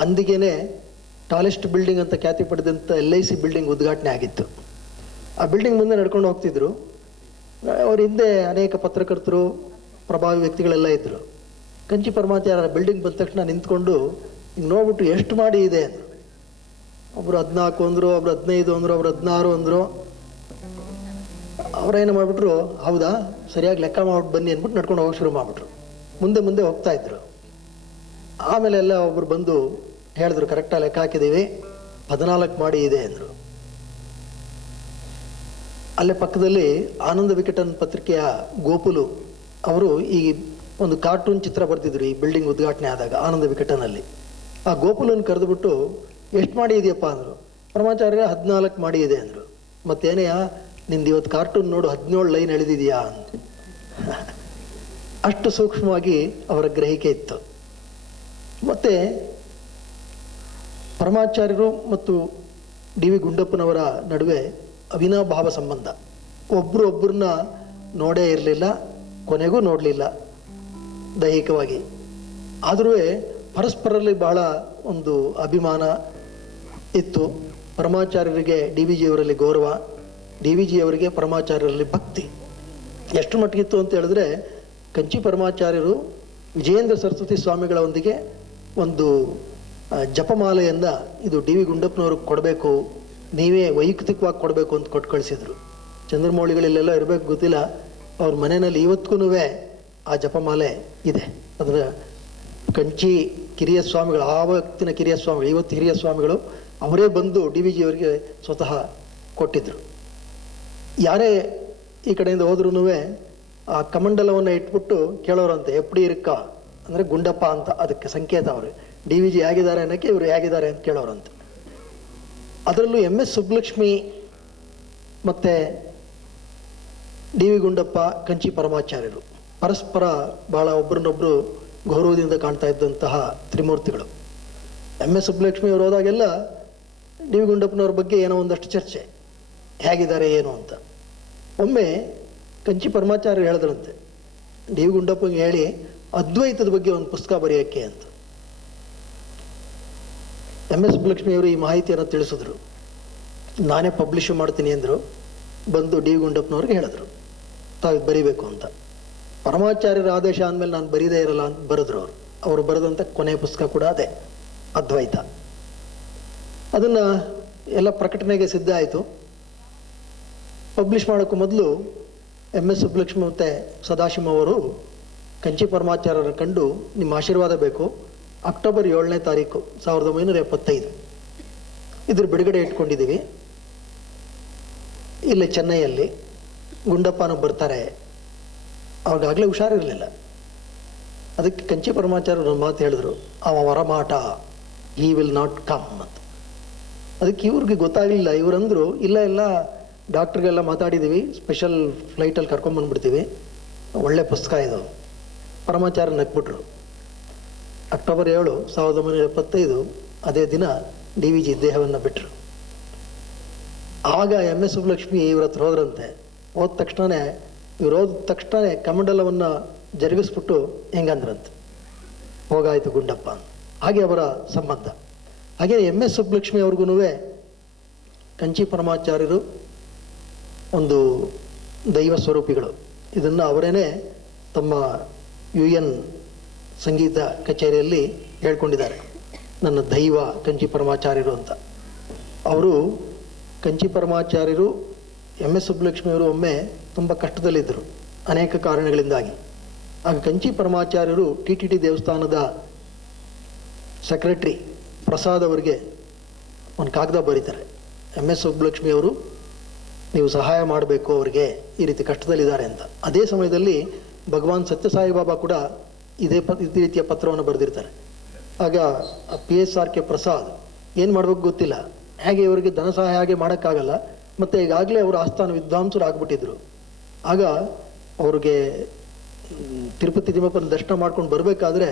ಅಂದಿಗೆನೇ ಟಾಲೆಸ್ಟ್ ಬಿಲ್ಡಿಂಗ್ ಅಂತ ಖ್ಯಾತಿ ಪಡೆದಂಥ LIC ಬಿಲ್ಡಿಂಗ್ ಉದ್ಘಾಟನೆ ಆಗಿತ್ತು. ಆ ಬಿಲ್ಡಿಂಗ್ ಮುಂದೆ ನಡ್ಕೊಂಡು ಹೋಗ್ತಿದ್ರು. ಅವ್ರ ಹಿಂದೆ ಅನೇಕ ಪತ್ರಕರ್ತರು, ಪ್ರಭಾವಿ ವ್ಯಕ್ತಿಗಳೆಲ್ಲ ಇದ್ದರು. ಕಂಚಿ ಪರಮಾಚಾರ್ಯ ಬಿಲ್ಡಿಂಗ್ ಬಂದ ತಕ್ಷಣ ನಿಂತ್ಕೊಂಡು ಹಿಂಗೆ ನೋಡ್ಬಿಟ್ಟು ಎಷ್ಟು ಮಾಡಿ ಇದೆ ಅಂದರು. ಒಬ್ಬರು 14 ಅಂದರು, ಒಬ್ರು 15 ಅಂದರು, ಒಬ್ರು 16 ಅಂದರು. ಅವರೇನು ಮಾಡಿಬಿಟ್ರು, ಹೌದಾ ಸರಿಯಾಗಿ ಲೆಕ್ಕ ಮಾಡ್ಬಿಟ್ಟು ಬನ್ನಿ ಅಂದ್ಬಿಟ್ಟು ನಡ್ಕೊಂಡು ಹೋಗೋಕೆ ಶುರು ಮಾಡಿಬಿಟ್ರು. ಮುಂದೆ ಮುಂದೆ ಹೋಗ್ತಾ ಇದ್ರು. ಆಮೇಲೆ ಎಲ್ಲ ಒಬ್ರು ಬಂದು ಹೇಳಿದ್ರು, ಕರೆಕ್ಟಾಗಿ ಲೆಕ್ಕ ಹಾಕಿದ್ದೀವಿ, 14 ಮಾಡಿ ಇದೆ ಅಂದರು. ಅಲ್ಲೇ ಪಕ್ಕದಲ್ಲಿ ಆನಂದ ವಿಕಟನ್ ಪತ್ರಿಕೆಯ ಗೋಪುಲು ಅವರು ಈ ಒಂದು ಕಾರ್ಟೂನ್ ಚಿತ್ರ ಬರ್ತಿದ್ರು ಈ ಬಿಲ್ಡಿಂಗ್ ಉದ್ಘಾಟನೆ ಆದಾಗ ಆನಂದ ವಿಕಟನಲ್ಲಿ. ಆ ಗೋಪುಲನ್ನು ಕರೆದುಬಿಟ್ಟು ಎಷ್ಟು ಮಾಡಿ ಇದೆಯಪ್ಪ ಅಂದರು. ಪರಮಾಚಾರ್ಯ 14 ಮಾಡಿ ಇದೆ ಅಂದರು. ಮತ್ತೇನೆಯ ನಿಂದು ಇವತ್ತು ಕಾರ್ಟೂನ್ ನೋಡು 17 ಲೈನ್ ಎಳೆದಿದೆಯಾ ಅಂತ. ಅಷ್ಟು ಸೂಕ್ಷ್ಮವಾಗಿ ಅವರ ಗ್ರಹಿಕೆ ಇತ್ತು. ಮತ್ತು ಪರಮಾಚಾರ್ಯರು ಮತ್ತು ಡಿ ವಿ ಗುಂಡಪ್ಪನವರ ನಡುವೆ ಅವಿನಾಭಾವ ಸಂಬಂಧ. ಒಬ್ಬರನ್ನ ನೋಡೇ ಇರಲಿಲ್ಲ, ಕೊನೆಗೂ ನೋಡಲಿಲ್ಲ ದೈಹಿಕವಾಗಿ. ಆದರೂ ಪರಸ್ಪರರಲ್ಲಿ ಬಹಳ ಒಂದು ಅಭಿಮಾನ ಇತ್ತು. ಪರಮಾಚಾರ್ಯರಿಗೆ DVG ಅವರಲ್ಲಿ ಗೌರವ, DVG ಅವರಿಗೆ ಪರಮಾಚಾರ್ಯರಲ್ಲಿ ಭಕ್ತಿ. ಎಷ್ಟು ಮಟ್ಟಿಗಿತ್ತು ಅಂತ ಹೇಳಿದ್ರೆ, ಕಂಚಿ ಪರಮಾಚಾರ್ಯರು ವಿಜಯೇಂದ್ರ ಸರಸ್ವತಿ ಸ್ವಾಮಿಗಳೊಂದಿಗೆ ಒಂದು ಜಪಮಾಲೆಯನ್ನು ಇದು ಡಿ ವಿ ಗುಂಡಪ್ಪನವ್ರಿಗೆ ಕೊಡಬೇಕು, ನೀವೇ ವೈಯಕ್ತಿಕವಾಗಿ ಕೊಡಬೇಕು ಅಂತ ಕೊಟ್ಟು ಕಳಿಸಿದ್ರು. ಚಂದ್ರಮೌಳಿಗಳಲ್ಲೆಲ್ಲ ಇರಬೇಕು ಗೊತ್ತಿಲ್ಲ, ಅವ್ರ ಮನೆಯಲ್ಲಿ ಇವತ್ತಿಗೂ ಆ ಜಪಮಾಲೆ ಇದೆ. ಅದರ ಕಂಚಿ ಕಿರಿಯ ಸ್ವಾಮಿಗಳು, ಆವತ್ತಿನ ಕಿರಿಯ ಸ್ವಾಮಿಗಳು, ಇವತ್ತು ಹಿರಿಯ ಸ್ವಾಮಿಗಳು ಅವರೇ ಬಂದು DVG ಅವರಿಗೆ ಸ್ವತಃ ಕೊಟ್ಟಿದ್ರು. ಯಾರೇ ಈ ಕಡೆಯಿಂದ ಹೋದ್ರೂ ಆ ಕಮಂಡಲವನ್ನು ಇಟ್ಬಿಟ್ಟು ಕೇಳೋರಂತೆ, ಎಪ್ಪಡಿ ಇರುಕ್ಕ ಅಂದರೆ ಗುಂಡಪ್ಪ ಅಂತ ಅದಕ್ಕೆ ಸಂಕೇತ. ಅವರು DVG ಹೇಗಿದ್ದಾರೆ ಅನ್ನೋಕ್ಕೆ ಇವರು ಹೇಗಿದ್ದಾರೆ ಅಂತ ಕೇಳೋರಂತೆ. ಅದರಲ್ಲೂ MS ಸುಬ್ಬಲಕ್ಷ್ಮಿ ಮತ್ತು ಡಿ ವಿ ಗುಂಡಪ್ಪ, ಕಂಚಿ ಪರಮಾಚಾರ್ಯರು ಪರಸ್ಪರ ಬಹಳ ಒಬ್ಬರನ್ನೊಬ್ಬರು ಗೌರವದಿಂದ ಕಾಣ್ತಾ ಇದ್ದಂತಹ ತ್ರಿಮೂರ್ತಿಗಳು. MS ಸುಬ್ಬಲಕ್ಷ್ಮಿ ಅವರು ಹೋದಾಗೆಲ್ಲ ಡಿ ವಿ ಗುಂಡಪ್ಪನವ್ರ ಬಗ್ಗೆ ಏನೋ ಒಂದಷ್ಟು ಚರ್ಚೆ, ಹೇಗಿದ್ದಾರೆ ಏನು ಅಂತ. ಒಮ್ಮೆ ಕಂಚಿ ಪರಮಾಚಾರ್ಯರು ಹೇಳಿದ್ರಂತೆ ಡಿ ವಿ ಗುಂಡಪ್ಪಂಗೆ ಹೇಳಿ ಅದ್ವೈತದ ಬಗ್ಗೆ ಒಂದು ಪುಸ್ತಕ ಬರೆಯೋಕ್ಕೆ ಅಂತ. MS ಸುಬ್ಬಲಕ್ಷ್ಮಿಯವರು ಈ ಮಾಹಿತಿಯನ್ನು ತಿಳಿಸಿದ್ರು. ನಾನೇ ಪಬ್ಲಿಷ್ ಮಾಡ್ತೀನಿ ಅಂದರು. ಬಂದು ಡಿ ವಿ ಗುಂಡಪ್ಪನವ್ರಿಗೆ ಹೇಳಿದ್ರು ತಾವು ಬರೀಬೇಕು ಅಂತ. ಪರಮಾಚಾರ್ಯರ ಆದೇಶ ಆದಮೇಲೆ ನಾನು ಬರೀದೇ ಇರಲ್ಲ ಅಂತ ಬರೆದ್ರು ಅವರು. ಅವರು ಬರೆದಂಥ ಕೊನೆಯ ಪುಸ್ತಕ ಕೂಡ ಅದೇ, ಅದ್ವೈತ. ಅದನ್ನು ಎಲ್ಲ ಪ್ರಕಟಣೆಗೆ ಸಿದ್ಧ ಆಯಿತು. ಪಬ್ಲಿಷ್ ಮಾಡೋಕ್ಕೂ ಮೊದಲು MS ಸುಬ್ಬಲಕ್ಷ್ಮಿ ಮತ್ತು ಸದಾಶಿವ ಅವರು ಕಂಚಿ ಪರಮಾಚಾರ್ಯರ ಕಂಡು ನಿಮ್ಮ ಆಶೀರ್ವಾದ ಬೇಕು, ಅಕ್ಟೋಬರ್ 7ನೇ ತಾರೀಕು 1975 ಇದ್ರ ಬಿಡುಗಡೆ ಇಟ್ಕೊಂಡಿದ್ದೀವಿ, ಇಲ್ಲಿ ಚೆನ್ನೈಯಲ್ಲಿ ಗುಂಡಪ್ಪನೂ ಬರ್ತಾರೆ. ಅವಾಗಲೇ ಹುಷಾರಿರಲಿಲ್ಲ. ಅದಕ್ಕೆ ಕಂಚಿ ಪರಮಾಚಾರ್ಯರು ಒಂದು ಮಾತು ಹೇಳಿದ್ರು, ಅವ ವರಮಾಟ, ಹಿ ವಿಲ್ ನಾಟ್ ಕಮ್ ಅಂತ. ಅದಕ್ಕೆ ಇವ್ರಿಗೆ ಗೊತ್ತಾಗಲಿಲ್ಲ. ಇವರಂದರು, ಇಲ್ಲ ಡಾಕ್ಟ್ರಿಗೆಲ್ಲ ಮಾತಾಡಿದ್ದೀವಿ, ಸ್ಪೆಷಲ್ ಫ್ಲೈಟಲ್ಲಿ ಕರ್ಕೊಂಬಂದ್ಬಿಡ್ತೀವಿ, ಒಳ್ಳೆ ಪುಸ್ತಕ ಇದು. ಪರಮಾಚಾರ್ಯ ನಕ್ಬಿಟ್ರು. ಅಕ್ಟೋಬರ್ 7, 1975 ಅದೇ ದಿನ DVG ದೇಹವನ್ನು ಬಿಟ್ಟರು. ಆಗ MS ಸುಬ್ಬಲಕ್ಷ್ಮಿ ಇವ್ರ ಹತ್ರ ಹೋದ್ರಂತೆ. ಹೋದ ತಕ್ಷಣ ಕಮಂಡಲವನ್ನು ಜರುಗಿಸ್ಬಿಟ್ಟು ಹೆಂಗಂದ್ರಂತೆ, ಹೋಗಾಯ್ತು ಗುಂಡಪ್ಪ. ಹಾಗೆ ಅವರ ಸಂಬಂಧ. ಹಾಗೆ MS ಸುಬ್ಬಲಕ್ಷ್ಮಿ ಅವ್ರಿಗೂ ಕಂಚಿ ಪರಮಾಚಾರ್ಯರು ಒಂದು ದೈವ ಸ್ವರೂಪಿಗಳು. ಇದನ್ನು ಅವರೇನೆ ತಮ್ಮ UN ಸಂಗೀತ ಕಚೇರಿಯಲ್ಲಿ ಹೇಳ್ಕೊಂಡಿದ್ದಾರೆ, ನನ್ನ ದೈವ ಕಂಚಿ ಪರಮಾಚಾರ್ಯರು ಅಂತ. ಅವರು ಕಂಚಿ ಆಗ ಕಂಚಿ ಪರಮಾಚಾರ್ಯರು TTD ದೇವಸ್ಥಾನದ ಸೆಕ್ರೆಟ್ರಿ ಪ್ರಸಾದ್ ಅವರಿಗೆ ಒಂದು ಕಾಗದ ಬರೀತಾರೆ. MS ಸುಬ್ಬಲಕ್ಷ್ಮಿ ಅವರು, ನೀವು ಸಹಾಯ ಮಾಡಬೇಕು ಅವರಿಗೆ, ಈ ರೀತಿ ಕಷ್ಟದಲ್ಲಿದ್ದಾರೆ ಅಂತ. ಅದೇ ಸಮಯದಲ್ಲಿ ಭಗವಾನ್ ಸತ್ಯಸಾಯಿಬಾಬಾ ಕೂಡ ಇದೇ ರೀತಿಯ ಪತ್ರವನ್ನು ಬರೆದಿರ್ತಾರೆ. ಆಗ PSRK ಪ್ರಸಾದ್ ಏನು ಮಾಡಬೇಕು ಗೊತ್ತಿಲ್ಲ, ಹೇಗೆ ಇವರಿಗೆ ಧನ ಸಹಾಯ ಹಾಗೆ ಮಾಡೋಕ್ಕಾಗಲ್ಲ, ಮತ್ತು ಈಗಾಗಲೇ ಅವರು ಆಸ್ಥಾನ ವಿದ್ವಾಂಸರು ಆಗ್ಬಿಟ್ಟಿದ್ರು. ಆಗ ಅವ್ರಿಗೆ ತಿರುಪತಿ ತಿಮ್ಮಪ್ಪನ ದರ್ಶನ ಮಾಡ್ಕೊಂಡು ಬರಬೇಕಾದ್ರೆ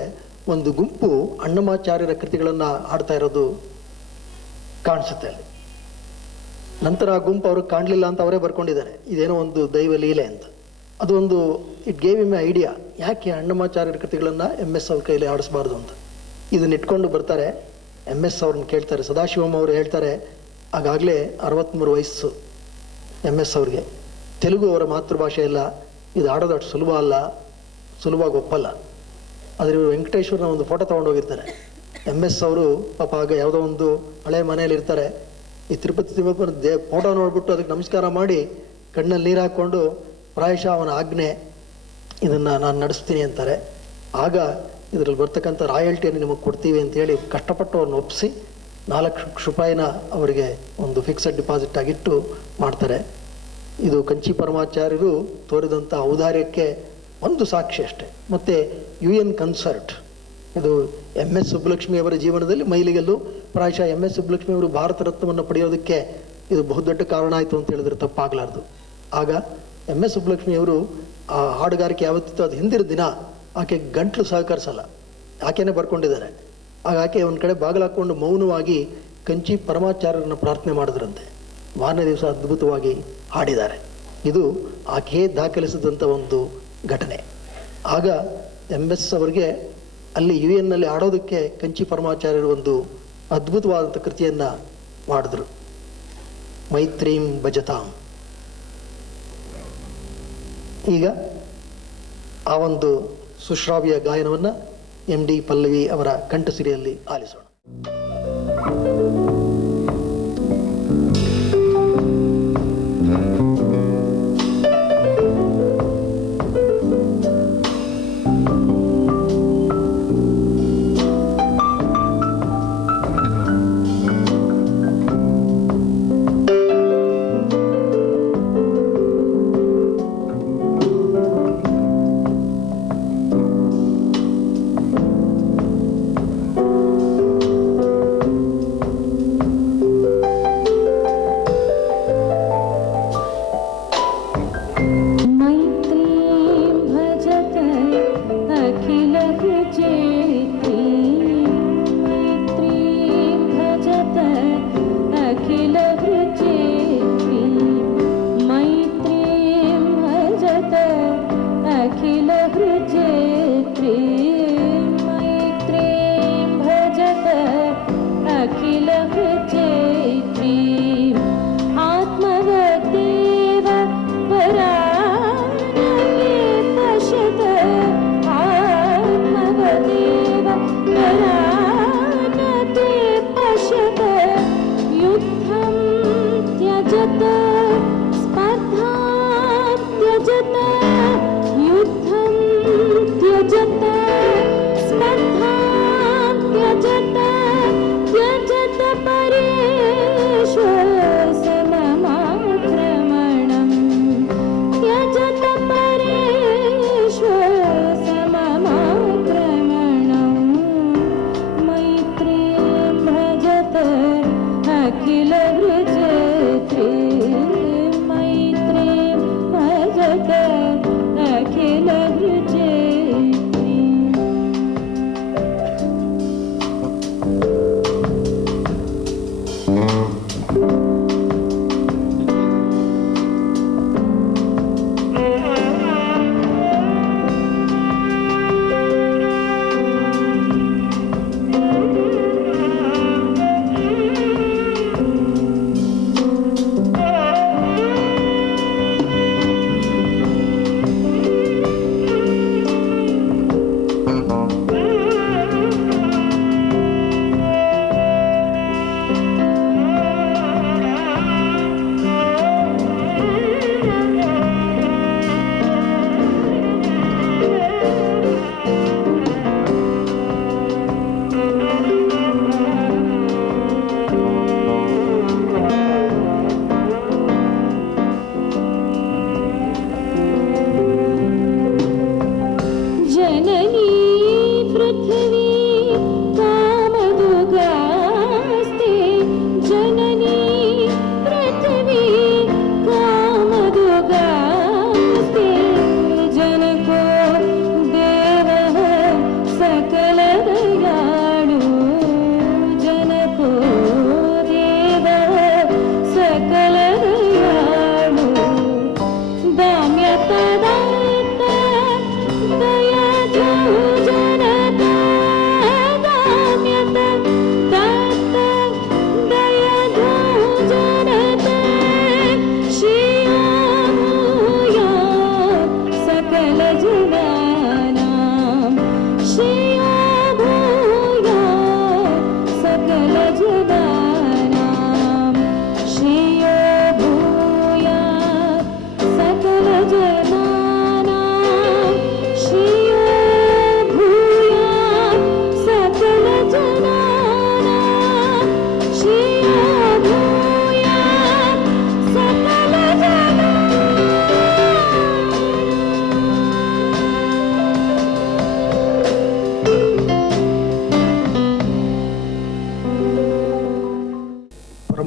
ಒಂದು ಗುಂಪು ಅಣ್ಣಮಾಚಾರ್ಯರ ಕೃತಿಗಳನ್ನು ಹಾಡ್ತಾ ಇರೋದು ಕಾಣಿಸುತ್ತೆ ಅಲ್ಲಿ. ನಂತರ ಆ ಗುಂಪು ಅವ್ರಿಗೆ ಕಾಣಲಿಲ್ಲ ಅಂತ ಅವರೇ ಬರ್ಕೊಂಡಿದ್ದಾರೆ, ಇದೇನೋ ಒಂದು ದೈವ ಲೀಲೆ ಅಂತ. ಅದು ಒಂದು ಇಟ್ ಗೇವ್ ಇಮ್ ಐಡಿಯಾ, ಯಾಕೆ ಅಣ್ಣಮಾಚಾರ್ಯರ ಕೃತಿಗಳನ್ನು MS ಅವ್ರ ಕೈಲಿ ಆಡಿಸ್ಬಾರ್ದು ಅಂತ. ಇದನ್ನ ಇಟ್ಕೊಂಡು ಬರ್ತಾರೆ. MS ಅವ್ರನ್ನ ಕೇಳ್ತಾರೆ. ಸದಾಶಿವಂ ಅವರು ಹೇಳ್ತಾರೆ, ಆಗಾಗಲೇ 63 ವಯಸ್ಸು MS ಅವ್ರಿಗೆ. ತೆಲುಗು ಅವರ ಮಾತೃಭಾಷೆ ಇಲ್ಲ, ಇದು ಆಡೋದು ಅಷ್ಟು ಸುಲಭ ಅಲ್ಲ, ಸುಲಭವಾಗಿ ಒಪ್ಪಲ್ಲ. ಆದರೆ ಇವರು ವೆಂಕಟೇಶ್ವರನ ಒಂದು ಫೋಟೋ ತೊಗೊಂಡೋಗಿರ್ತಾರೆ. MS ಅವರು ಪಾಪ ಆಗ ಯಾವುದೋ ಒಂದು ಹಳೆ ಮನೆಯಲ್ಲಿ ಇರ್ತಾರೆ. ಈ ತಿರುಪತಿ ತಿಮ್ಮಪ್ಪನ ಫೋಟೋ ನೋಡ್ಬಿಟ್ಟು ಅದಕ್ಕೆ ನಮಸ್ಕಾರ ಮಾಡಿ ಕಣ್ಣಲ್ಲಿ ನೀರು ಹಾಕ್ಕೊಂಡು, ಪ್ರಾಯಶಃ ಅವನ ಆಜ್ಞೆ, ಇದನ್ನು ನಾನು ನಡೆಸ್ತೀನಿ ಅಂತಾರೆ. ಆಗ ಇದರಲ್ಲಿ ಬರ್ತಕ್ಕಂಥ ರಾಯಲ್ಟಿಯನ್ನು ನಿಮಗೆ ಕೊಡ್ತೀವಿ ಅಂತೇಳಿ ಕಷ್ಟಪಟ್ಟು ಅವ್ರನ್ನ ಒಪ್ಪಿಸಿ 4 ಲಕ್ಷ ರೂಪಾಯಿನ ಅವರಿಗೆ ಒಂದು ಫಿಕ್ಸೆಡ್ ಡಿಪಾಸಿಟ್ ಆಗಿಟ್ಟು ಮಾಡ್ತಾರೆ. ಇದು ಕಂಚಿ ಪರಮಾಚಾರ್ಯರು ತೋರಿದಂಥ ಔದಾರ್ಯಕ್ಕೆ ಒಂದು ಸಾಕ್ಷಿ ಅಷ್ಟೆ. ಮತ್ತು UN ಕನ್ಸರ್ಟ್, ಇದು MS ಸುಬ್ಬಲಕ್ಷ್ಮಿ ಅವರ ಜೀವನದಲ್ಲಿ ಮೈಲಿಗಲ್ಲು. ಪ್ರಾಯಶಃ MS ಸುಬ್ಬಲಕ್ಷ್ಮಿ ಅವರು ಭಾರತ ರತ್ನವನ್ನು ಪಡೆಯೋದಕ್ಕೆ ಇದು ಬಹುದೊಡ್ಡ ಕಾರಣ ಆಯಿತು ಅಂತ ಹೇಳಿದ್ರೆ ತಪ್ಪಾಗಲಾರ್ದು. ಆಗ MS ಸುಬ್ಬಲಕ್ಷ್ಮಿ ಅವರು ಆ ಹಾಡುಗಾರಿಕೆ ಯಾವತ್ತಿತ್ತು ಅದು ಹಿಂದಿನ ದಿನ ಆಕೆ ಗಂಟ್ಲು ಸಹಕರಿಸಲ್ಲ, ಆಕೆನೇ ಬರ್ಕೊಂಡಿದ್ದಾರೆ. ಆಗ ಆಕೆ ಒಂದು ಕಡೆ ಬಾಗಿಲು ಹಾಕ್ಕೊಂಡು ಮೌನವಾಗಿ ಕಂಚಿ ಪರಮಾಚಾರ್ಯರನ್ನು ಪ್ರಾರ್ಥನೆ ಮಾಡಿದ್ರಂತೆ. ಮಾರನೇ ದಿವಸ ಅದ್ಭುತವಾಗಿ ಹಾಡಿದ್ದಾರೆ. ಇದು ಆಕೆ ದಾಖಲಿಸಿದಂಥ ಒಂದು ಘಟನೆ. ಆಗ MS ಅವರಿಗೆ ಅಲ್ಲಿ UN ಆಡೋದಕ್ಕೆ ಕಂಚಿ ಪರಮಾಚಾರ್ಯರು ಒಂದು ಅದ್ಭುತವಾದಂಥ ಕೃತಿಯನ್ನು ಮಾಡಿದ್ರು, ಮೈತ್ರೀಂ ಭಜತಾಂ. ಈಗ ಆ ಒಂದು ಸುಶ್ರಾವ್ಯ ಗಾಯನವನ್ನು MD ಪಲ್ಲವಿ ಅವರ ಕಂಠಸಿರಿಯಲ್ಲಿ ಆಲಿಸೋಣ.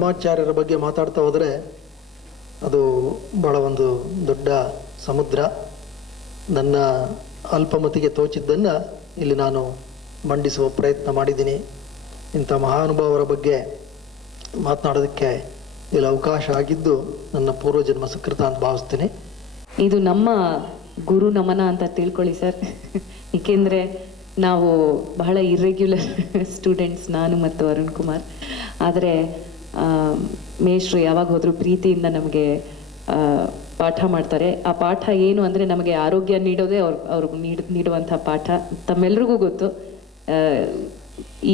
ನಮ್ಮಚ್ಚಾರ್ಯರ ಬಗ್ಗೆ ಮಾತಾಡ್ತಾ ಹೋದರೆ ಅದು ಬಹಳ ಒಂದು ದೊಡ್ಡ ಸಮುದ್ರ. ನನ್ನ ಅಲ್ಪಮತಿಗೆ ತೋಚಿದ್ದನ್ನು ಇಲ್ಲಿ ನಾನು ಮಂಡಿಸುವ ಪ್ರಯತ್ನ ಮಾಡಿದ್ದೀನಿ. ಇಂಥ ಮಹಾನುಭಾವರ ಬಗ್ಗೆ ಮಾತನಾಡೋದಕ್ಕೆ ಇಲ್ಲಿ ಅವಕಾಶ ಆಗಿದ್ದು ನನ್ನ ಪೂರ್ವಜನ್ಮ ಸುಕೃತ ಅಂತ ಭಾವಿಸ್ತೀನಿ. ಇದು ನಮ್ಮ ಗುರು ನಮನ ಅಂತ ತಿಳ್ಕೊಳ್ಳಿ ಸರ್. ಏಕೆಂದರೆ ನಾವು ಬಹಳ ಇರ್ರೆಗ್ಯುಲರ್ ಸ್ಟೂಡೆಂಟ್ಸ್, ನಾನು ಮತ್ತು ಅರುಣ್ ಕುಮಾರ್. ಆದರೆ ಮೇಷ್ರು ಯಾವಾಗ ಹೋದರೂ ಪ್ರೀತಿಯಿಂದ ನಮಗೆ ಪಾಠ ಮಾಡ್ತಾರೆ. ಆ ಪಾಠ ಏನು ಅಂದರೆ ನಮಗೆ ಆರೋಗ್ಯ ನೀಡೋದೇ ಅವ್ರಿಗೆ ನೀಡುವಂಥ ಪಾಠ. ತಮ್ಮೆಲ್ರಿಗೂ ಗೊತ್ತು,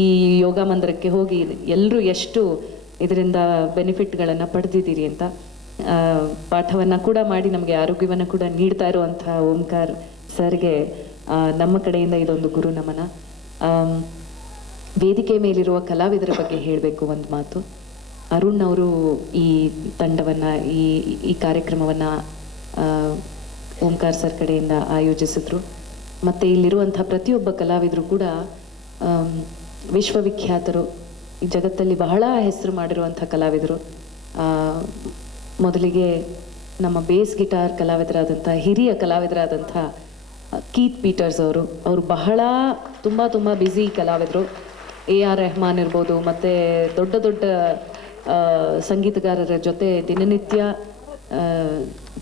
ಈ ಯೋಗ ಮಂದಿರಕ್ಕೆ ಹೋಗಿ ಎಲ್ಲರೂ ಎಷ್ಟು ಇದರಿಂದ ಬೆನಿಫಿಟ್ಗಳನ್ನು ಪಡೆದಿದ್ದೀರಿ ಅಂತ. ಪಾಠವನ್ನು ಕೂಡ ಮಾಡಿ ನಮಗೆ ಆರೋಗ್ಯವನ್ನು ಕೂಡ ನೀಡ್ತಾ ಇರುವಂಥ ಓಂಕಾರ್ ಸರ್ಗೆ ನಮ್ಮ ಕಡೆಯಿಂದ ಇದೊಂದು ಗುರು ನಮನ. ವೇದಿಕೆ ಮೇಲಿರುವ ಕಲಾವಿದರ ಬಗ್ಗೆ ಹೇಳಬೇಕು ಒಂದು ಮಾತು. ಅರುಣ್ ಅವರು ಈ ತಂಡವನ್ನು, ಈ ಕಾರ್ಯಕ್ರಮವನ್ನು ಓಂಕಾರ್ ಸರ್ ಕಡೆಯಿಂದ ಆಯೋಜಿಸಿದ್ರು. ಮತ್ತು ಇಲ್ಲಿರುವಂಥ ಪ್ರತಿಯೊಬ್ಬ ಕಲಾವಿದರು ಕೂಡ ವಿಶ್ವವಿಖ್ಯಾತರು, ಈ ಜಗತ್ತಲ್ಲಿ ಬಹಳ ಹೆಸರು ಮಾಡಿರುವಂಥ ಕಲಾವಿದರು. ಮೊದಲಿಗೆ ನಮ್ಮ ಬೇಸ್ ಗಿಟಾರ್ ಕಲಾವಿದರಾದಂಥ, ಹಿರಿಯ ಕಲಾವಿದರಾದಂಥ ಕೀತ್ ಪೀಟರ್ಸ್ ಅವರು ಬಹಳ ತುಂಬ ಬ್ಯುಸಿ ಕಲಾವಿದರು. AR ರೆಹಮಾನ್ ಇರ್ಬೋದು, ಮತ್ತು ದೊಡ್ಡ ದೊಡ್ಡ ಸಂಗೀತಗಾರರ ಜೊತೆ ದಿನನಿತ್ಯ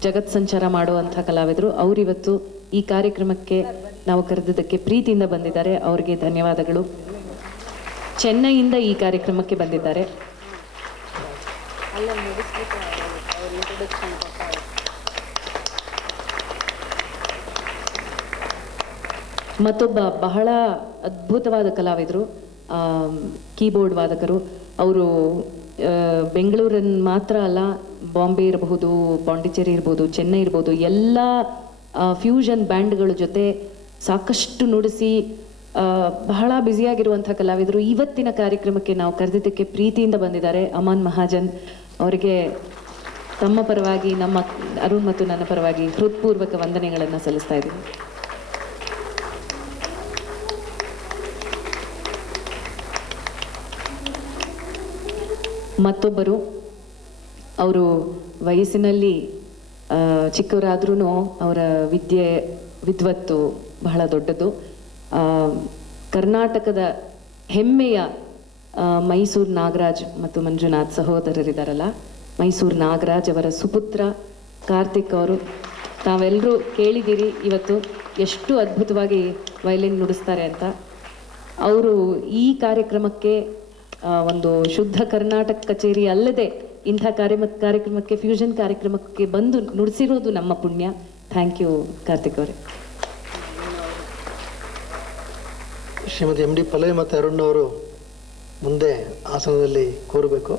ಜಗತ್ ಸಂಚಾರ ಮಾಡುವಂಥ ಕಲಾವಿದರು. ಅವರಿವತ್ತು ಈ ಕಾರ್ಯಕ್ರಮಕ್ಕೆ ನಾವು ಕರೆದಿದ್ದಕ್ಕೆ ಪ್ರೀತಿಯಿಂದ ಬಂದಿದ್ದಾರೆ. ಅವರಿಗೆ ಧನ್ಯವಾದಗಳು. ಚೆನ್ನೈಯಿಂದ ಈ ಕಾರ್ಯಕ್ರಮಕ್ಕೆ ಬಂದಿದ್ದಾರೆ. ಮತ್ತೊಬ್ಬ ಬಹಳ ಅದ್ಭುತವಾದ ಕಲಾವಿದರು, ಕೀಬೋರ್ಡ್ ವಾದಕರು. ಅವರು ಬೆಂಗಳೂರನ್ನು ಮಾತ್ರ ಅಲ್ಲ, ಬಾಂಬೆ ಇರಬಹುದು, ಪಾಂಡಿಚೇರಿ ಇರ್ಬೋದು, ಚೆನ್ನೈ ಇರ್ಬೋದು, ಎಲ್ಲ ಫ್ಯೂಷನ್ ಬ್ಯಾಂಡ್ಗಳ ಜೊತೆ ಸಾಕಷ್ಟು ನುಡಿಸಿ ಬಹಳ ಬ್ಯುಸಿಯಾಗಿರುವಂಥ ಕಲಾವಿದರು. ಇವತ್ತಿನ ಕಾರ್ಯಕ್ರಮಕ್ಕೆ ನಾವು ಕರೆದಿದ್ದಕ್ಕೆ ಪ್ರೀತಿಯಿಂದ ಬಂದಿದ್ದಾರೆ. ಅಮನ್ ಮಹಾಜನ್ ಅವರಿಗೆ ತಮ್ಮ ಪರವಾಗಿ, ನಮ್ಮ ಅರುಣ್ ಮತ್ತು ನನ್ನ ಪರವಾಗಿ ಹೃತ್ಪೂರ್ವಕ ವಂದನೆಗಳನ್ನು ಸಲ್ಲಿಸ್ತಾ ಇದ್ದೀನಿ. ಮತ್ತೊಬ್ಬರು, ಅವರು ವಯಸ್ಸಿನಲ್ಲಿ ಚಿಕ್ಕವರಾದ್ರೂ ಅವರ ವಿದ್ವತ್ತು ಬಹಳ ದೊಡ್ಡದು. ಕರ್ನಾಟಕದ ಹೆಮ್ಮೆಯ ಮೈಸೂರು ನಾಗರಾಜ್ ಮತ್ತು ಮಂಜುನಾಥ್ ಸಹೋದರರಿದ್ದಾರಲ್ಲ, ಮೈಸೂರು ನಾಗರಾಜ್ ಅವರ ಸುಪುತ್ರ ಕಾರ್ತಿಕ್ ಅವರು. ತಾವೆಲ್ಲರೂ ಕೇಳಿದ್ದೀರಿ ಇವತ್ತು ಎಷ್ಟು ಅದ್ಭುತವಾಗಿ ವಯಲಿನ್ ನುಡಿಸ್ತಾರೆ ಅಂತ. ಅವರು ಈ ಕಾರ್ಯಕ್ರಮಕ್ಕೆ ಒಂದು ಶುದ್ಧ ಕರ್ನಾಟಕ ಕಚೇರಿ ಅಲ್ಲದೆ ಇಂಥ ಕಾರ್ಯಕ್ರಮಕ್ಕೆ, ಫ್ಯೂಷನ್ ಕಾರ್ಯಕ್ರಮಕ್ಕೆ ಬಂದು ನುಡಿಸಿರೋದು ನಮ್ಮ ಪುಣ್ಯ. ಥ್ಯಾಂಕ್ ಯು ಕಾರ್ತಿಕ್ ಅವರೇ. ಶ್ರೀಮತಿ MD ಪಲ್ಲವಿ ಮತ್ತು ಅರುಣ್ ಅವರು ಮುಂದೆ ಆಸನದಲ್ಲಿ ಕೂರಬೇಕು.